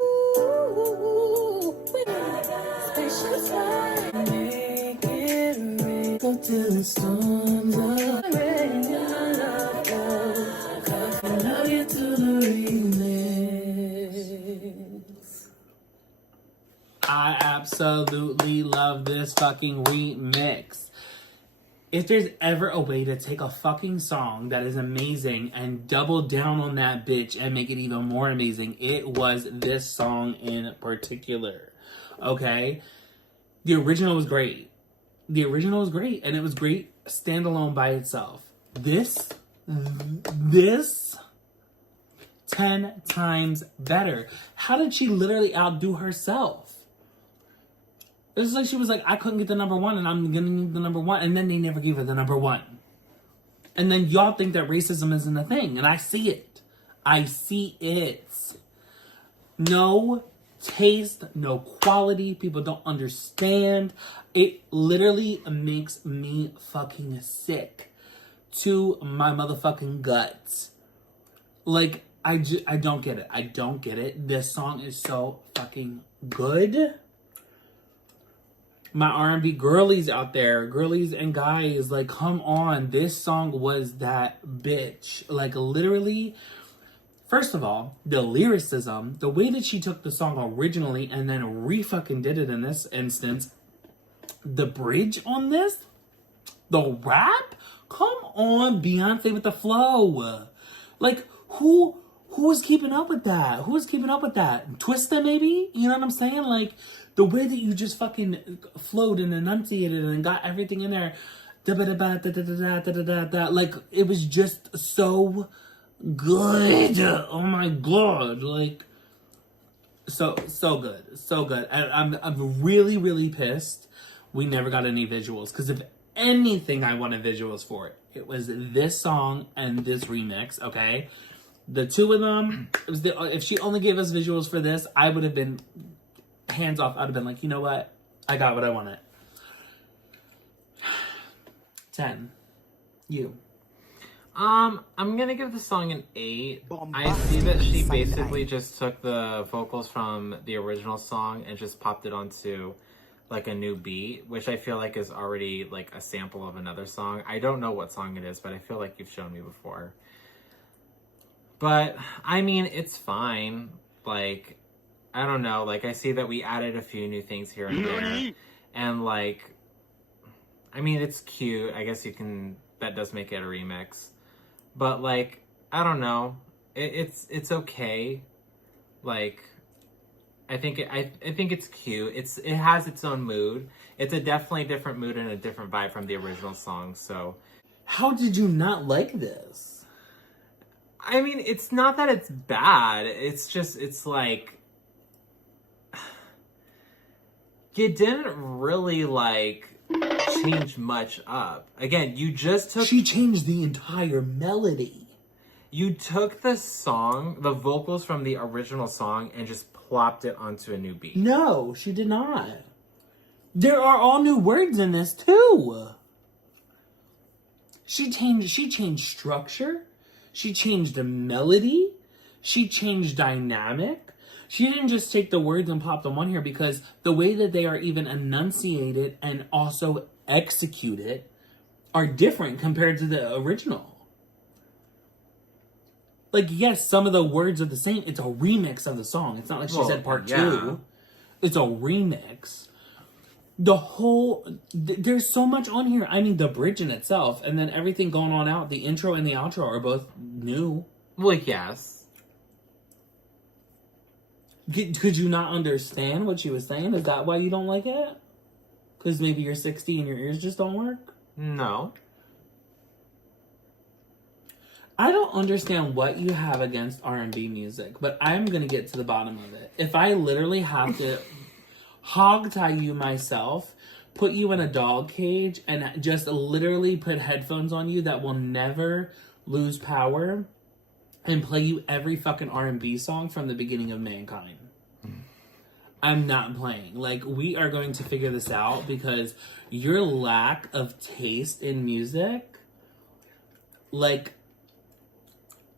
Special flight, make it rain. Go till the storms are rain. Your love goes. Coffee, love you to the remix. I absolutely love this fucking remix. If there's ever a way to take a fucking song that is amazing and double down on that bitch and make it even more amazing, it was this song in particular. Okay? The original was great. The original was great, and it was great standalone by itself. This 10 times better. How did she literally outdo herself? It's like she was like, I couldn't get the number one, and I'm gonna need the number one, and then they never gave her the number one. And then y'all think that racism isn't a thing, and I see it. I see it. No taste, no quality, people don't understand. It literally makes me fucking sick to my motherfucking guts. Like, I don't get it. I don't get it. This song is so fucking good. My R&B girlies out there, girlies and guys, like, come on. This song was that bitch. Like, literally, first of all, the lyricism, the way that she took the song originally and then re-fucking did it in this instance, the bridge on this, the rap, come on, Beyonce with the flow. Like, who was keeping up with that? Who was keeping up with that? Twista, maybe? You know what I'm saying? Like, the way that you just fucking flowed and enunciated and got everything in there. Like, it was just so good. Oh my god. Like, so good. So good. And I'm really, really pissed we never got any visuals. Because if anything I wanted visuals for it, it was this song and this remix, okay? The two of them, if she only gave us visuals for this, I would have been hands off. I'd have been like, you know what? I got what I wanted. 10. You. I'm gonna give the song an 8. I see that she basically just took the vocals from the original song and just popped it onto like a new beat, which I feel like is already like a sample of another song. I don't know what song it is, but I feel like you've shown me before. But I mean, it's fine. Like, I don't know. Like, I see that we added a few new things here and there, and like, I mean, it's cute. I guess you can. That does make it a remix. But like, I don't know. It's okay. Like, I think it's cute. It has its own mood. It's a definitely different mood and a different vibe from the original song. So, how did you not like this? I mean, it's not that it's bad. It's just it's like you didn't really like change much up. Again, you just took... She changed the entire melody. You took the song, the vocals from the original song, and just plopped it onto a new beat. No, she did not. There are all new words in this, too. She changed structure. She changed the melody. She changed dynamic. She didn't just take the words and pop them on here, because the way that they are even enunciated and also executed are different compared to the original. Like, yes, some of the words are the same. It's a remix of the song. It's not like she said part 2. It's a remix. The whole... There's so much on here. I mean, the bridge in itself, and then everything going on out. The intro and the outro are both new. Well, yes. Could you not understand what she was saying? Is that why you don't like it? Because maybe you're 60 and your ears just don't work? No. I don't understand what you have against R&B music, but I'm going to get to the bottom of it. If I literally have to hog tie you myself, put you in a dog cage, and just literally put headphones on you that will never lose power, and play you every fucking R&B song from the beginning of Mankind, I'm not playing. Like, we are going to figure this out, because your lack of taste in music, like,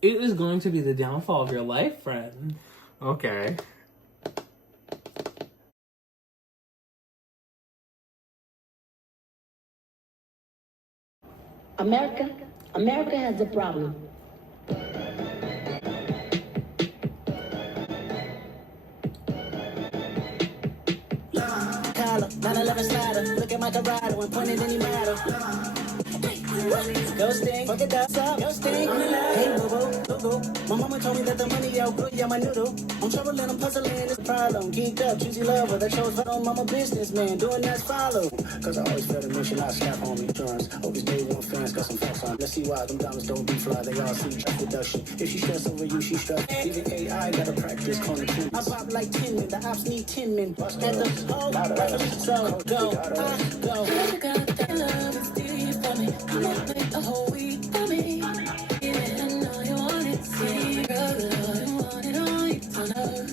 it is going to be the downfall of your life, friend. Okay. America has a problem. Collar, 911 slider. Look at my Dorado and point it any matter. Go stink, fuck it up, go stink. Hey, boo-boo. My mama told me that the money out good, yeah, my noodle. I'm troubling, I'm puzzling, it's a problem. Geeked up, choosy lover, that chose right on mama businessman. Doing that's follow. Cause I always felt a mission, I snap on me insurance. Always day one fans, got some facts on. Let's see why them diamonds don't be fly, they all see trap reduction. If she stress over you, she stress. Even AI gotta practice calling Kim. I pop like 10 men, the ops need 10 men. At the whole so go, I go. You got that love, it's deep for me. I'm gonna make a whole week for me. Yeah, I know you want it, see, girl, you want it all, you know.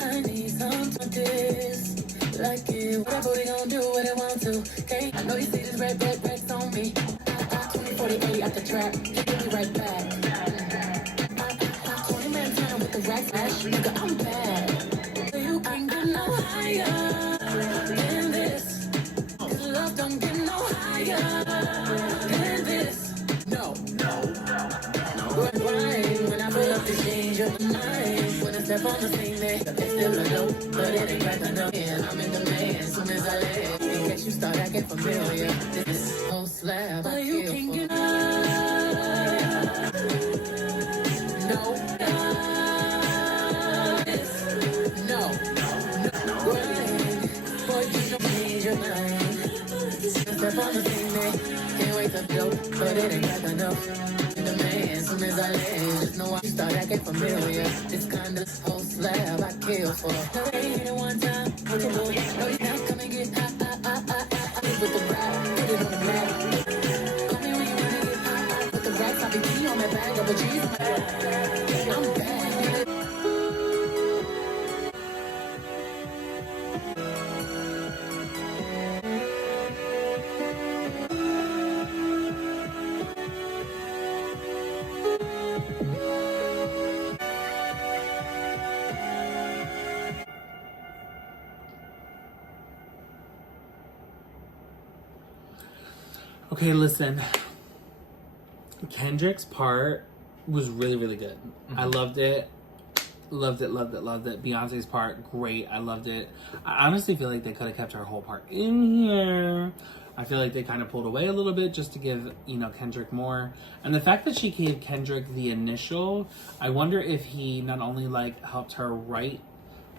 I need some to this. Like it, whatever they gon' do, what they want to. Okay, I know you see this red racks on me. 20, 40, 80 at the trap, give me right back. 20 man time with the rack flash, nigga, I'm bad. You ain't get no higher than this. Cause love don't get no higher than this. No. When I pull up to change your mind. When I step on the scene, it's still a low, but it ain't right enough. Yeah, I'm in the man as soon as I land. In case you start acting familiar, this whole slab. But you can get no. Boy, you don't change your mind. Step on the scene, can't wait to blow, but it ain't right enough. The man, as soon as I land, just know I start acting familiar. This kind of whole slab I kill for. No, they hit it one time, what you do? No, you can't come and get with the rap, get it on the map. Call me when you wanna get hot, with the racks, I be G on that bag of a G's on my back. I'm bad. Okay, listen. Kendrick's part was really, really good. Mm-hmm. I loved it. Loved it. Beyonce's part, great. I loved it. I honestly feel like they could have kept her whole part in here. I feel like they kind of pulled away a little bit just to give, Kendrick more. And the fact that she gave Kendrick the initial, I wonder if he not only, helped her write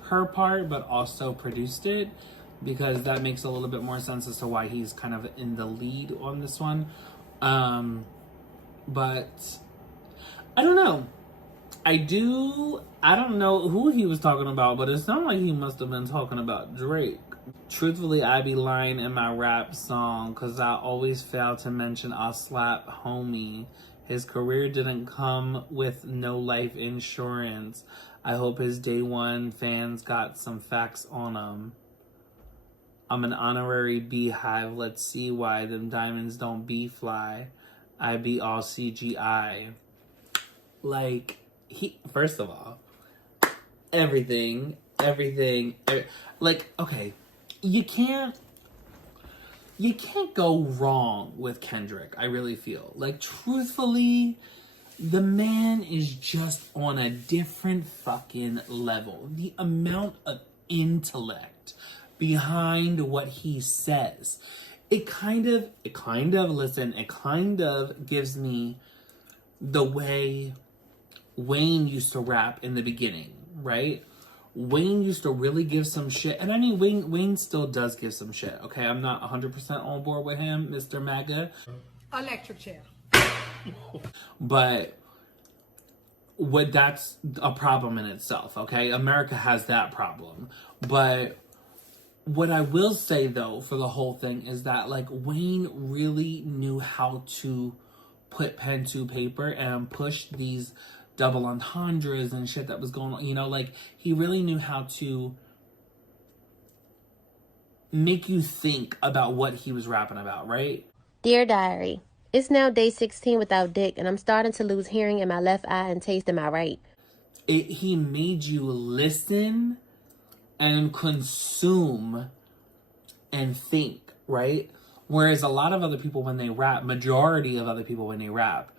her part, but also produced it. Because that makes a little bit more sense as to why he's kind of in the lead on this one. But I don't know. I don't know who he was talking about, but it sounded like he must have been talking about Drake. Truthfully, I be lying in my rap song because I always fail to mention I'll slap homie. His career didn't come with no life insurance. I hope his day one fans got some facts on him. I'm an honorary beehive. Let's see why them diamonds don't bee fly. I be all CGI. First of all, everything. Okay, you can't go wrong with Kendrick. I really feel truthfully, the man is just on a different fucking level. The amount of intellect behind what he says, it kind of gives me the way Wayne used to rap in the beginning, right? Wayne used to really give some shit, and I mean Wayne still does give some shit, okay? I'm not 100% on board with him, Mr. MAGA. Electric chair. But that's a problem in itself, okay? America has that problem. But what I will say, though, for the whole thing is that, Wayne really knew how to put pen to paper and push these double entendres and shit that was going on. He really knew how to make you think about what he was rapping about, right? Dear Diary, it's now day 16 without dick, and I'm starting to lose hearing in my left eye and taste in my right. he made you listen and consume and think, right? Whereas a lot of other people when they rap, majority of other people when they rap,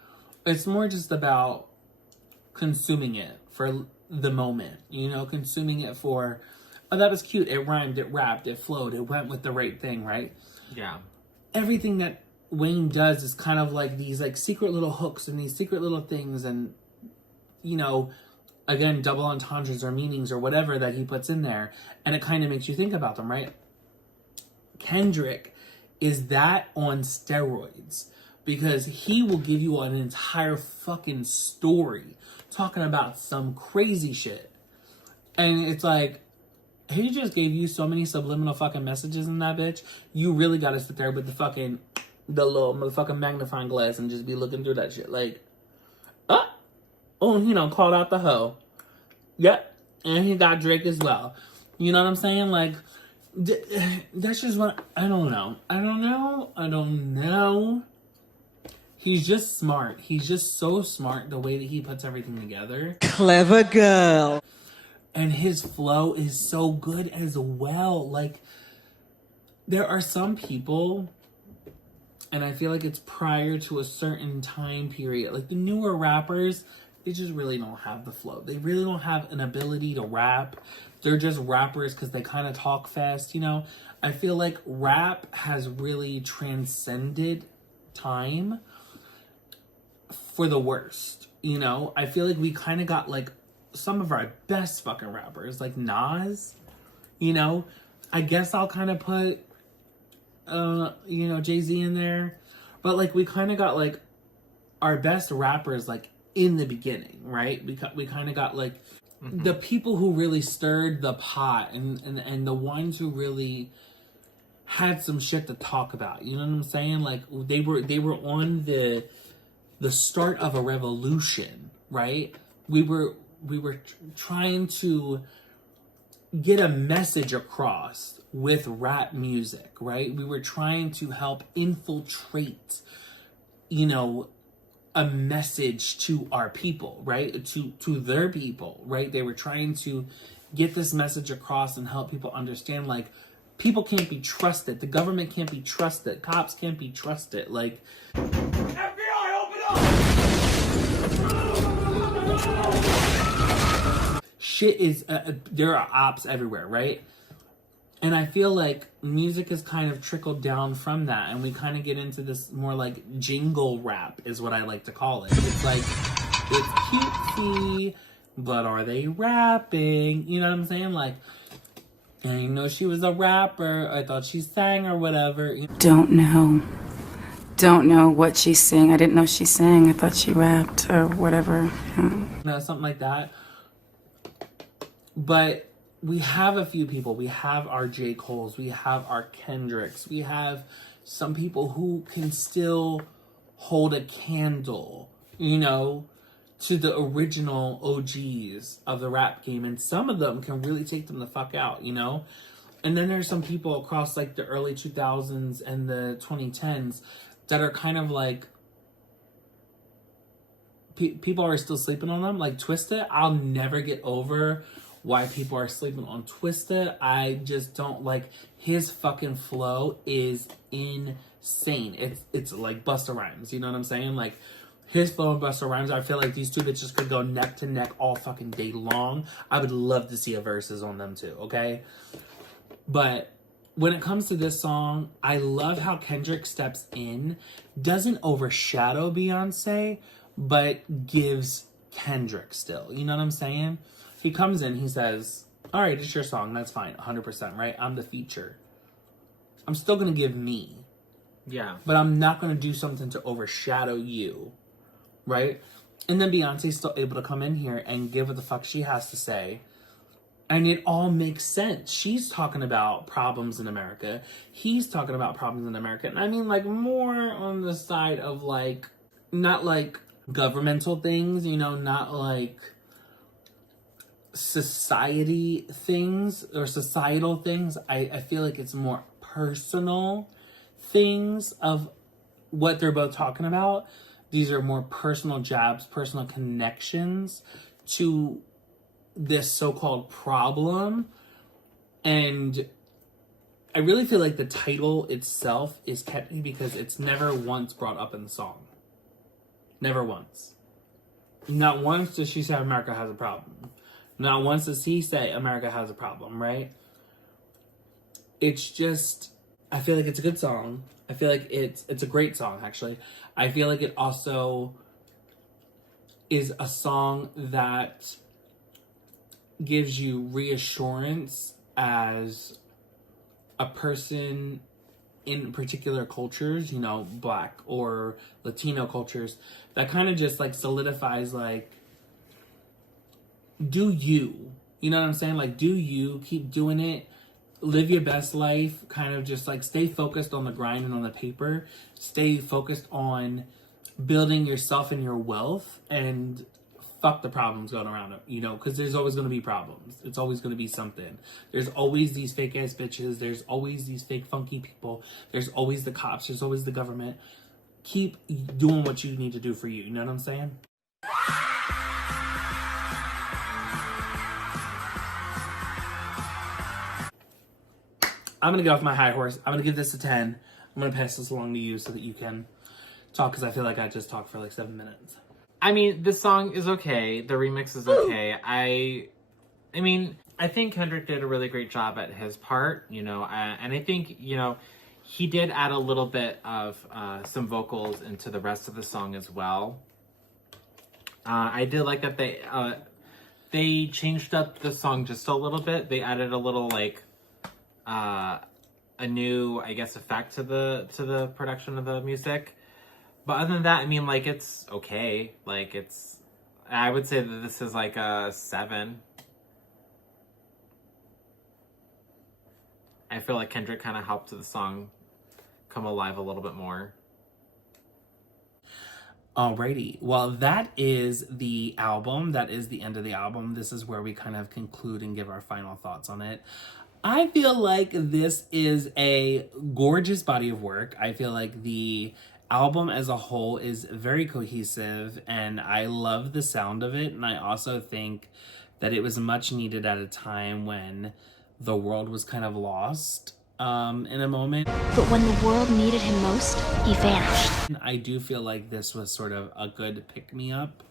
it's more just about consuming it for the moment, you know, consuming it for, oh, that was cute, it rhymed, it rapped, it flowed, it went with the right thing, right? Yeah. Everything that Wayne does is kind of like these like secret little hooks and these secret little things and, you know, again, double entendres or meanings or whatever that he puts in there, and it kind of makes you think about them, right? Kendrick is that on steroids, because he will give you an entire fucking story talking about some crazy shit. And it's like, he just gave you so many subliminal fucking messages in that bitch. You really gotta sit there with the little motherfucking magnifying glass and just be looking through that shit. Like, oh, you know, called out the hoe. Yep. And he got Drake as well. You know what I'm saying? Like, that's just what, I don't know. He's just smart. He's just so smart the way that he puts everything together. Clever girl. And his flow is so good as well. Like, there are some people, and I feel like it's prior to a certain time period, like the newer rappers, they just really don't have the flow. They really don't have an ability to rap. They're just rappers because they kind of talk fast, you know? I feel like rap has really transcended time for the worst, you know? I feel like we kind of got like some of our best fucking rappers, like Nas, you know? I guess I'll kind of put, you know, Jay-Z in there. But like we kind of got like our best rappers like in the beginning, right? We kind of got like the people who really stirred the pot and the ones who really had some shit to talk about. You know what I'm saying? Like they were on the start of a revolution, right? We were trying to get a message across with rap music, right? We were trying to help infiltrate, you know, a message to our people, right? To their people, right? They were trying to get this message across and help people understand, like, people can't be trusted. The government can't be trusted. Cops can't be trusted. Like, FBI, open up! Shit is, there are ops everywhere, right? And I feel like music has kind of trickled down from that, and we kind of get into this more like jingle rap is what I like to call it. It's like, it's cutesy, but are they rapping? You know what I'm saying? Like, I didn't know she was a rapper. I thought she sang or whatever. Don't know what she's saying. I didn't know she sang. I thought she rapped or whatever. You know, something like that. But we have a few people. We have our J. Coles. We have our Kendricks. We have some people who can still hold a candle, you know, to the original OGs of the rap game. And some of them can really take them the fuck out, you know? And then there's some people across like the early 2000s and the 2010s that are kind of like, people are still sleeping on them. Like Twista, I'll never get over why people are sleeping on Twista. I just don't like, his fucking flow is insane. It's like Busta Rhymes, you know what I'm saying? Like, his flow and Busta Rhymes, I feel like these two bitches could go neck to neck all fucking day long. I would love to see a verses on them too, okay? But when it comes to this song, I love how Kendrick steps in, doesn't overshadow Beyonce, but gives Kendrick still. You know what I'm saying? He comes in, he says, all right, it's your song, that's fine, 100%, right? I'm the feature. I'm still gonna give me. Yeah. But I'm not gonna do something to overshadow you, right? And then Beyonce's still able to come in here and give what the fuck she has to say. And it all makes sense. She's talking about problems in America. He's talking about problems in America. And I mean, like, more on the side of, like, not like governmental things, you know, not like society things or societal things. I feel like it's more personal things of what they're both talking about. These are more personal jabs, personal connections to this so-called problem. And I really feel like the title itself is catchy because it's never once brought up in the song. Never once. Not once does she say America has a problem. Not once does he say America has a problem, right? It's just, I feel like it's a good song. I feel like it's a great song, actually. I feel like it also is a song that gives you reassurance as a person in particular cultures, you know, Black or Latino cultures, that kind of just like solidifies like, do you know what I'm saying? Like, do you keep doing it, live your best life, kind of just like stay focused on the grind and on the paper, stay focused on building yourself and your wealth, and fuck the problems going around it, you know, because there's always going to be problems. It's always going to be something. There's always these fake ass bitches. There's always these fake funky people. There's always the cops. There's always the government. Keep doing what you need to do for you. You know what I'm saying? I'm going to get off my high horse. I'm going to give this a 10. I'm going to pass this along to you so that you can talk, because I feel like I just talked for like 7 minutes. I mean, this song is okay. The remix is okay. I mean, I think Kendrick did a really great job at his part, you know, and I think, you know, he did add a little bit of some vocals into the rest of the song as well. I did like that they changed up the song just a little bit. They added a little like a new, I guess, effect to the production of the music. But other than that, I mean, like, it's okay. Like, I would say that this is like a 7. I feel like Kendrick kind of helped the song come alive a little bit more. Alrighty. Well, that is the album. That is the end of the album. This is where we kind of conclude and give our final thoughts on it. I feel like this is a gorgeous body of work. I feel like the album as a whole is very cohesive, and I love the sound of it. And I also think that it was much needed at a time when the world was kind of lost in a moment. But when the world needed him most, he vanished. I do feel like this was sort of a good pick-me-up.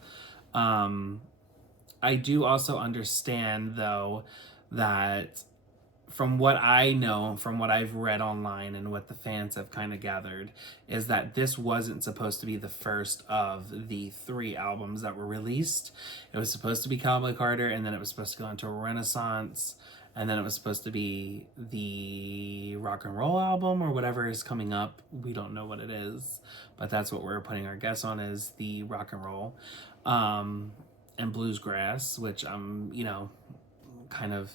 I do also understand, though, that from what I know, from what I've read online and what the fans have kind of gathered, is that this wasn't supposed to be the first of the 3 albums that were released. It was supposed to be Cowboy Carter, and then it was supposed to go into Renaissance, and then it was supposed to be the rock and roll album or whatever is coming up. We don't know what it is, but that's what we're putting our guess on, is the rock and roll and bluesgrass, which I'm, you know, kind of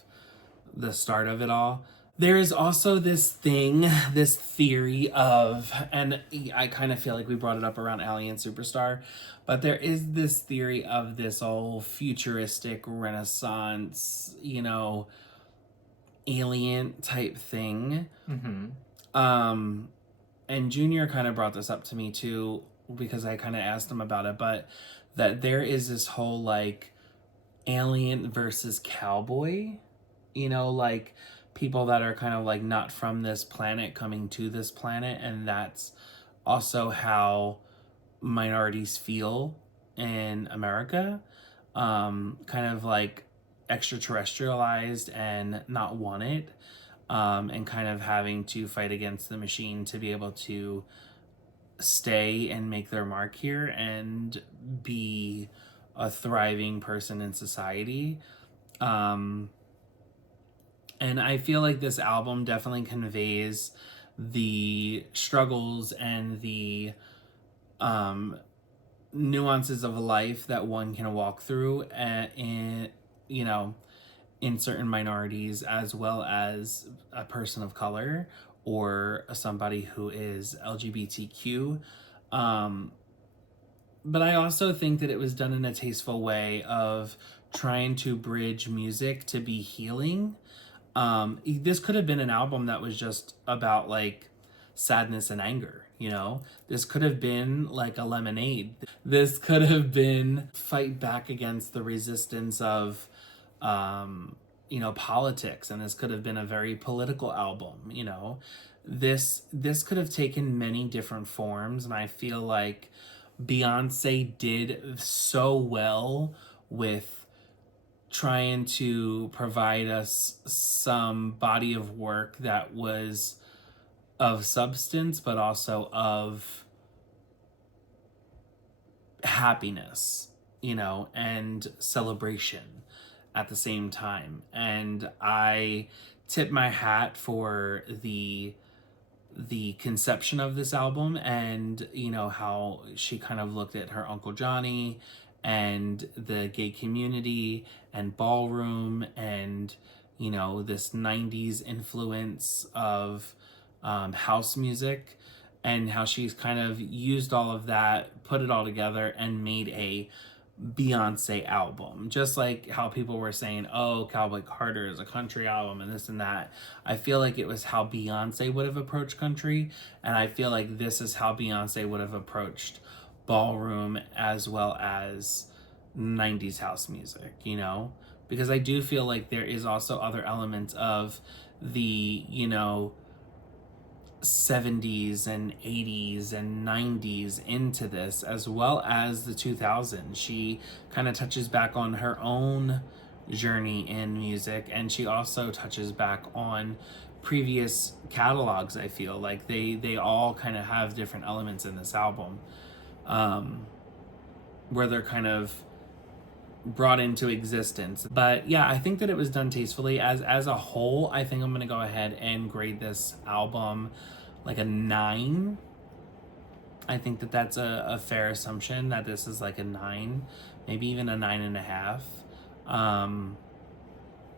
the start of it all. There is also this thing, this theory of, and I kind of feel like we brought it up around Alien Superstar, but there is this theory of this old futuristic Renaissance, you know, alien type thing. And Junior kind of brought this up to me too, because I kind of asked him about it, but that there is this whole like alien versus cowboy, you know, like people that are kind of like not from this planet coming to this planet, and that's also how minorities feel in America, kind of like extraterrestrialized and not wanted, and kind of having to fight against the machine to be able to stay and make their mark here and be a thriving person in society. And I feel like this album definitely conveys the struggles and the nuances of life that one can walk through in, you know, in certain minorities, as well as a person of color or somebody who is LGBTQ. But I also think that it was done in a tasteful way of trying to bridge music to be healing. This could have been an album that was just about like sadness and anger, you know? This could have been like a Lemonade. This could have been fight back against the resistance of politics, and this could have been a very political album. This could have taken many different forms, and I feel like Beyoncé did so well with trying to provide us some body of work that was of substance, but also of happiness, and celebration at the same time. And I tip my hat for the conception of this album, and how she kind of looked at her Uncle Johnny and the gay community and ballroom, and this 90s influence of house music, and how she's kind of used all of that, put it all together, and made a Beyoncé album. Just like how people were saying, oh, Cowboy Carter is a country album and this and that. I feel like it was how Beyoncé would have approached country, and I feel like this is how Beyoncé would have approached ballroom as well as 90s house music, because I do feel like there is also other elements of the 70s and 80s and 90s into this, as well as the 2000s. She kind of touches back on her own journey in music, and she also touches back on previous catalogs. I feel like they all kind of have different elements in this album, where they're kind of brought into existence. But yeah, I think that it was done tastefully. As a whole, I think I'm gonna go ahead and grade this album like a 9. I think that that's a fair assumption, that this is like a 9, maybe even a 9.5.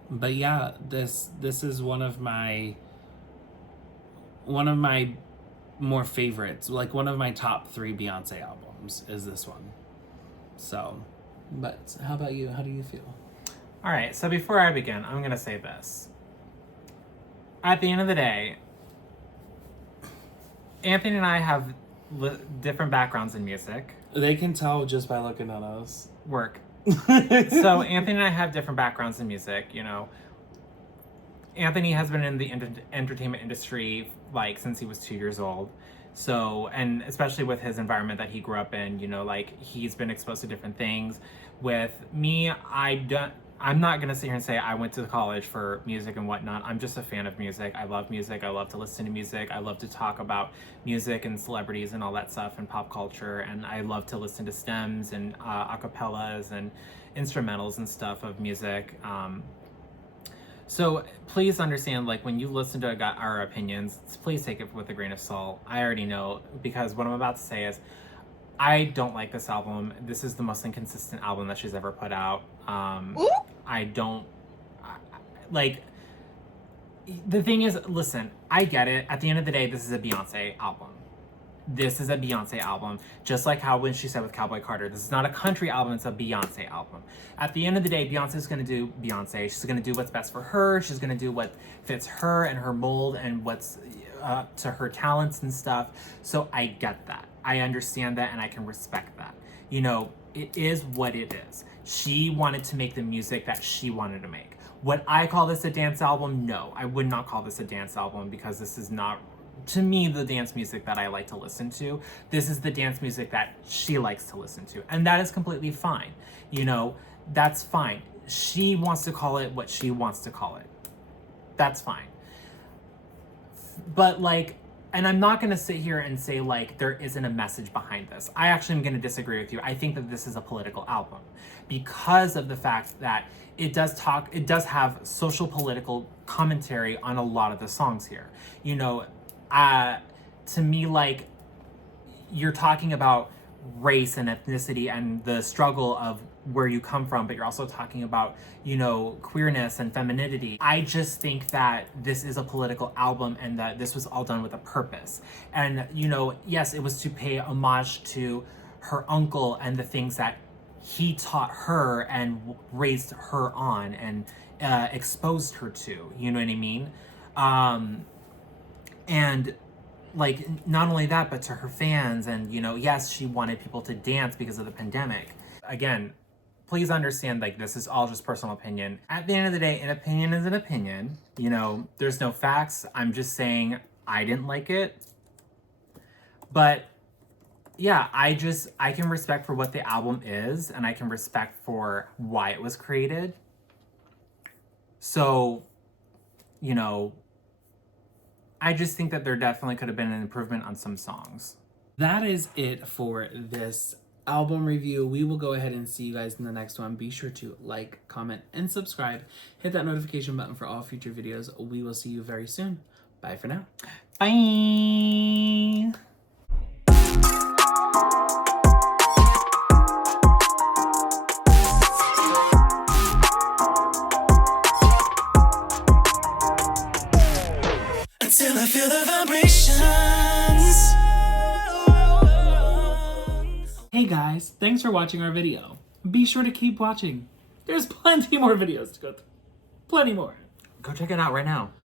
But yeah, this is one of my more favorites, like one of my top 3 Beyonce albums is this one. So, but how about you? How do you feel? All right, so before I begin, I'm gonna say this. At the end of the day, Anthony and I have different backgrounds in music. They can tell just by looking at us. Work. So Anthony and I have different backgrounds in music, Anthony has been in the entertainment industry like since he was 2 years old. So, and especially with his environment that he grew up in, he's been exposed to different things. With me, I'm not gonna sit here and say I went to college for music and whatnot. I'm just a fan of music. I love music. I love to listen to music. I love to talk about music and celebrities and all that stuff and pop culture. And I love to listen to stems and acapellas and instrumentals and stuff of music. So please understand, like, when you listen to our opinions, please take it with a grain of salt. I already know, because what I'm about to say is, I don't like this album. This is the most inconsistent album that she's ever put out. The thing is, listen, I get it. At the end of the day, this is a Beyonce album. This is a Beyonce album. Just like how when she said with Cowboy Carter, this is not a country album, it's a Beyonce album. At the end of the day, Beyonce's gonna do Beyonce. She's gonna do what's best for her. She's gonna do what fits her and her mold and what's to her talents and stuff. So I get that. I understand that, and I can respect that. It is what it is. She wanted to make the music that she wanted to make. Would I call this a dance album? No, I would not call this a dance album, because this is not, to me, the dance music that I like to listen to. This is the dance music that she likes to listen to. And that is completely fine. That's fine. She wants to call it what she wants to call it. That's fine. But and I'm not going to sit here and say there isn't a message behind this. I actually am going to disagree with you. I think that this is a political album, because of the fact that it does have social political commentary on a lot of the songs here. To me, you're talking about race and ethnicity and the struggle of where you come from, but you're also talking about, queerness and femininity. I just think that this is a political album, and that this was all done with a purpose. And, yes, it was to pay homage to her uncle and the things that he taught her and raised her on and exposed her to, you know what I mean? And not only that, but to her fans. And, yes, she wanted people to dance because of the pandemic. Again, please understand, like, this is all just personal opinion. At the end of the day, an opinion is an opinion. You know, there's no facts. I'm just saying I didn't like it. But yeah, I can respect for what the album is, and I can respect for why it was created. So, you know, I just think that there definitely could have been an improvement on some songs. That is it for this album review. We will go ahead and see you guys in the next one. Be sure to like, comment, and subscribe. Hit that notification button for all future videos. We will see you very soon. Bye for now. Bye! Until I feel the vibrations. Hey guys, thanks for watching our video. Be sure to keep watching. There's plenty more videos to go through. Plenty more. Go check it out right now.